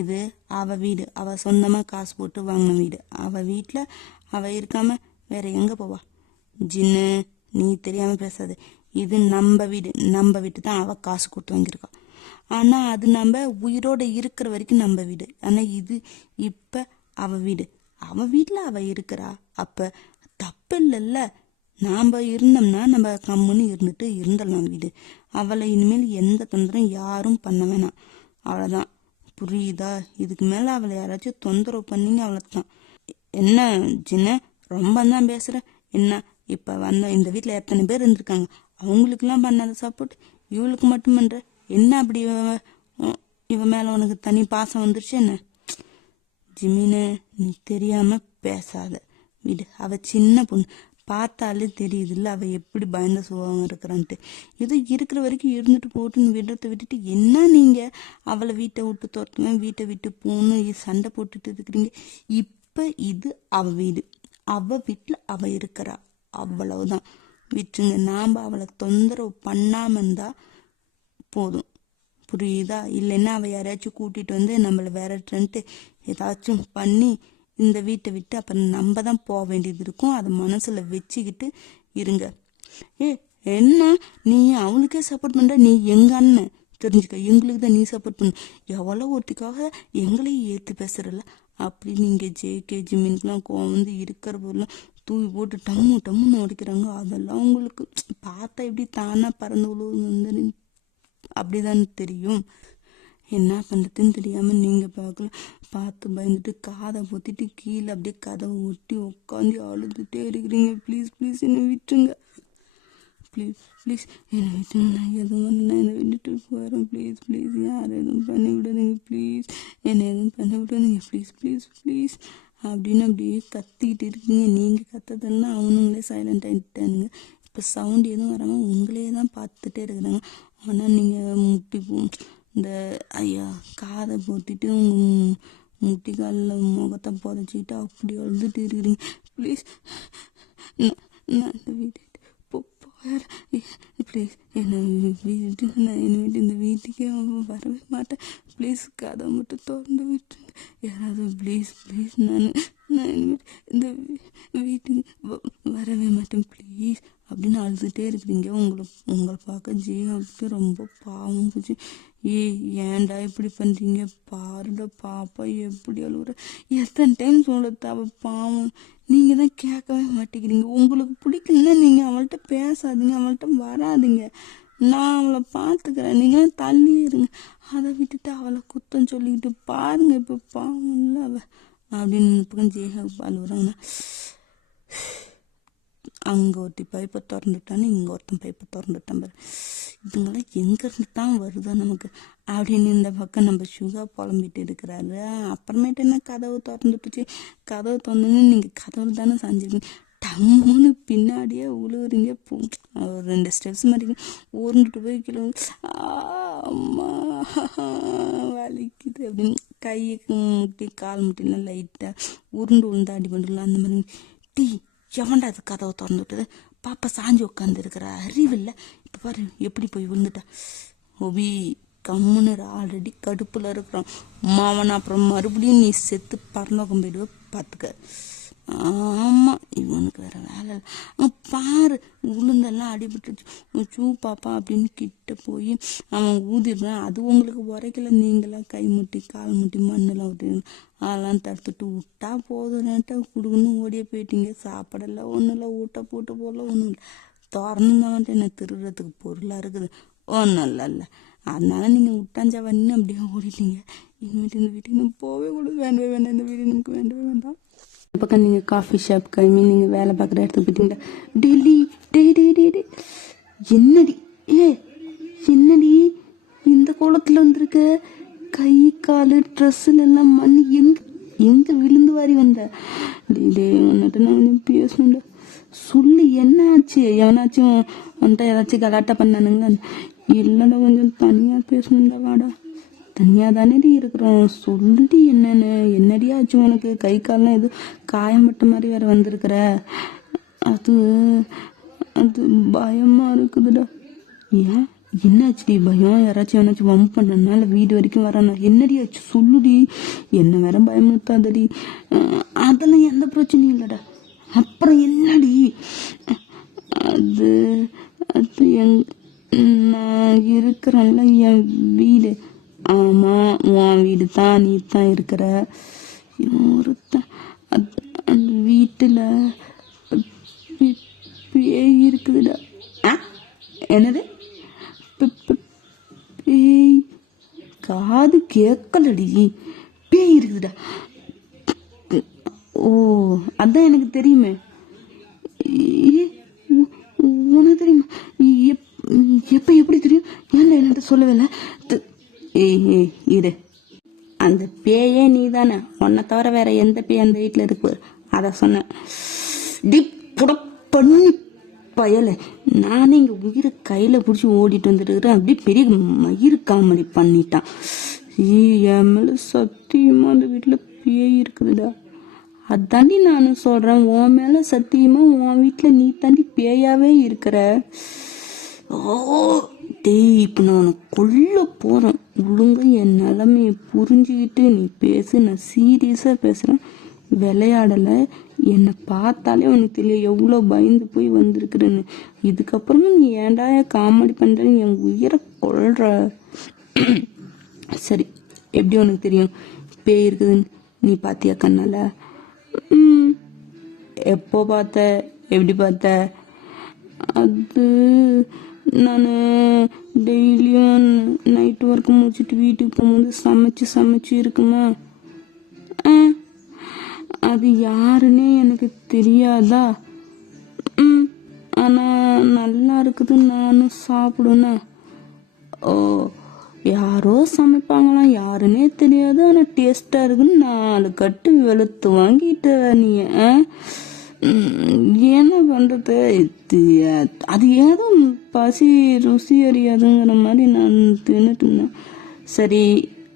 இது அவ வீடு. அவ சொந்தமாக காசு போட்டு வாங்கின வீடு. அவ வீட்டில் அவ இருக்காம வேற எங்கே போவா? ஜின்னு, நீ தெரியாமல் பேசாது. இது நம்ம வீட்டு தான். அவ காசு கொடுத்து வாங்கியிருக்கா. ஆனால் அது நம்ம உயிரோட இருக்கிற வரைக்கும் நம்ம வீடு. ஆனால் இது இப்போ அவ வீடு. அவ வீட்டில் அவ இருக்கிறா. அப்போ தப்பு இல்லைல்ல. நாம் இருந்தோம்னா நம்ம கம்முன்னு இருந்துட்டு இருந்துடலாம் வீடு. அவளை இனிமேல் எந்த தொந்தரவும் யாரும் பண்ண வேணாம். அவ்வளோதான். புரியுதா? இதுக்கு மேலே அவளை யாராச்சும் தொந்தரவு பண்ணிங்க அவ்வளோதான். என்ன ஜின்ன ரொம்ப தான் பேசுகிறேன். என்ன இப்போ வந்த இந்த வீட்டில் எத்தனை பேர் இருந்திருக்காங்க? அவங்களுக்கெல்லாம் பண்ணாத சப்போர்ட் இவளுக்கு மட்டும் பண்ணுற. என்ன அப்படி இவ மேலே உனக்கு தனி பாசம் வந்துருச்சு என்ன? ஜிமின, நீ தெரியாமல் பேசாத. விடு. அவ சின்ன பொண்ணு. பார்த்தாலே தெரியுது இல்லை அவ எப்படி பயந்த சுபாவம் இருக்கிறான்ட்டு. ஏதோ இருக்கிற வரைக்கும் இருந்துட்டு போட்டுன்னு விடுறத விட்டுட்டு என்ன நீங்கள் அவளை வீட்டை விட்டு துரத்துவேன் வீட்டை விட்டு போகணும் சண்டை போட்டுட்டு இருக்கிறீங்க. இப்போ இது அவ வீடு. அவ வீட்டில் அவ இருக்கிறா, அவ்வளவுதான். விட்டுருங்க. நாம் அவளை தொந்தரவு பண்ணாம இருந்தா போதும், புரியுதா? இல்லைன்னா அவ யாரையாச்சும் கூட்டிட்டு வந்து நம்மளை விரட்டுன்ட்டு ஏதாச்சும் பண்ணி இந்த வீட்டை விட்டு அப்புறம் நம்ம தான் போக வேண்டியது இருக்கும். அதை மனசுல வச்சுக்கிட்டு இருங்க. ஏ என்ன, நீ அவளுக்கே சப்போர்ட் பண்ற, நீ எங்க அண்ணன் தெரிஞ்சுக்க, எங்களுக்கு தான் நீ சப்போர்ட் பண்ண, எவ்வளோ ஒருத்திக்காக எங்களையும் ஏற்று பேசுறல அப்படி. நீங்க ஜேகே ஜிமின்க்குலாம் கோவம் வந்து இருக்கிற போதெல்லாம் தூவி போட்டு டம்மு டம்முன்னு உடைக்கிறாங்க. அதெல்லாம் உங்களுக்கு பார்த்தா எப்படி தானா பறந்து விழுவுன்னு அப்படிதான் தெரியும். என்ன பண்ணுறதுன்னு தெரியாமல் நீங்கள் பார்த்து பயந்துட்டு காதை பொத்திட்டு கீழே அப்படியே கதவை ஒட்டி உட்காந்து அழுதுகிட்டே இருக்கிறீங்க. ப்ளீஸ் ப்ளீஸ் என்னை விட்டுருங்க, ப்ளீஸ் ப்ளீஸ் என்னை விட்டுருங்க. நான் எதுவும் வந்து நான் என்னை விட்டுட்டு போகிறேன். ப்ளீஸ் ப்ளீஸ் யாரும் எதுவும் பண்ணி விடாதீங்க, ப்ளீஸ் என்னை எதுவும் பண்ணி விடாதீங்க, ப்ளீஸ் ப்ளீஸ் ப்ளீஸ் அப்படின்னு அப்படியே கத்திக்கிட்டு இருக்கீங்க. நீங்கள் கத்துறதெல்லாம் அவனுங்களே சைலண்ட் ஆகிட்டானுங்க. இப்போ சவுண்ட் எதுவும் வராமல் உங்களையே தான் பார்த்துட்டே இருக்கிறாங்க. ஆனால் நீங்கள் முட்டி இந்த ஐயா காதை போத்திட்டு உங்கள் முட்டி காலில் முகத்தை புதைச்சிக்கிட்டு அப்படி அழுதுட்டு இருக்கிறீங்க. ப்ளீஸ் நான் இந்த வீட்டு ப்ளீஸ் என்னை வீட்டு நான் இனிமேட்டு இந்த வீட்டுக்கே வரவே மாட்டேன். ப்ளீஸ் கதை மட்டும் திறந்து விட்டுருங்க யாராவது, ப்ளீஸ் ப்ளீஸ். நான் இனிமேட்டு இந்த வீட்டுக்கு வரவே மாட்டேன் ப்ளீஸ் அப்படின்னு அழுதுகிட்டே இருக்கிறீங்க. உங்களை பார்க்க ஜீவாவுக்கு ரொம்ப பாவம் போச்சு. ஏன்டா இப்படி பண்ணுறீங்க, பாருடா பாப்பா எப்படி அழுகுற, எத்தனை டைம் சொல்லுறது அவள் பாவம், நீங்கள் தான் கேட்கவே மாட்டேங்கிறீங்க. உங்களுக்கு பிடிக்கலன்னா நீங்கள் அவள்கிட்ட பேசாதீங்க, அவள்கிட்ட வராதிங்க, நான் அவளை பார்த்துக்கிறேன், நீங்களாம் தள்ளி இருங்க. அதை விட்டுட்டு அவளை குத்தம் சொல்லிக்கிட்டு பாருங்க இப்போ பாவம் இல்லை அவள் அப்படின்னு பக்கம் ஜெய்ஹாவுக்கு அழுகுறாங்கன்னா, அங்கே ஒருத்தி பைப்பை திறந்துட்டான்னு இங்கே ஒருத்தன் பைப்பை திறந்துட்டான் பாரு, இதுங்களாம் எங்கேருந்து தான் வருதோ நமக்கு அப்படின்னு இந்த பக்கம் நம்ம சுகா புலம்பிட்டு இருக்கிறாரு. அப்புறமேட்டு என்ன கதவு திறந்துட்டுச்சு, கதவு திறந்துன்னு நீங்கள் கதவு தானே சாஞ்சிருக்கீங்க, டம்முன்னு பின்னாடியே உழுவுறீங்க. ஒரு 2 ஸ்டெப்ஸ் மாதிரி ஊர்ந்துட்டு போய் கீழே அம்மா வலிக்குது அப்படின்னு கைக்கு முட்டி கால் முட்டிலாம் லைட்டாக உருண்டு உளுந்து அடி பண்ணுறலாம். அந்த மாதிரி டீ எவன்டா அது கதவை திறந்து விட்டது, பாப்பா சாஞ்சி உட்காந்து இருக்கிற அறிவில்லை, இப்போ பாரு எப்படி போய் விழுந்துட்டா. ஒபி கம்முன்னு ஆல்ரெடி கடுப்பில் இருக்கிறான் மாவன், அப்புறம் மறுபடியும் நீ செத்து பறந்தோக்கம் போயிடுவ பார்த்துக்க. ஆமாம் இவனுக்கு வேற வேலை இல்லை. பாரு உளுந்தெல்லாம் அடிபட்டுச்சு சூ பாப்பா அப்படின்னு கிட்ட போய் அவன் ஊதிடுறான். அது உங்களுக்கு உரைக்கல, நீங்களாம் கை முட்டி கால் முட்டி மண்ணெல்லாம் விட்டு அதெல்லாம் தடுத்துட்டு விட்டா போதும்ட்டா கொடுக்கணும் ஓடியே போயிட்டீங்க. சாப்பாடெல்லாம் ஒன்றும் இல்லை, ஊட்ட போட்டு போடல ஒன்றும் இல்லை, திறந்துதான் என்ன திருடுறதுக்கு பொருளாக இருக்குது, ஒன்றும் இல்லை. அதனால நீங்கள் விட்டாஞ்சா வந்து அப்படியே ஓடிட்டீங்க. இனிமேட்டு இந்த வீட்டுக்கு நம்ம போவே கூட வேண்டவே வேண்டாம், இந்த வீடு நமக்கு வேண்டவே வேண்டாம். பக்கம் நீங்கள் காஃபி ஷாப் கைமி நீங்கள் வேலை பார்க்குற இடத்துக்கு போயிட்டீங்களா, டெய்லி டே என்னடி என்னடி இந்த கோலத்தில் வந்திருக்க, கை கால் ட்ரெஸ்ஸுல எல்லாம் மண் எங்கே விழுந்து வாரி வந்த, டே வந்துட்டு நான் கொஞ்சம் பேசணும்டா, சொல்லு என்ன ஆச்சு, எவனாச்சும் வந்துட்டு ஏதாச்சும் கலாட்டா பண்ணானுங்களா, இல்லைடா கொஞ்சம் தனியாக பேசணும்டா, வாடா தனியாக தானேடி இருக்கிறோம், சொல்லுடி என்னடி ஆச்சு உனக்கு, கை கால்லாம் எதுவும் காயம்பட்ட மாதிரி வேற வந்திருக்கிற, அது பயமா இருக்குதுடா. ஏன் என்னாச்சுடி பயம், யாராச்சும் என்னாச்சும் வம்ப் பண்ணனால வீடு வரைக்கும் வரானா, என்னடி ஆச்சு சொல்லுடி, என்ன வேற பயமுறுத்தாதடி, அதெல்லாம் எந்த பிரச்சனையும் இல்லைடா. அப்புறம் என்னடி, அது நான் இருக்கிறேன்ல என் வீடு, ஆமாம் உன் வீடு தான், நீ தான் இருக்கிற, ஒருத்தன் அந்த வீட்டில் பேய் இருக்குதுடா. என்னது பேய், காது கேட்கலடி, பேய் இருக்குதுடா. ஓ அதான் எனக்கு தெரியுமே, உனக்கு தெரியுமா, எப்போ எப்படி தெரியும், ஏன்டா என்கிட்ட சொல்லவே இல்லை. ஏய் இரு, அந்த பேயே நீ தானே, உன்னை தவிர வேற எந்த பேய் அந்த வீட்டில் இருக்கு அதை சொன்னேன். பண்ணி பயல, நானே இங்கே உயிரை கையில் பிடிச்சி ஓடிட்டு வந்துட்டு அப்படி பெரிய மயிறு காமெடி பண்ணிட்டான். என் மேலே சத்தியமாக அந்த வீட்டில் பேய் இருக்குதுடா. அதாண்டி நானும் சொல்றேன், உன் மேல சத்தியமா உன் வீட்டுல நீ தாண்டி பேயாவே இருக்கிற. ஓ டேய், இப்ப நான் உன்னை கொல்ல போறேன். ஒழுங்கா என் நிலைமைய புரிஞ்சுக்கிட்டு நீ பேசு. நான் சீரியஸா பேசுறேன், விளையாடல. என்னை பார்த்தாலே உனக்கு தெரியும் எவ்வளோ பயந்து போய் வந்திருக்கிறேன்னு. இதுக்கப்புறமும் நீ ஏன்டா காமெடி பண்றேன்னு என் உயிரை கொள்ற. சரி, எப்படி உனக்கு தெரியும் பேய் இருக்குதுன்னு? நீ பாத்தியா கண்ணால? எப்போ பார்த்த? எப்படி பார்த்த? அது நான் டெய்லியும் நைட்டு ஒர்க் முடிச்சுட்டு வீட்டுக்கு போகும்போது சமைச்சு இருக்குமா, அது யாருன்னே எனக்கு தெரியாதா? ஆனா நல்லா இருக்குதுன்னு நானும் சாப்பிடுவேன். ஓ, யாரோ சமைப்பாங்களாம், யாருன்னே தெரியாது, ஆனா டேஸ்டா இருக்குன்னு 4 கட்டு வெளுத்து வாங்கிட்ட நீ. என்ன பண்றது? அது ஏதோ பசி ருசி அறியாதுங்கிற மாதிரி நான் தின்னுட்டு இருந்தேன். சரி,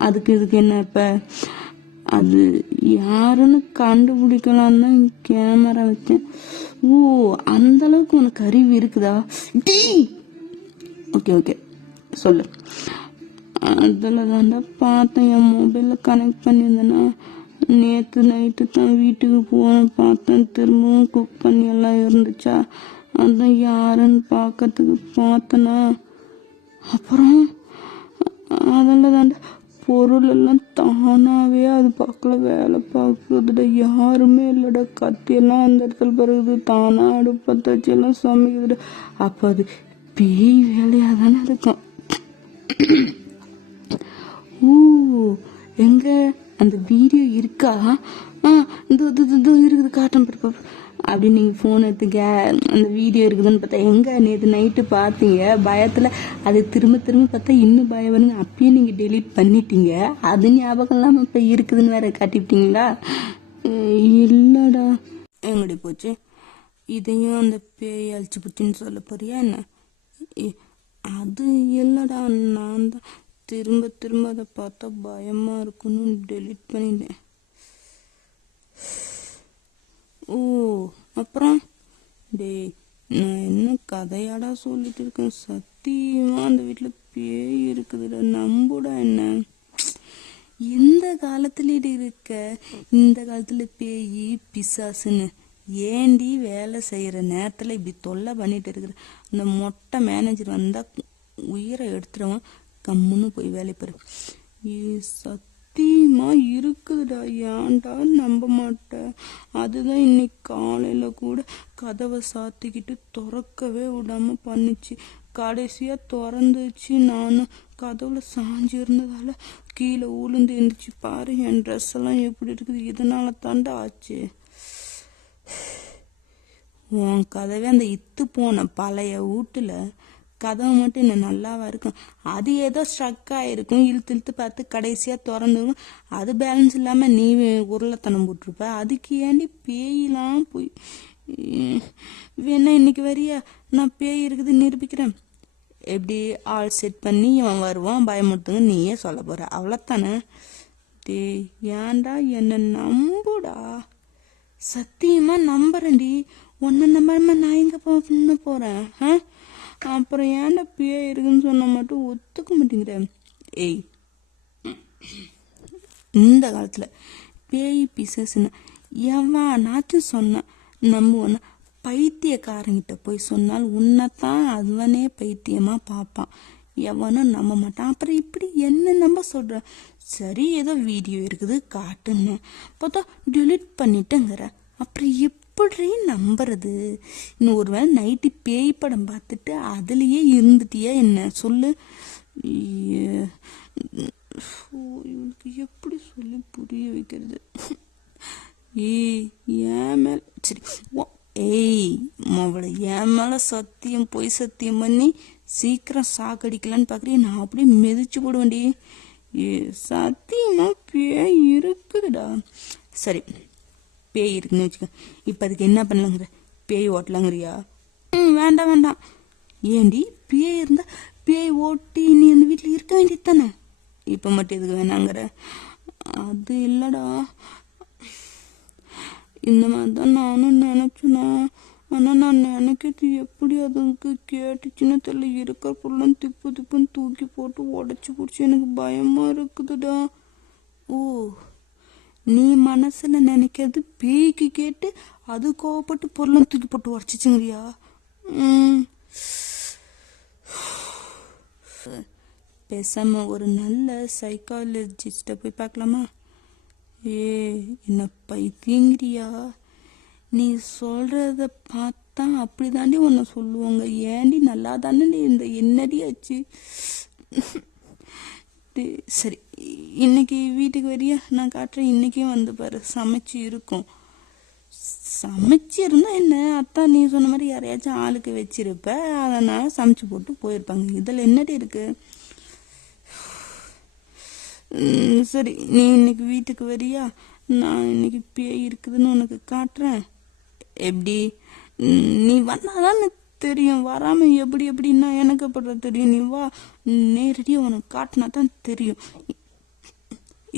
இதுக்கு என்ன இப்ப? அது யாருன்னு கண்டுபிடிக்கலாம் தான் கேமரா வச்சேன். ஓ, அந்த அளவுக்கு உனக்கு அறிவு இருக்குதா? ஓகே சொல்லு. அதில் தாண்டா பார்த்தேன், என் மொபைலில் கனெக்ட் பண்ணியிருந்தேன்னா நேற்று நைட்டு தான் வீட்டுக்கு போனேன், பார்த்தேன். திரும்பவும் குக் பண்ணி எல்லாம் இருந்துச்சா, அதான் யாருன்னு பார்க்கறதுக்கு பார்த்தேனா. அப்புறம் அதில் தாண்டா பொருள் எல்லாம் தானாகவே அது பக்கத்தில் வேலை பார்க்குதுடா. யாருமே இல்லைடா. கத்தியெல்லாம் அந்த இடத்துல பிறகுது, தானாக அடுப்பத்தை வச்சு எல்லாம் சமைக்குதுடா. அப்போ அது பேய் வேலையாக தானே இருக்கும். ஓ, எங்க அந்த வீடியோ இருக்கா? இது இருக்குது, காட்டன் பாப்பா அப்படின்னு நீங்கள் ஃபோன் எடுத்துக்க. அந்த வீடியோ இருக்குதுன்னு பார்த்தா எங்கே நேற்று நைட்டு பார்த்தீங்க பயத்தில். அது திரும்ப பார்த்தா இன்னும் பயம் வருங்க. அப்பயே நீங்கள் டெலீட் பண்ணிட்டீங்க. அது ஞாபகம் இல்லாமல் இப்போ இருக்குதுன்னு வேற காட்டிவிட்டீங்களா? இல்லைடா. எங்கடி போச்சு? இதையும் அந்த பேய் அழிச்சு புட்டின்னு சொல்ல போறியா என்ன? அது இல்லைடா, நான் தான் திரும்ப அதை பார்த்தா பயமாக இருக்குன்னு டெலீட் பண்ணிட்டேன். ஓ, அப்புறம் டேய், நான் என்ன கதையாடா சொல்லிட்டு இருக்கேன்? சத்தியமா அந்த வீட்டில் பேய் இருக்குதுடா, நம்புடா என்ன. எந்த காலத்துல இருக்க இந்த காலத்துல பேய் பிசாசுன்னு ஏண்டி வேலை செய்யற நேரத்துல இப்படி தொல்லை பண்ணிட்டு இருக்கிற? அந்த மொட்டை மேனேஜர் வந்தா உயிரை எடுத்துருவான். கம்முன்னு போய் வேலை பாரு. சத்தியமா இருக்குதுடா, ஏன்டா நம்ப மாட்டேன்? அதுதான் இன்னைக்கு காலையில கூட கதவை சாத்திக்கிட்டு திறக்கவே விடாம பண்ணிச்சு. கடைசியா திறந்துச்சு. நானும் கதவுல சாஞ்சி இருந்ததால கீழே உளுந்து எழுந்துச்சு. பாரு என் ட்ரெஸ் எல்லாம் எப்படி இருக்குது, இதனால தாண்டா ஆச்சு. உன் கதவே அந்த இத்து போன பழைய வீட்டுல கதவை மட்டும் என்ன நல்லாவா இருக்கும்? அது ஏதோ ஸ்ட்ரக் ஆயிருக்கும், இழுத்து பார்த்து கடைசியா திறந்துடும். அது பேலன்ஸ் இல்லாம நீ உருளைத்தனம் போட்டிருப்ப. அதுக்கு ஏண்டி பேயெல்லாம் போய் வேணா இன்னைக்கு வரியா? நான் பேய் இருக்குது நிரூபிக்கிறேன். எப்படி ஆள் செட் பண்ணி அவன் வருவான், பயமுறுத்துங்க நீயே சொல்ல போற, அவ்வளோத்தானே? டே, ஏன்டா என்ன நம்புடா. சத்தியமா நம்புறேன்டி. உன்னை நம்பாம நான் எங்க போறேன்? அப்புறம் ஏன்டா பேய் இருக்குன்னு சொன்ன மட்டும் ஒத்துக்க மாட்டேங்கிறேன். ஏய், இந்த காலத்துல பேய் பிசாசுன்னு எவனாச்சும் சொன்னான் நம்புவனா? பைத்தியக்காரங்கிட்ட போய் சொன்னால் உன்னைத்தான் அதுவனே பைத்தியமா பார்ப்பான், எவனும் நம்ப மாட்டான். அப்புறம் இப்படி என்ன நம்ப சொல்ற? சரி, ஏதோ வீடியோ இருக்குது காட்டுன்னு பார்த்தா டெலிட் பண்ணிட்டேங்கிற. அப்புறம் எப்படி நம்புறது? இன்னும் ஒருவேளை நைட்டு பேய் படம் பார்த்துட்டு அதுலயே இருந்துட்டியா என்ன? சொல்லு. இவனுக்கு எப்படி சொல்லி புரிய வைக்கிறது? ஏன் மேல சரி, அவளை என் மேல சத்தியம் பொய் சத்தியம் பண்ணி சீக்கிரம் சாக்கடிக்கலான்னு பாக்குறேன். நான் அப்படியே மிதிச்சு போடுவேன்டி. சத்தியமா பேய் இருக்குதுடா. சரி, பேய் இருக்குன்னு வச்சுக்க. இப்ப அதுக்கு என்ன பண்ணலாங்கிற? பேய் ஓட்டலாங்கிறியா? வேண்டாம். ஏண்டி, பேய் இருந்தா பேய் ஓட்டி நீ அந்த வீட்டுல இருக்க வேண்டியது தானே? இப்ப மட்டும் எதுக்கு வேணாங்கிற? அது இல்லடா, இந்த மாதிரி தான் நானும் நினச்சேனா. ஆனால் நான் நினைக்கிறது எப்படி அதுக்கு கேட்டுச்சுன்னு தெரியல. இருக்கிற பொருளும் திப்பு திப்புன்னு தூக்கி போட்டு உடச்சி பிடிச்சி எனக்கு பயமாக இருக்குதுடா. ஓ, நீ மனசில் நினைக்கிறது பேய்க்கு கேட்டு அது கோவப்பட்டு பொருளும் தூக்கி போட்டு உடச்சிச்சுங்கிறியா? பேசாம ஒரு நல்ல சைக்காலஜிஸ்ட்டை போய் பார்க்கலாமா? என்ன பைத்தியங்கிறியா? நீ சொல்றத பார்த்தா அப்படி தாண்டி உன்னை சொல்லுவாங்க. ஏண்டி நல்லா தானே இந்த என்னடி ஆச்சு? சரி, இன்னைக்கு வீட்டுக்கு வரியா? நான் காட்டுறேன். இன்னைக்கே வந்து பாரு, சமைச்சு இருக்கும். சமைச்சு இருந்தா என்ன, அத்தான் நீ சொன்ன மாதிரி யாரையாச்சும் ஆளுக்கு வச்சிருப்ப, அதனால சமைச்சு போட்டு போயிருப்பாங்க. இதில் என்னடி இருக்கு? சரி, நீ இன்னைக்கு வீட்டுக்கு வரியா? நான் இன்னைக்கு பேய் இருக்குதுன்னு உனக்கு காட்டுறேன். எப்படி? நீ வந்தாதான் தெரியும். வராம எப்படின்னா எனக்கு அப்புறம் தெரியும். நீ வா, நேரடியாக உனக்கு காட்டினா தான் தெரியும்.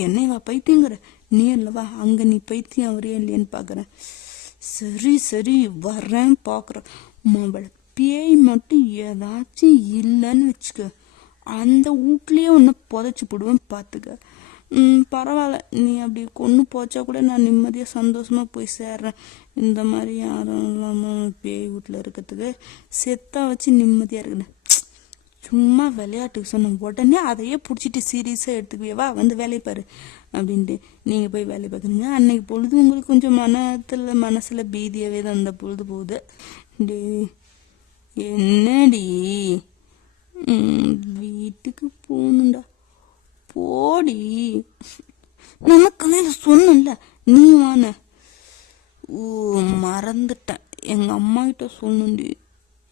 என்னை வா பைத்தியங்கிற, நேரில் வா. அங்கே நீ பைத்தியம் வரையா இல்லையான்னு பார்க்குறேன். சரி வர்றேன், பார்க்குறேன். மாவள பேய் மட்டும் ஏதாச்சும் இல்லைன்னு வச்சுக்க, அந்த வீட்லேயே ஒன்று புதைச்சி போடுவேன் பார்த்துக்க. பரவாயில்ல, நீ அப்படி கொன்று போச்சா கூட நான் நிம்மதியாக சந்தோஷமாக போய் சேர்றேன். இந்த மாதிரி யாரும் இல்லாமல் பேய் வீட்டில் இருக்கிறதுக்கு செத்தா வச்சு நிம்மதியாக இருக்குண்ணே. சும்மா விளையாட்டுக்கு சொன்ன உடனே அதையே பிடிச்சிட்டு சீரியஸாக எடுத்துக்குவேவா, வந்து வேலையை பாரு அப்படின்ட்டு நீங்கள் போய் வேலையை பார்க்குறீங்க. அன்னைக்கு பொழுது உங்களுக்கு கொஞ்சம் மனசில் பீதியாகவே தான் அந்த பொழுது போகுது. டே என்னடி, வீட்டுக்கு போகணுண்டா. போடி, நான் காலையில் சொன்னல நீ வான. ஓ, மறந்துட்டேன். எங்கள் அம்மா கிட்ட சொன்னுண்டி.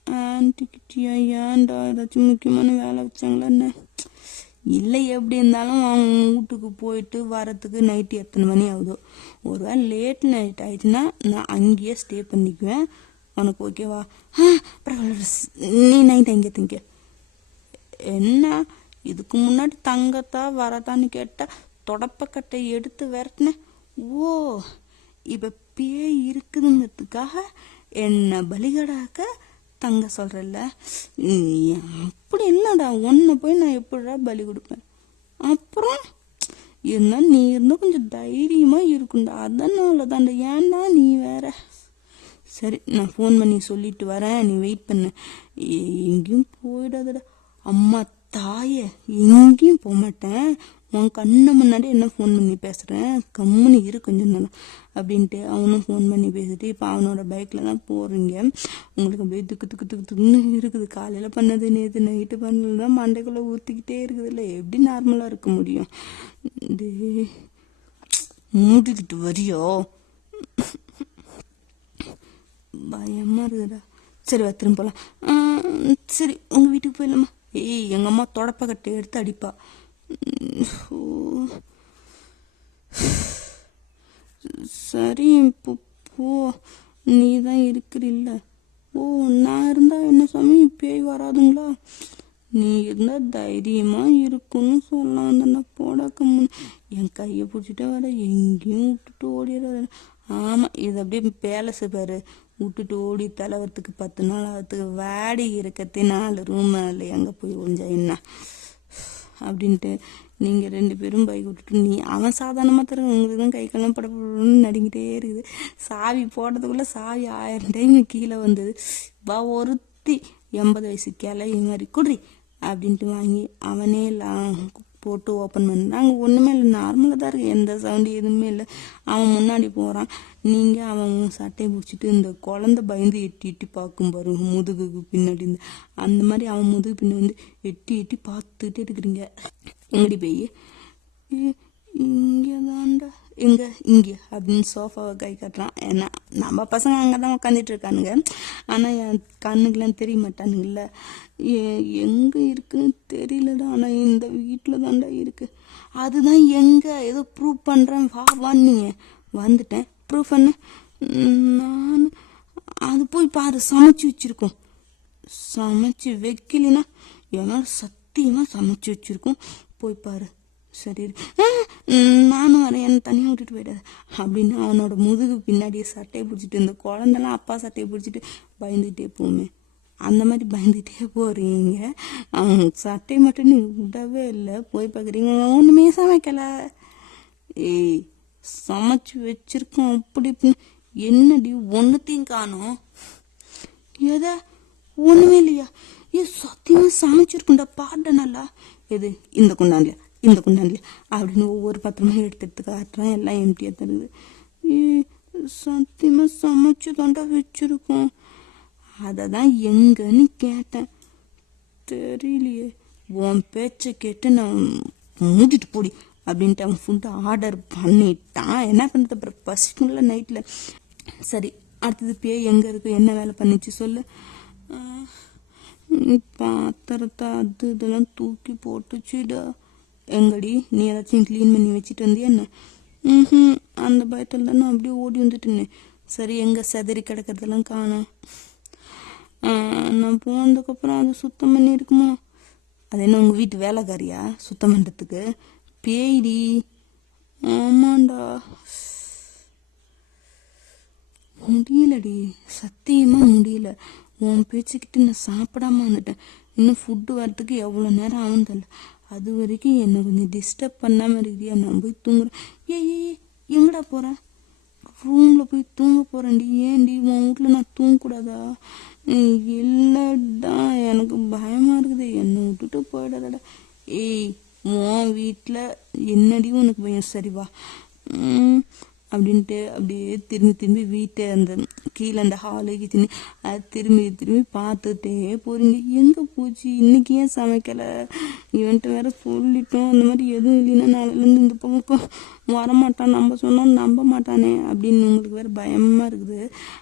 ஆன்ட்டிக்கிட்டியா? ஏன்டா, ஏதாச்சும் முக்கியமான வேலை வச்சாங்களா என்ன? இல்லை, எப்படி இருந்தாலும் அவங்க வீட்டுக்கு போயிட்டு வரத்துக்கு நைட்டு எத்தனை மணி ஆகுதோ. ஒரு வேளை லேட் நைட் ஆயிடுச்சுன்னா நான் அங்கேயே ஸ்டே பண்ணிக்குவேன். உனக்கு ஓகேவா? நீ நைட் எங்கே திங்க என்ன? இதுக்கு முன்னாடி தங்கத்தா வரதான்னு கேட்டால் தொடப்பக்கட்டை எடுத்து விரட்டினேன். ஓ, இப்போ பேய் இருக்குதுங்கிறதுக்காக என்ன பலிகடாக்க தங்க சொல்கிறல்ல? அப்படி இல்லைடா, ஒன்றை போய் நான் எப்படிடா பலி கொடுப்பேன்? அப்புறம் இருந்தால் நீ இருந்தால் கொஞ்சம் தைரியமாக இருக்குண்டா, அதனால தாண்டா. ஏன்னா நீ வேற. சரி, நான் ஃபோன் பண்ணி சொல்லிட்டு வரேன், நீ வெயிட் பண்ணு. எங்கேயும் போயிடாதடா. அம்மா தாயே, எங்கேயும் போக மாட்டேன். உன் கண்ணு முன்னாடி என்ன ஃபோன் பண்ணி பேசுகிறேன், கம்முன்னு இரு கொஞ்சம் நேரம் அப்படின்ட்டு அவனும் ஃபோன் பண்ணி பேசிட்டு இப்போ அவனோட பைக்கில் தான் போகிறீங்க. உங்களுக்கு அப்படியே துக்குன்னு இருக்குது. காலையில் பண்ணது நேற்று நைட்டு பண்ணது தான் மண்டைக்குள்ளே ஊற்றிக்கிட்டே இருக்குது. இல்லை, எப்படி நார்மலாக இருக்க முடியும்? மூடிக்கிட்டு வரியோ? பயமாக இருக்குதுடா. சரி, வா திரும்ப போகலாம். சரி, உங்கள் வீட்டுக்கு போயிடலாமா? எங்கள் அம்மா தொடப்பக்கட்டை எடுத்து அடிப்பா. சரி, இப்போ போ, நீ தான் இருக்கிறில்ல. ஓ, நான் இருந்தா என்ன சாமி பேய் வராதுங்களா? நீ இருந்தால் தைரியமாக இருக்குன்னு சொல்லலாம் தானே. போடாக்க என் கையை பிடிச்சிட்டே வர, எங்கேயும் விட்டுட்டு ஓடிடுற. ஆமாம், இது அப்படியே பேலஸு பாரு, விட்டுட்டு ஓடி தலைவரத்துக்கு 10 நாள் ஆகிறதுக்கு வாடி இருக்கத்தே 4 ரூம் அதில் எங்கே போய் ஒழிஞ்சா என்ன அப்படின்ட்டு நீங்கள் 2 பேரும் பைக் விட்டுட்டு அவன் சாதாரணமாக தருங்க, உங்களுக்கு தான் கை கல்லாம் படப்படன்னு நடிங்கிட்டே இருக்குது. சாவி போடுறதுக்குள்ளே சாவி 1000 டைம் கீழே வந்தது. வா ஒருத்தி 80 வயசு கிளை மாதிரி குடி அப்படின்ட்டு வாங்கி அவனே போட்டு ஓப்பன் பண்ணாங்க. ஒன்றுமே இல்லை, நார்மலாக தான் இருக்குது, எந்த சவுண்டு எதுவுமே இல்லை. அவன் முன்னாடி போகிறான், நீங்கள் அவன் சட்டையை பிடிச்சிட்டு இந்த குழந்தை பயந்து எட்டி பார்க்கும் பாருங்க முதுகுக்கு பின்னாடி இருந்து, அந்த மாதிரி அவன் முதுகு பின்னாடி வந்து எட்டி பார்த்துக்கிட்டே இருக்கிறீங்க. எங்கடி போய்? இங்கே தான்டா. இங்கே அப்படின்னு சோஃபாவை கை காட்டுறான். ஏன்னா நம்ம பசங்க அங்கே தான் உட்காந்துட்டு இருக்கானுங்க, ஆனால் என் கண்ணுக்கெலாம் தெரிய மாட்டானுங்கள. எங்கே இருக்குன்னு தெரியலடா, ஆனால் இந்த வீட்டில் தான்டா இருக்குது. அதுதான் எங்கே ஏதோ ப்ரூவ் பண்ணுறேன், வா நீங்கள். வந்துட்டேன், ப்ரூவ் பண்ண. நான் அது போய் பாரு, சமைச்சு வச்சுருக்கோம். சமைச்சு வைக்கலினா என்னால் சத்தியமாக சமைச்சு வச்சுருக்கோம், போய் பாரு. சரி நானும் வரேன், என்ன தனியாக விட்டுட்டு போயிடாது அப்படின்னு அவனோட முதுகு பின்னாடியே சட்டையை பிடிச்சிட்டு, இந்த குழந்தெல்லாம் அப்பா சட்டையை பிடிச்சிட்டு பயந்துகிட்டே போமே, அந்த மாதிரி பயந்துகிட்டே போகிறீங்க. சட்டையை மட்டும் நீங்கள் விடவே இல்லை, போய் பார்க்குறீங்க ஒன்றுமே சமைக்கலை. ஏய் சமைச்சு வச்சிருக்கோம் அப்படி இப்படின்னு, என்னடி ஒன்றுத்தையும் காணோம்? எதை? ஒன்றுமே இல்லையா? சத்தியமாக சமைச்சிருக்குண்டா, பாட்ட நல்லா. எது? இந்த குண்டான்லையா, இந்த குண்டான்லையா அப்படின்னு ஒவ்வொரு பத்திரமா எடுத்து காட்டுறேன், எல்லாம் எம்டியாக தருது. சத்தியமாக சமைச்சு தாண்டா வச்சிருக்கோம். அதை தான் எங்கன்னு கேட்டேன். தெரியலையே. உன் பேச்சை கேட்டு நான் மூடிட்டு போடி அப்படின்ட்டு அவன் ஃபுட்டு ஆர்டர் பண்ணிட்டான். என்ன பண்ணுறது, அப்புறம் பசிக்குள்ள நைட்டில். சரி, அடுத்தது பேய் எங்கே இருக்கு, என்ன வேலை பண்ணிச்சு சொல்லு. பாத்திரத்தை அது இதெல்லாம் தூக்கி போட்டுச்சுடா. எங்கடி, நீ ஏதாச்சும் க்ளீன் பண்ணி வச்சுட்டு வந்தியா என்ன? அந்த பயத்தில் தானே அப்படியே ஓடி வந்துட்டுன்னு. சரி, எங்கே செதறி கிடக்கிறதெல்லாம் காணோம். நான் போனதுக்கப்புறம் அது சுத்தம் பண்ணி இருக்குமா? அது என்ன உங்கள் வீட்டு வேலைக்காரியா சுத்தம் பண்ணுறதுக்கு? பேய்டி. ஆமாண்டா, முடியலடி, சத்தியமாக முடியல. உன் பேச்சுக்கிட்டு நான் சாப்பிடாம வந்துட்டேன். இன்னும் ஃபுட்டு வரத்துக்கு எவ்வளோ நேரம் ஆகுந்தல்ல, அது வரைக்கும் என்னை கொஞ்சம் டிஸ்டர்ப் பண்ணாமல் இருக்கிறியா? நான் போய் தூங்குறேன். ஏய் எங்கடா போகிறேன்? ரூமில் போய் தூங்க போகிறேன்டி. ஏன்டி, உன் வீட்டில் நான் தூங்கக்கூடாதா? இல்லைடா, எனக்கு பயமாக இருக்குது, என்னை விட்டுட்டு போயிடாதடா. ஏய் உன் வீட்டில் என்னடி உனக்கு பயம்? சரி வா அப்படின்ட்டு அப்படியே திரும்பி வீட்டை அந்த கீழே அந்த ஹாலுக்கு தின்னு அது திரும்பி பார்த்துட்டே போறீங்க. எங்கே போச்சு இன்னைக்கு, ஏன் சமைக்கலை? இவன்ட்டு வேற சொல்லிட்டோம், அந்த மாதிரி எதுவும் இல்லைன்னா நாளையிலேருந்து இந்த பக்கம் வரமாட்டான், நம்ம சொன்னோம் நம்ப மாட்டானே அப்படின்னு உங்களுக்கு வேற பயமாக இருக்குது.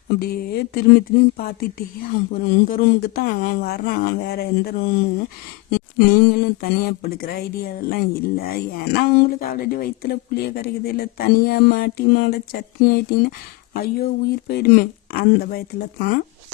அப்படியே திரும்பி பார்த்துட்டே அவன் போகிறேன். உங்கள் ரூமுக்கு தான் அவன் வர்றான், வேற எந்த ரூமு நீங்களும் தனியாக படுக்கிற ஐடியாவெல்லாம் இல்லை. ஏன்னா உங்களுக்கு ஆல்ரெடி வயிற்றுல புளிய கரைக்குது, இல்லை தனியாக மாட்டி மாலை சட்னி ஆயிட்டிங்கன்னா ஐயோ உயிர் போயிடுமே, அந்த பயத்தில் தான்.